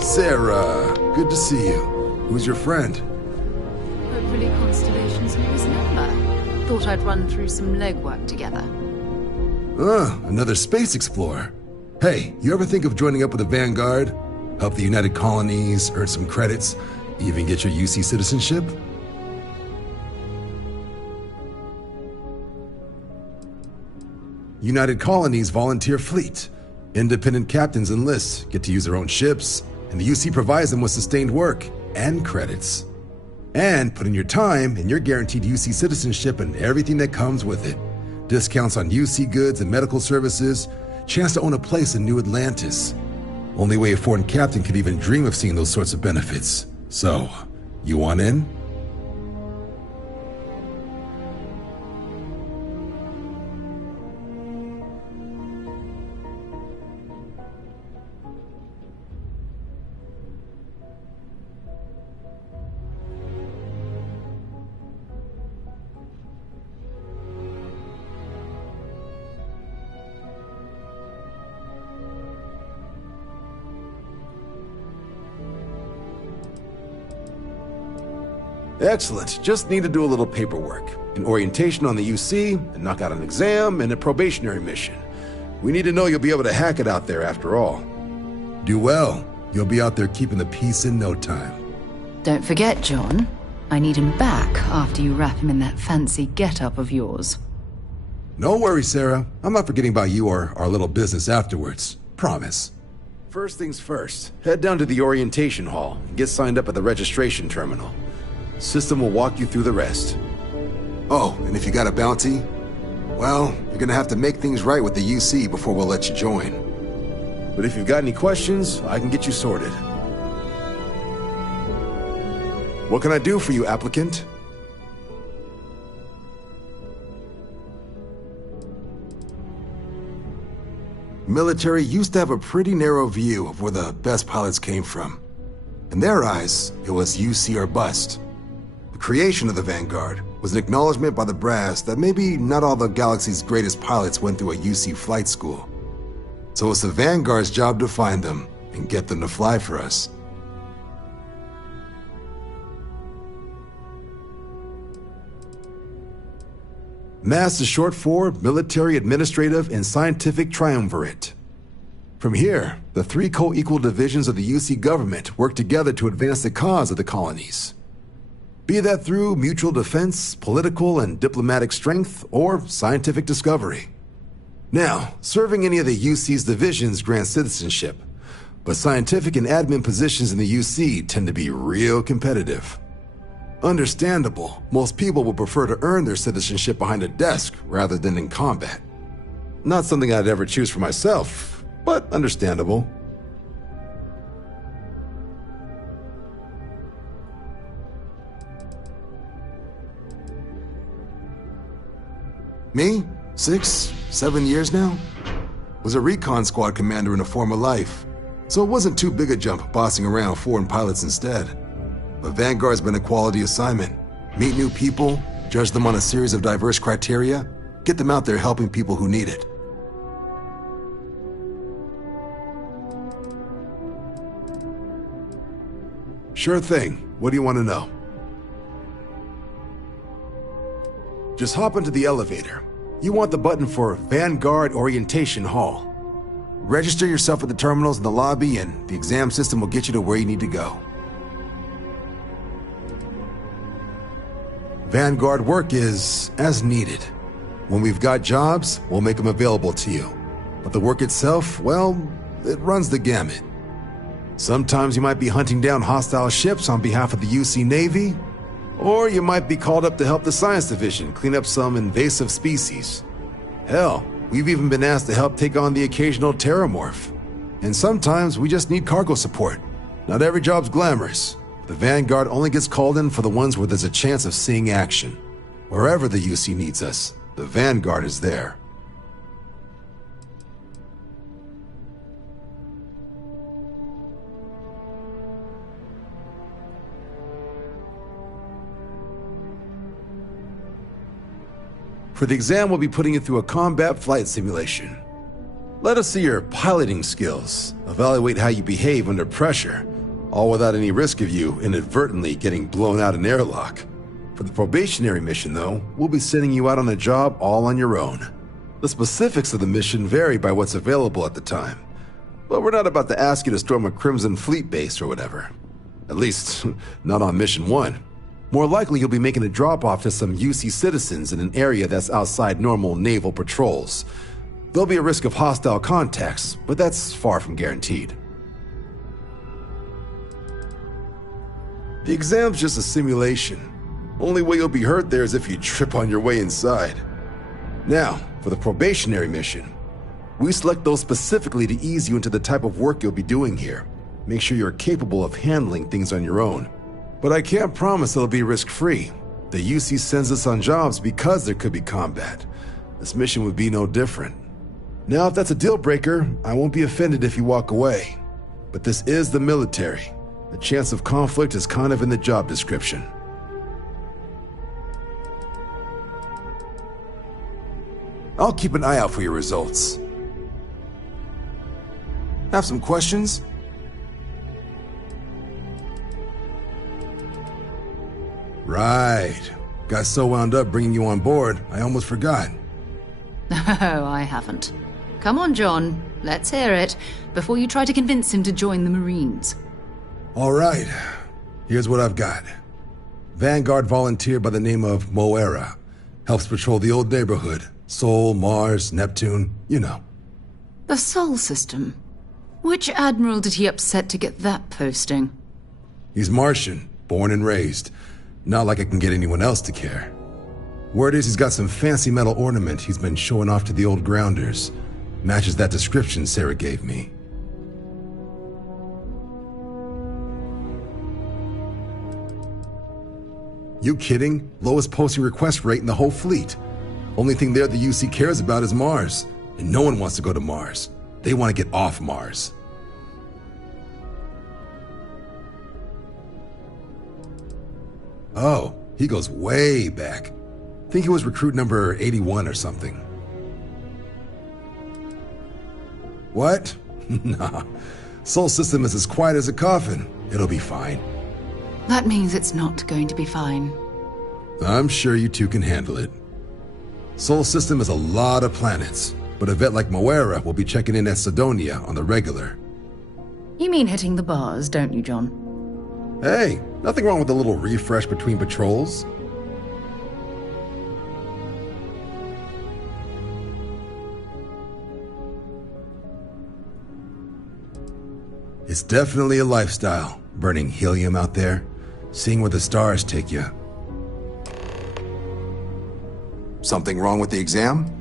Sarah, good to see you. Who's your friend? Hopefully Constellation's newest member. Thought I'd run through some legwork together. Another space explorer. Hey, you ever think of joining up with the Vanguard? Help the United Colonies, earn some credits, even get your UC citizenship? United Colonies Volunteer Fleet. Independent captains enlist, get to use their own ships, and the UC provides them with sustained work and credits. And put in your time, and you're guaranteed UC citizenship and everything that comes with it. Discounts on UC goods and medical services, chance to own a place in New Atlantis. Only way a foreign captain could even dream of seeing those sorts of benefits. So, you want in? Excellent. Just need to do a little paperwork. An orientation on the UC, and knock out an exam, and a probationary mission. We need to know you'll be able to hack it out there after all. Do well. You'll be out there keeping the peace in no time. Don't forget, John. I need him back after you wrap him in that fancy get-up of yours. No worries, Sarah. I'm not forgetting about you or our little business afterwards. Promise. First things first, head down to the orientation hall and get signed up at the registration terminal. System will walk you through the rest. Oh, and if you got a bounty, well, you're gonna have to make things right with the UC before we'll let you join. But if you've got any questions, I can get you sorted. What can I do for you, applicant? Military used to have a pretty narrow view of where the best pilots came from. In their eyes, it was UC or bust. The creation of the Vanguard was an acknowledgement by the brass that maybe not all the galaxy's greatest pilots went through a UC flight school. So it's the Vanguard's job to find them and get them to fly for us. MASS is short for Military, Administrative, and Scientific Triumvirate. From here, the three co-equal divisions of the UC government work together to advance the cause of the colonies. Be that through mutual defense, political and diplomatic strength, or scientific discovery. Now, serving any of the UC's divisions grants citizenship, but scientific and admin positions in the UC tend to be real competitive. Understandable, most people will prefer to earn their citizenship behind a desk rather than in combat. Not something I'd ever choose for myself, but understandable. Me? 6, 7 years now? Was a recon squad commander in a former life, so it wasn't too big a jump bossing around foreign pilots instead. But Vanguard's been a quality assignment. Meet new people, judge them on a series of diverse criteria, get them out there helping people who need it. Sure thing. What do you want to know? Just hop into the elevator. You want the button for Vanguard Orientation Hall. Register yourself at the terminals in the lobby and the exam system will get you to where you need to go. Vanguard work is as needed. When we've got jobs, we'll make them available to you. But the work itself, well, it runs the gamut. Sometimes you might be hunting down hostile ships on behalf of the UC Navy, or you might be called up to help the Science Division clean up some invasive species. Hell, we've even been asked to help take on the occasional terramorph. And sometimes we just need cargo support. Not every job's glamorous. The Vanguard only gets called in for the ones where there's a chance of seeing action. Wherever the UC needs us, the Vanguard is there. For the exam, we'll be putting you through a combat flight simulation. Let us see your piloting skills, evaluate how you behave under pressure, all without any risk of you inadvertently getting blown out an airlock. For the probationary mission, though, we'll be sending you out on a job all on your own. The specifics of the mission vary by what's available at the time, but we're not about to ask you to storm a Crimson Fleet base or whatever. At least, not on Mission 1. More likely, you'll be making a drop-off to some UC citizens in an area that's outside normal naval patrols. There'll be a risk of hostile contacts, but that's far from guaranteed. The exam's just a simulation. Only way you'll be hurt there is if you trip on your way inside. Now, for the probationary mission. We select those specifically to ease you into the type of work you'll be doing here. Make sure you're capable of handling things on your own. But I can't promise it'll be risk-free. The UC sends us on jobs because there could be combat. This mission would be no different. Now, if that's a deal-breaker, I won't be offended if you walk away. But this is the military. The chance of conflict is kind of in the job description. I'll keep an eye out for your results. Have some questions? Right. Got so wound up bringing you on board, I almost forgot. Oh, I haven't. Come on, John. Let's hear it, before you try to convince him to join the Marines. All right. Here's what I've got. Vanguard volunteer by the name of Moira. Helps patrol the old neighborhood. Sol, Mars, Neptune, you know. The Sol system? Which admiral did he upset to get that posting? He's Martian, born and raised. Not like I can get anyone else to care. Word is he's got some fancy metal ornament he's been showing off to the old grounders. Matches that description Sarah gave me. You kidding? Lowest posting request rate in the whole fleet. Only thing there the UC cares about is Mars. And no one wants to go to Mars. They want to get off Mars. Oh, he goes way back. Think he was recruit number 81 or something. What? Nah. Sol system is as quiet as a coffin. It'll be fine. That means it's not going to be fine. I'm sure you two can handle it. Sol system has a lot of planets, but a vet like Moira will be checking in at Sidonia on the regular. You mean hitting the bars, don't you, John? Hey, nothing wrong with a little refresh between patrols. It's definitely a lifestyle, burning helium out there, seeing where the stars take you. Something wrong with the exam?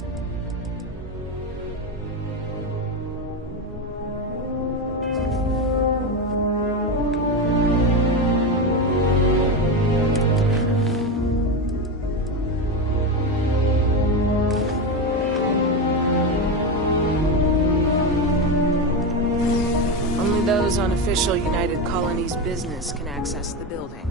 Those on official United Colonies business can access the building.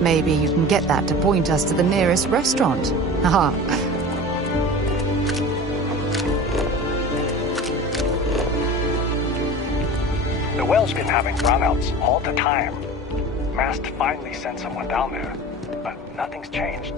Maybe you can get that to point us to the nearest restaurant. Haha. The well's been having brownouts all the time. Mast finally sent someone down there, but nothing's changed.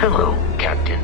Hello, Captain.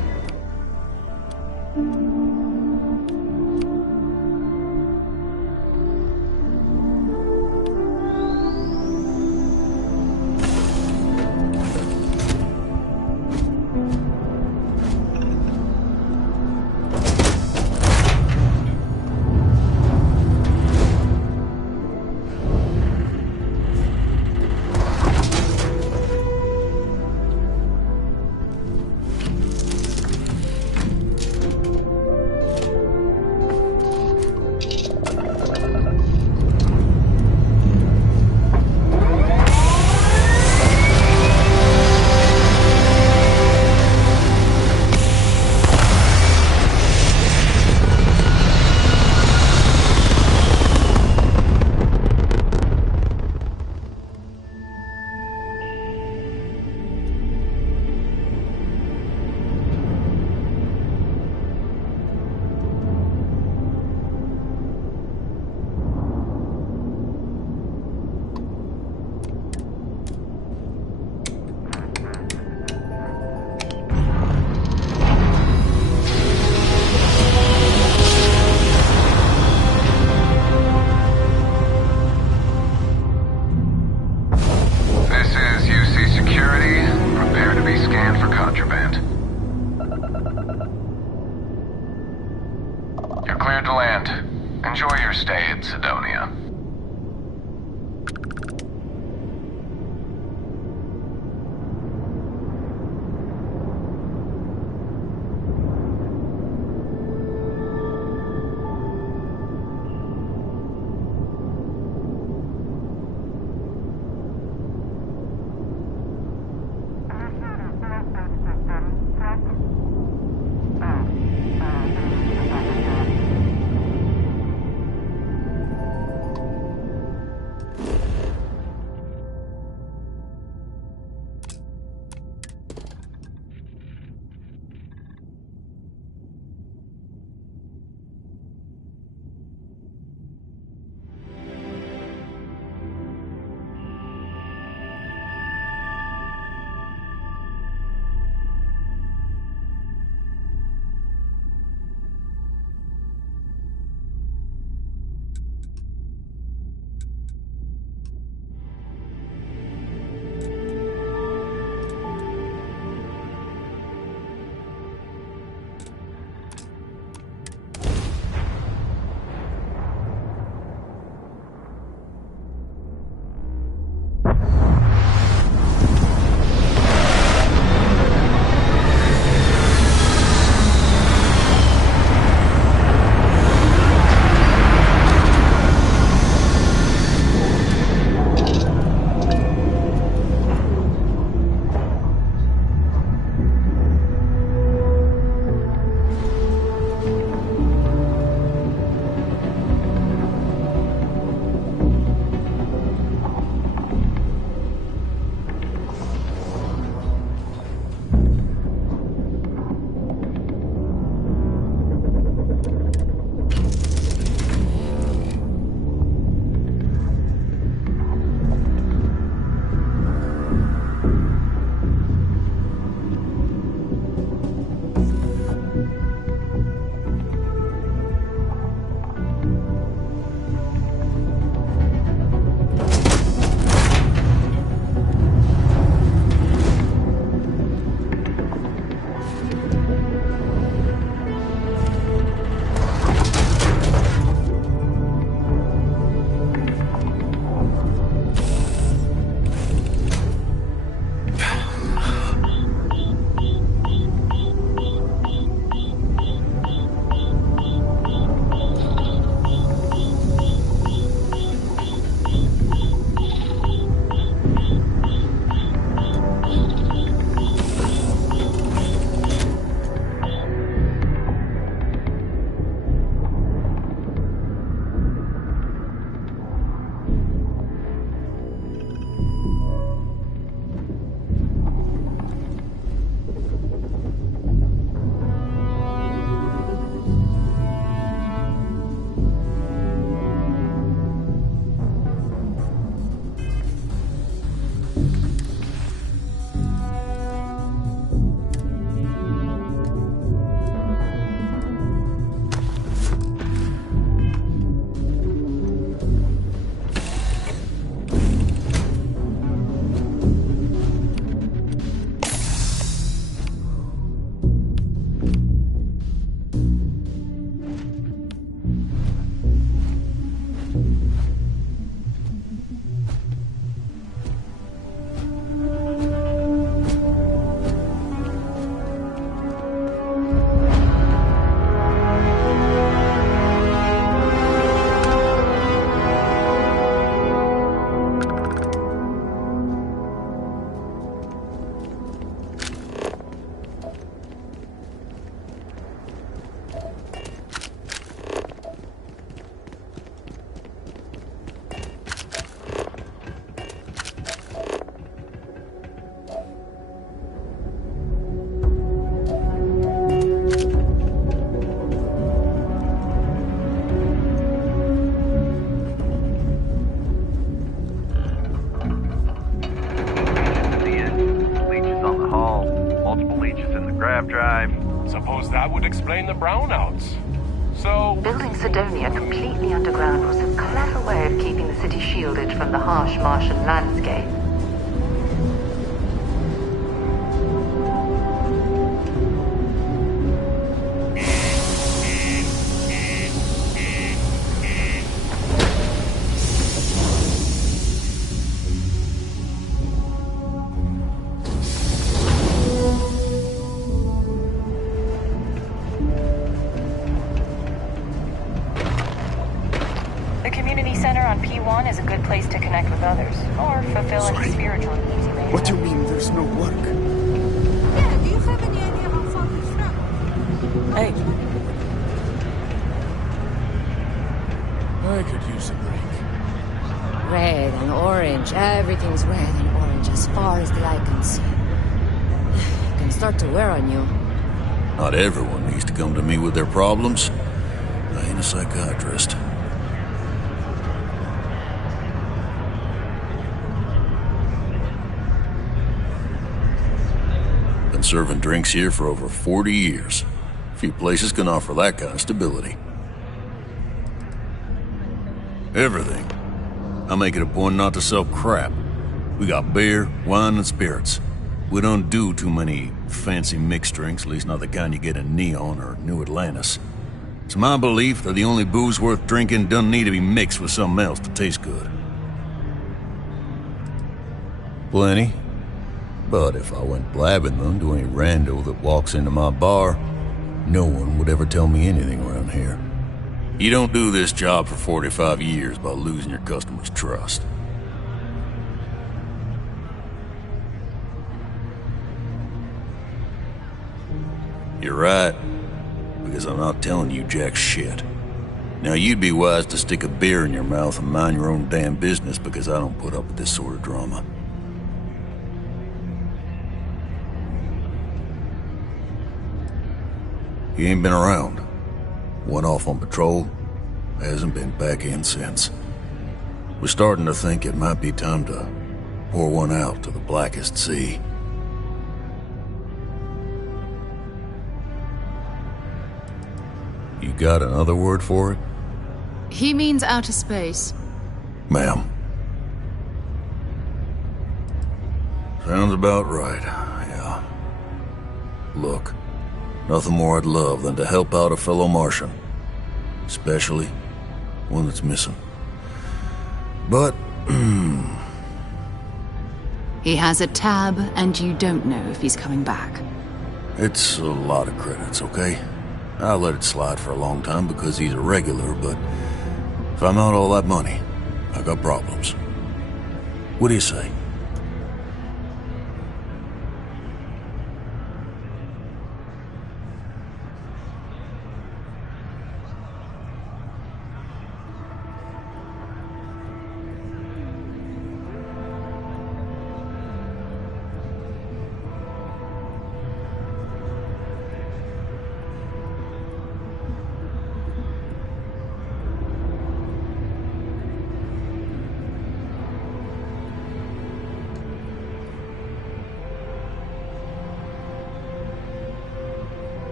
Suppose that would explain the brownouts. So... Building Sidonia completely underground was a clever way of keeping the city shielded from the harsh Martian landscape. Is a good place to connect with others, or fulfill any spiritual needs you may have. What do you mean there's no work? Yeah, do you have any idea how far we've traveled? Hey. I could use a break. Red and orange. Everything's red and orange as far as the eye can see. It can start to wear on you. Not everyone needs to come to me with their problems. I ain't a psychiatrist. Been serving drinks here for over 40 years. Few places can offer that kind of stability. Everything. I make it a point not to sell crap. We got beer, wine, and spirits. We don't do too many fancy mixed drinks, at least not the kind you get in Neon or New Atlantis. It's my belief that the only booze worth drinking doesn't need to be mixed with something else to taste good. Plenty. But if I went blabbing them to any rando that walks into my bar, no one would ever tell me anything around here. You don't do this job for 45 years by losing your customers' trust. You're right, because I'm not telling you jack shit. Now you'd be wise to stick a beer in your mouth and mind your own damn business, because I don't put up with this sort of drama. He ain't been around. Went off on patrol, hasn't been back in since. We're starting to think it might be time to pour one out to the blackest sea. You got another word for it? He means outer space. Ma'am. Sounds about right, yeah. Look. Nothing more I'd love than to help out a fellow Martian. Especially one that's missing. But, He has a tab, and you don't know if he's coming back. it's a lot of credits, okay? I'll let it slide for a long time because he's a regular, but if I'm out all that money, I got problems. What do you say?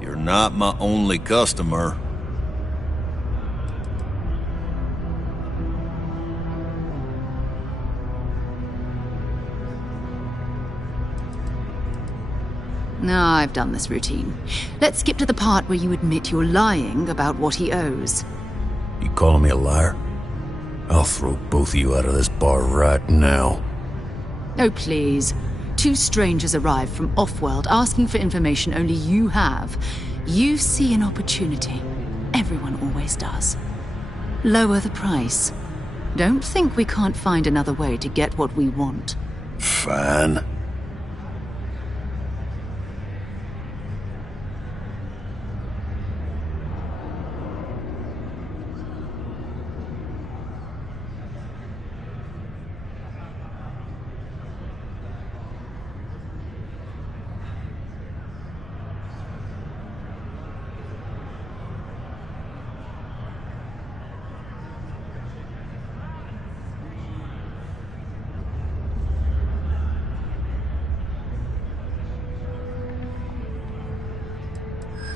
You're not my only customer. No, I've done this routine. Let's skip to the part where you admit you're lying about what he owes. You calling me a liar? I'll throw both of you out of this bar right now. Oh, please. Two strangers arrive from off-world asking for information only you have. You see an opportunity. Everyone always does. Lower the price. Don't think we can't find another way to get what we want. Fine.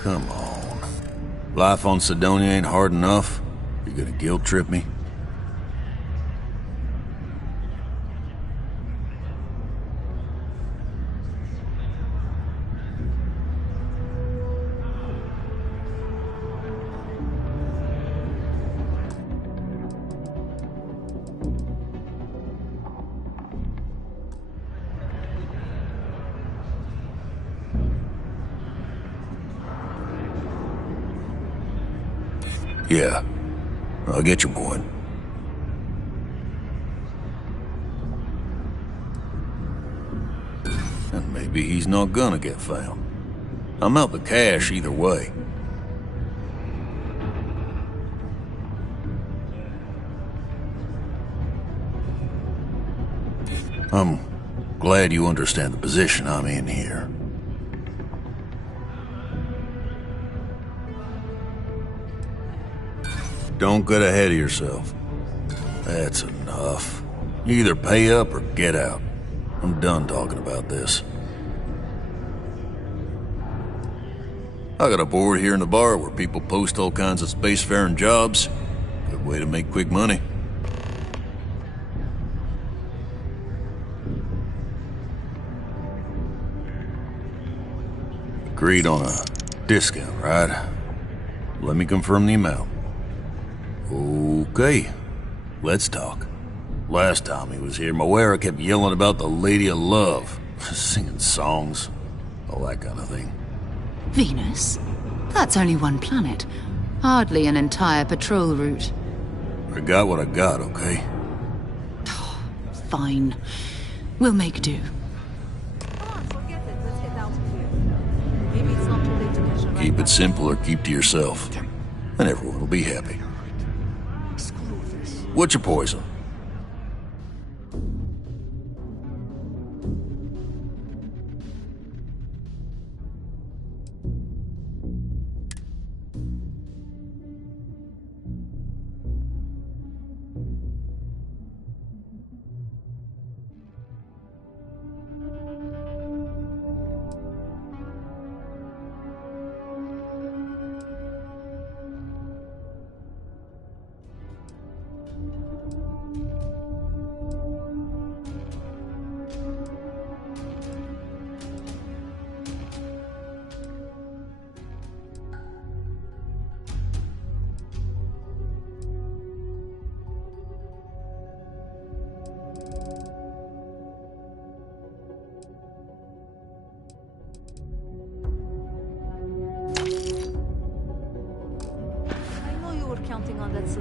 Come on. Life on Sidonia ain't hard enough. You're gonna guilt trip me? Yeah, I'll get your point. And maybe he's not gonna get found. I'm out the cash either way. I'm glad you understand the position I'm in here. Don't get ahead of yourself. That's enough. You either pay up or get out. I'm done talking about this. I got a board here in the bar where people post all kinds of spacefaring jobs. Good way to make quick money. Agreed on a discount, right? Let me confirm the amount. Okay, let's talk. Last time he was here, Moira kept yelling about the Lady of Love, singing songs, all that kind of thing. Venus? That's only one planet. Hardly an entire patrol route. I got what I got, okay? Fine. We'll make do. Keep it simple or keep to yourself, and everyone will be happy. What's your poison?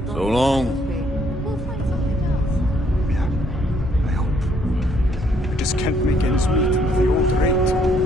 So long. Yeah, I hope. I just can't make ends meet with the old rate.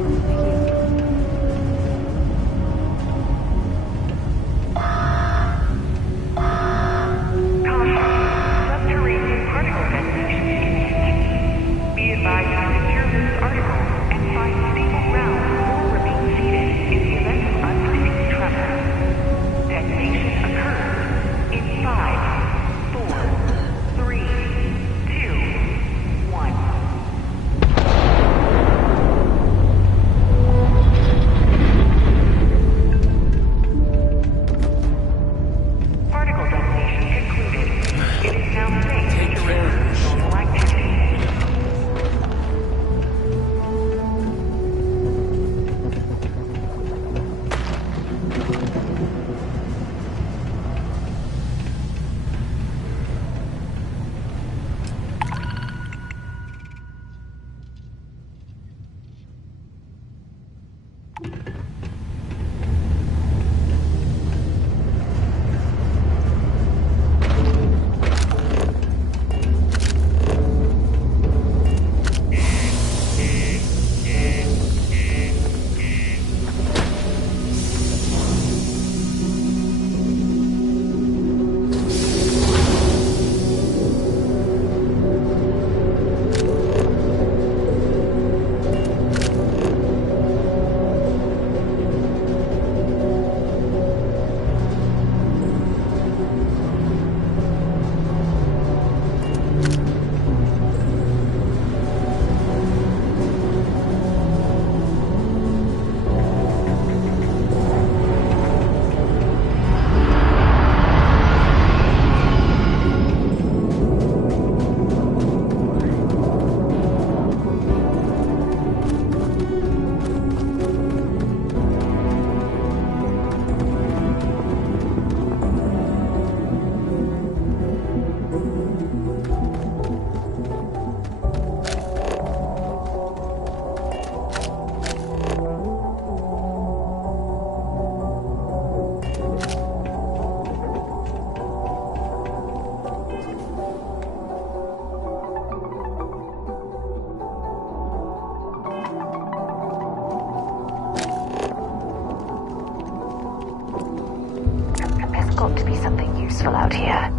hostile out here.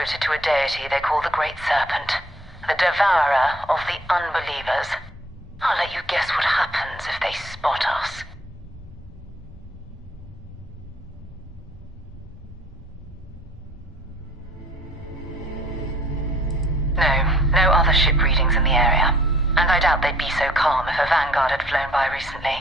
To a deity they call the Great Serpent, the devourer of the unbelievers. I'll let you guess what happens if they spot us. No other ship readings in the area, and I doubt they'd be so calm if a Vanguard had flown by recently.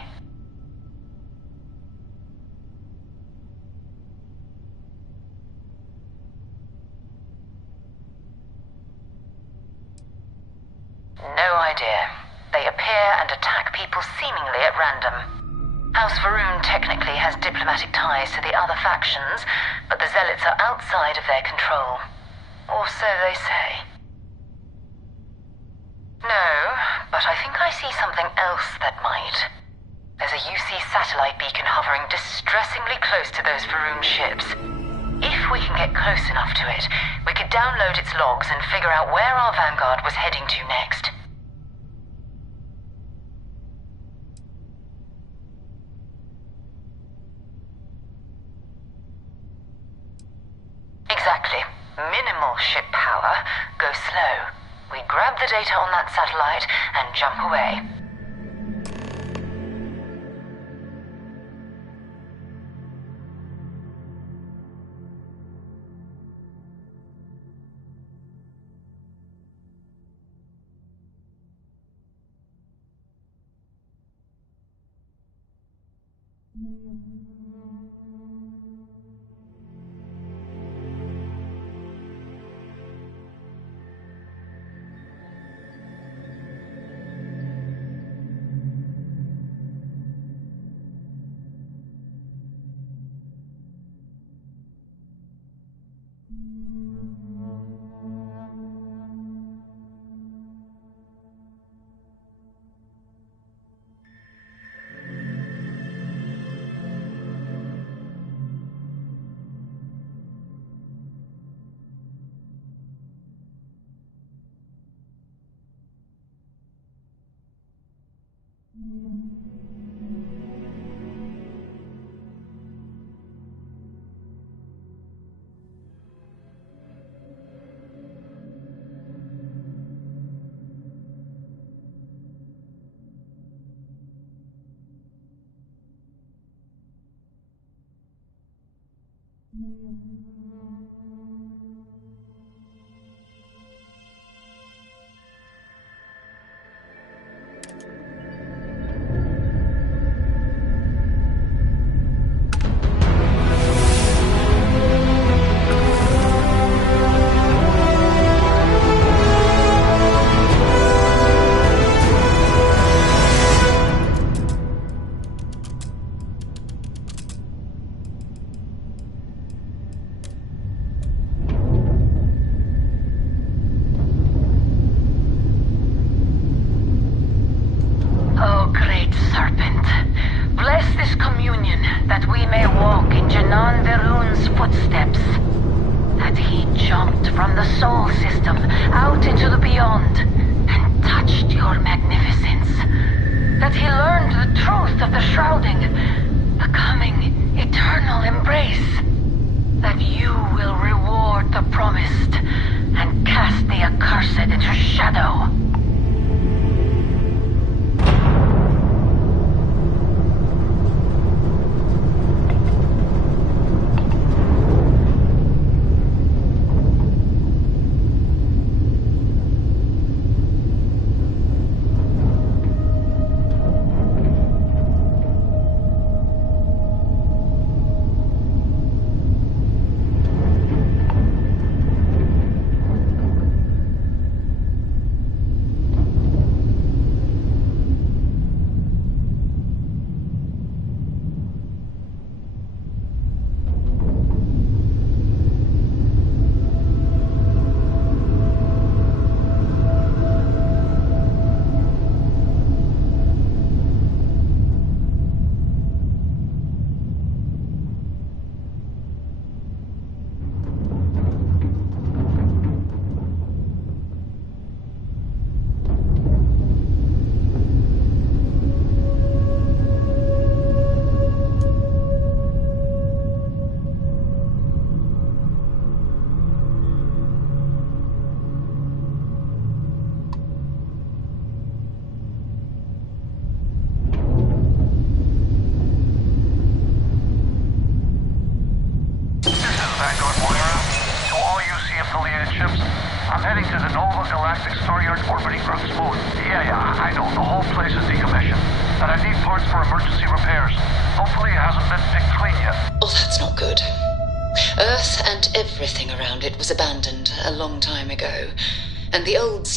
No idea. They appear and attack people seemingly at random. House Varun technically has diplomatic ties to the other factions, but the Zealots are outside of their control. Or so they say. No, but I think I see something else that might. There's a UC satellite beacon hovering distressingly close to those Varun ships. If we can get close enough to it, we could download its logs and figure out where our Vanguard was heading to next. Exactly. Minimal ship power. Go slow. We grab the data on that satellite and jump away.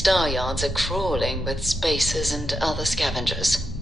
Star yards are crawling with spacers and other scavengers.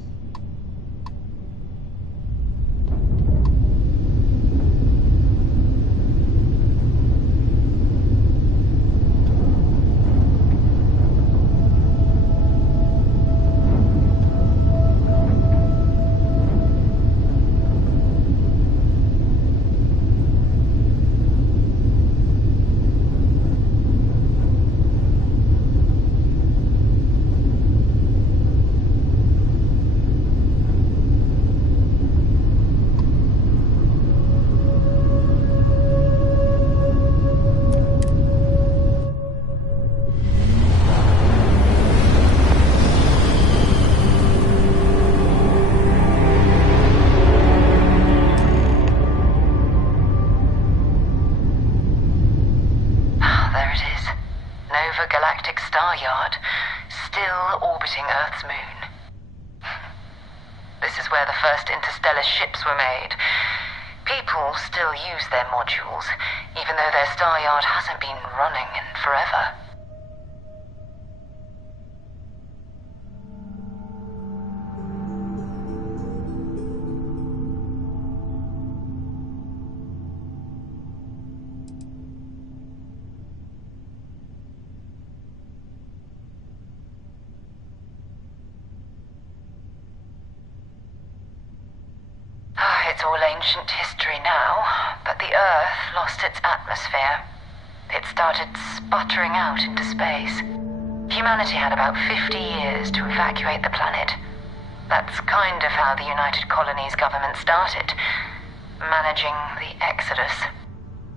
It's all ancient history now, but the Earth lost its atmosphere. It started sputtering out into space. Humanity had about 50 years to evacuate the planet. That's kind of how the United Colonies government started, managing the exodus.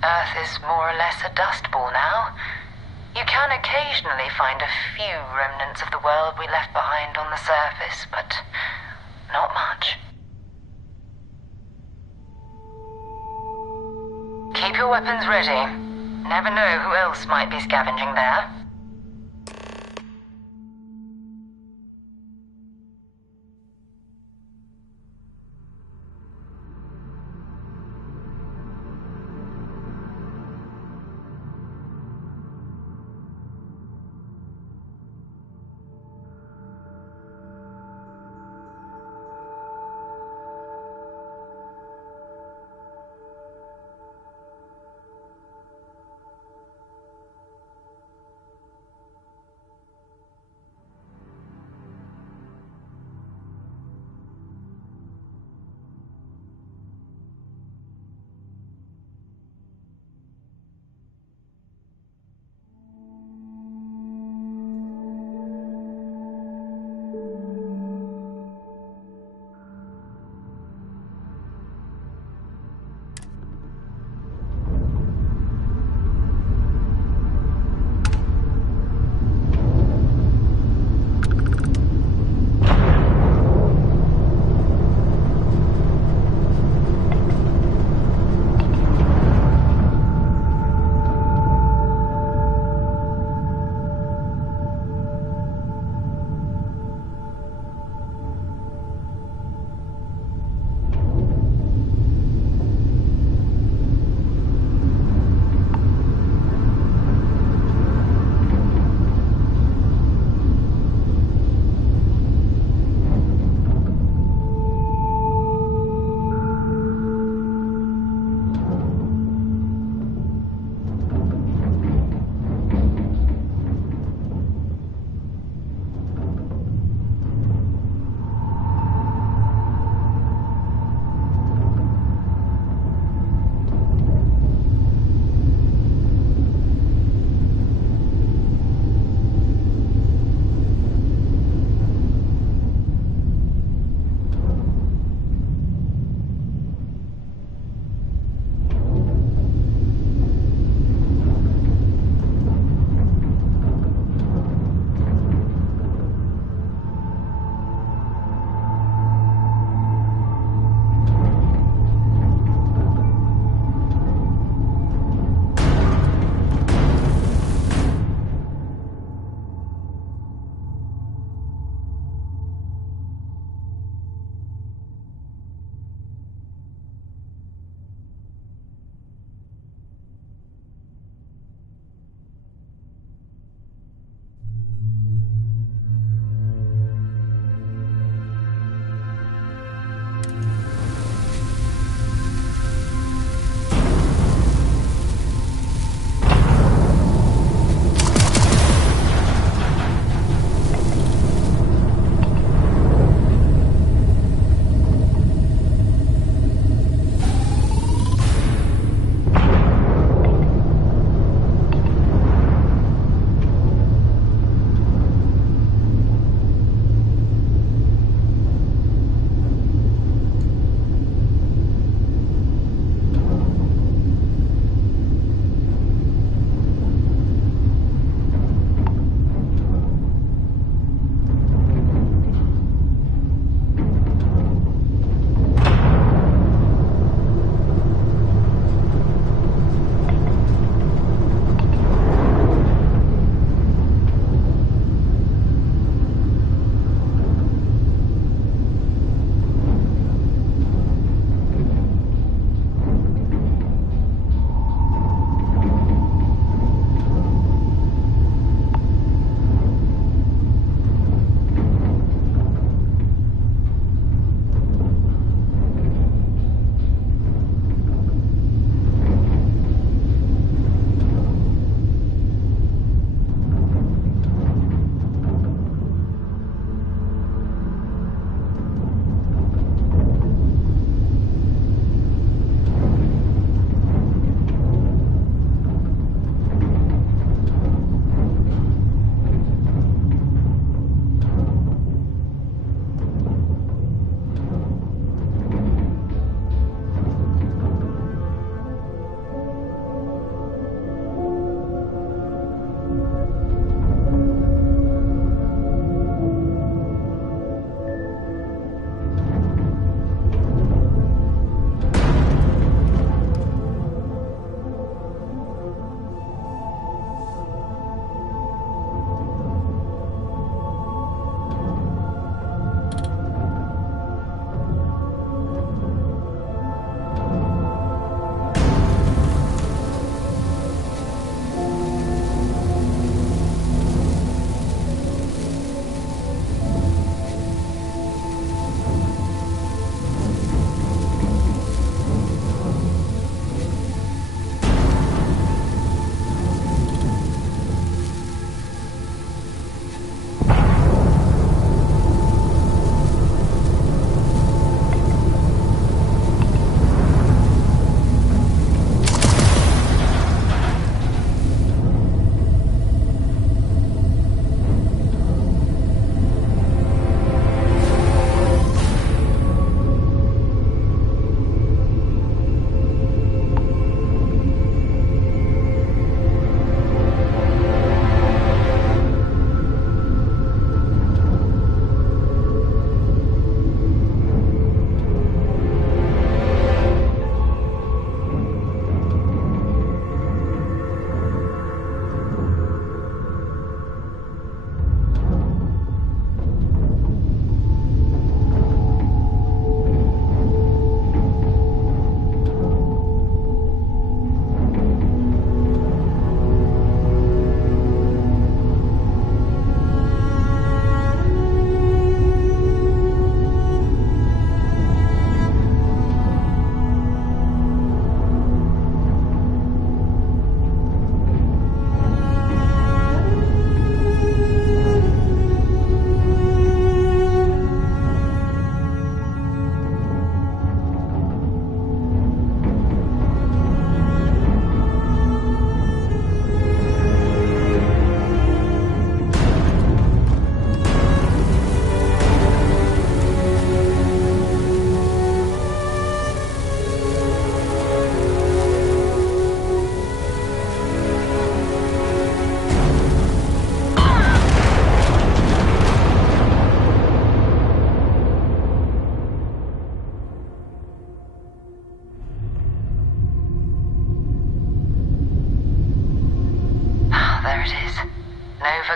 Earth is more or less a dust ball now. You can occasionally find a few remnants of the world we left behind on the surface, but not much. Keep Keep your weapons ready. Never know who else might be scavenging there.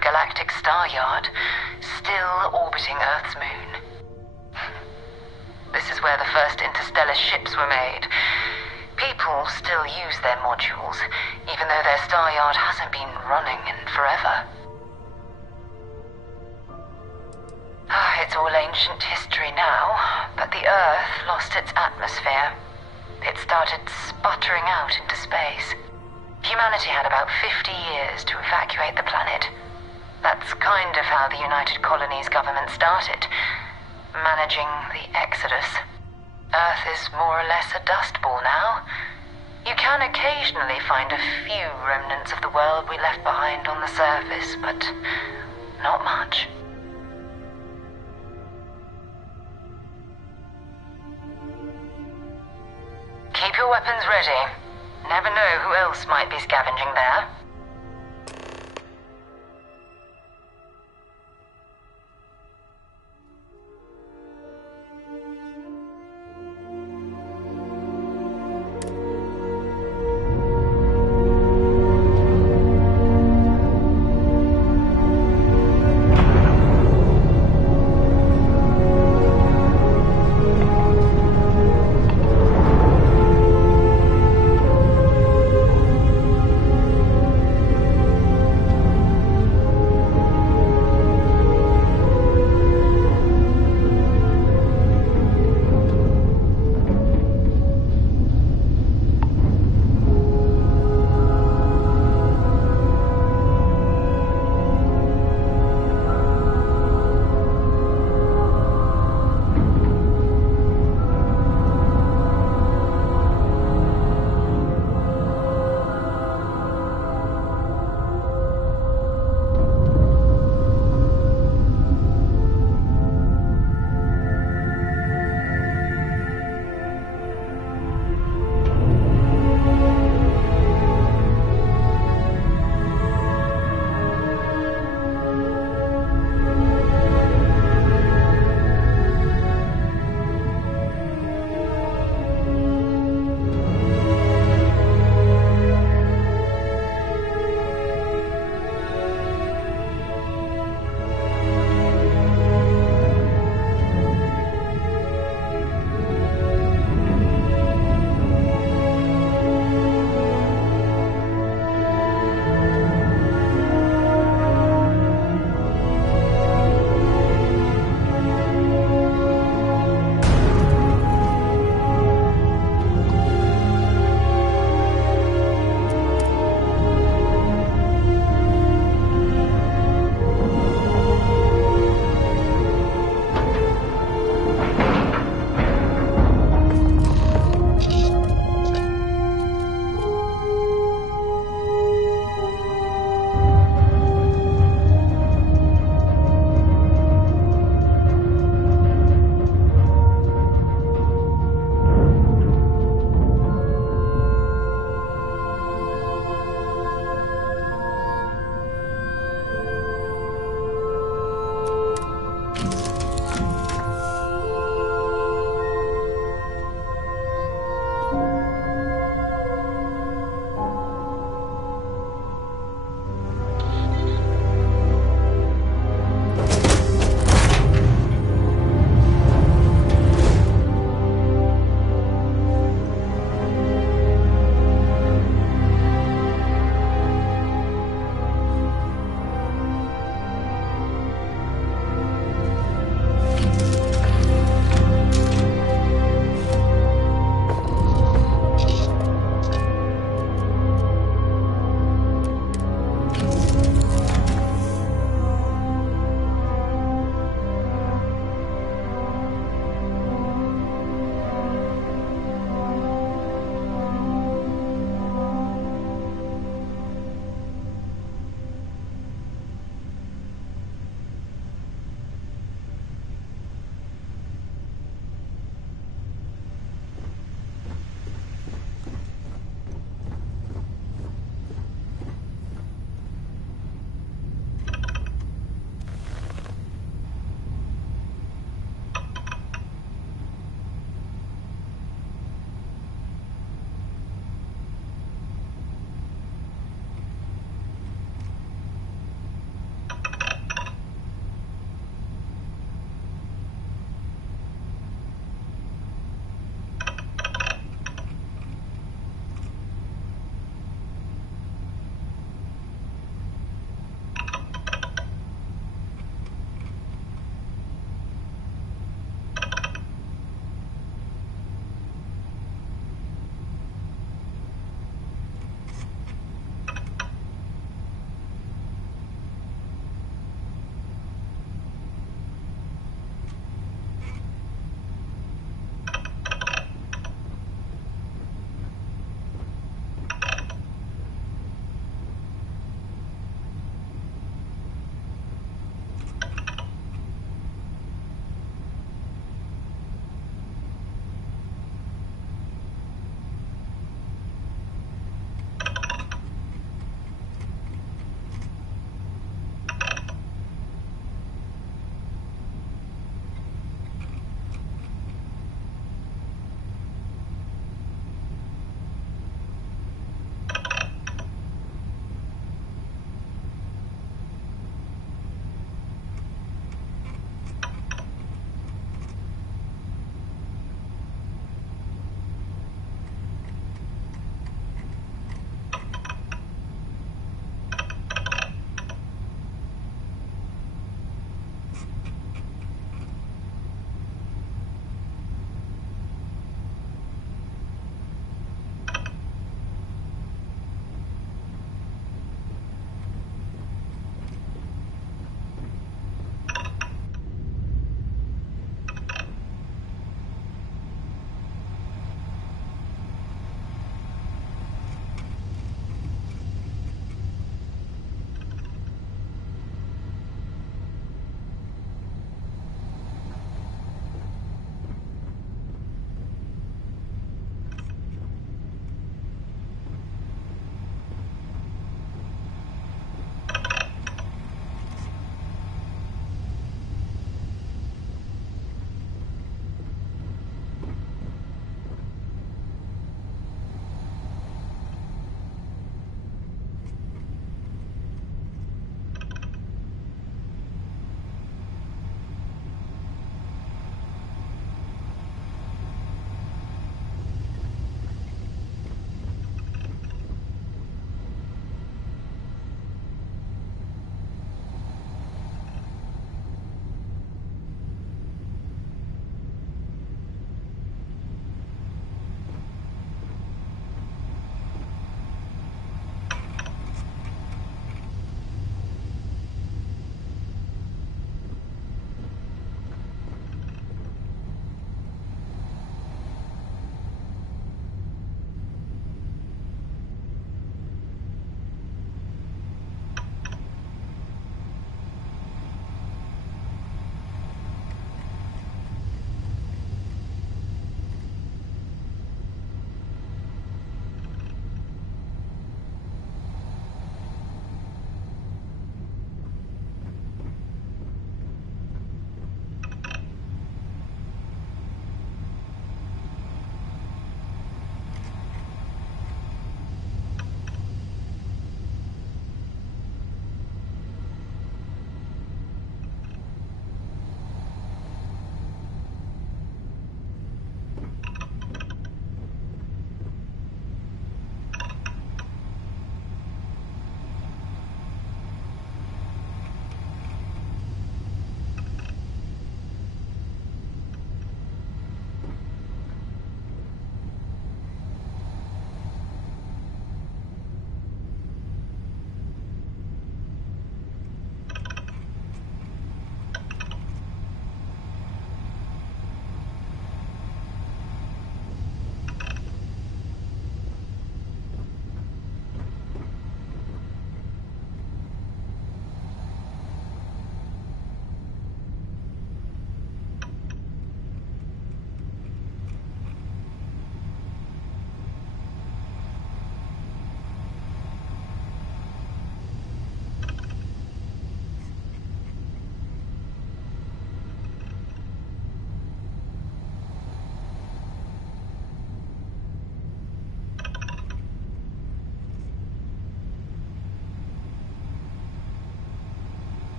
galactic star yard, still orbiting Earth's moon. This is where the first interstellar ships were made. People still use their modules, even though their star yard hasn't been running in forever. It's all ancient history now, but the Earth lost its atmosphere. It started sputtering out into space. Humanity had about 50 years to evacuate the planet. That's kind of how the United Colonies government started, managing the exodus. Earth is more or less a dust ball now. You can occasionally find a few remnants of the world we left behind on the surface, but not much. Keep your weapons ready. Never know who else might be scavenging there.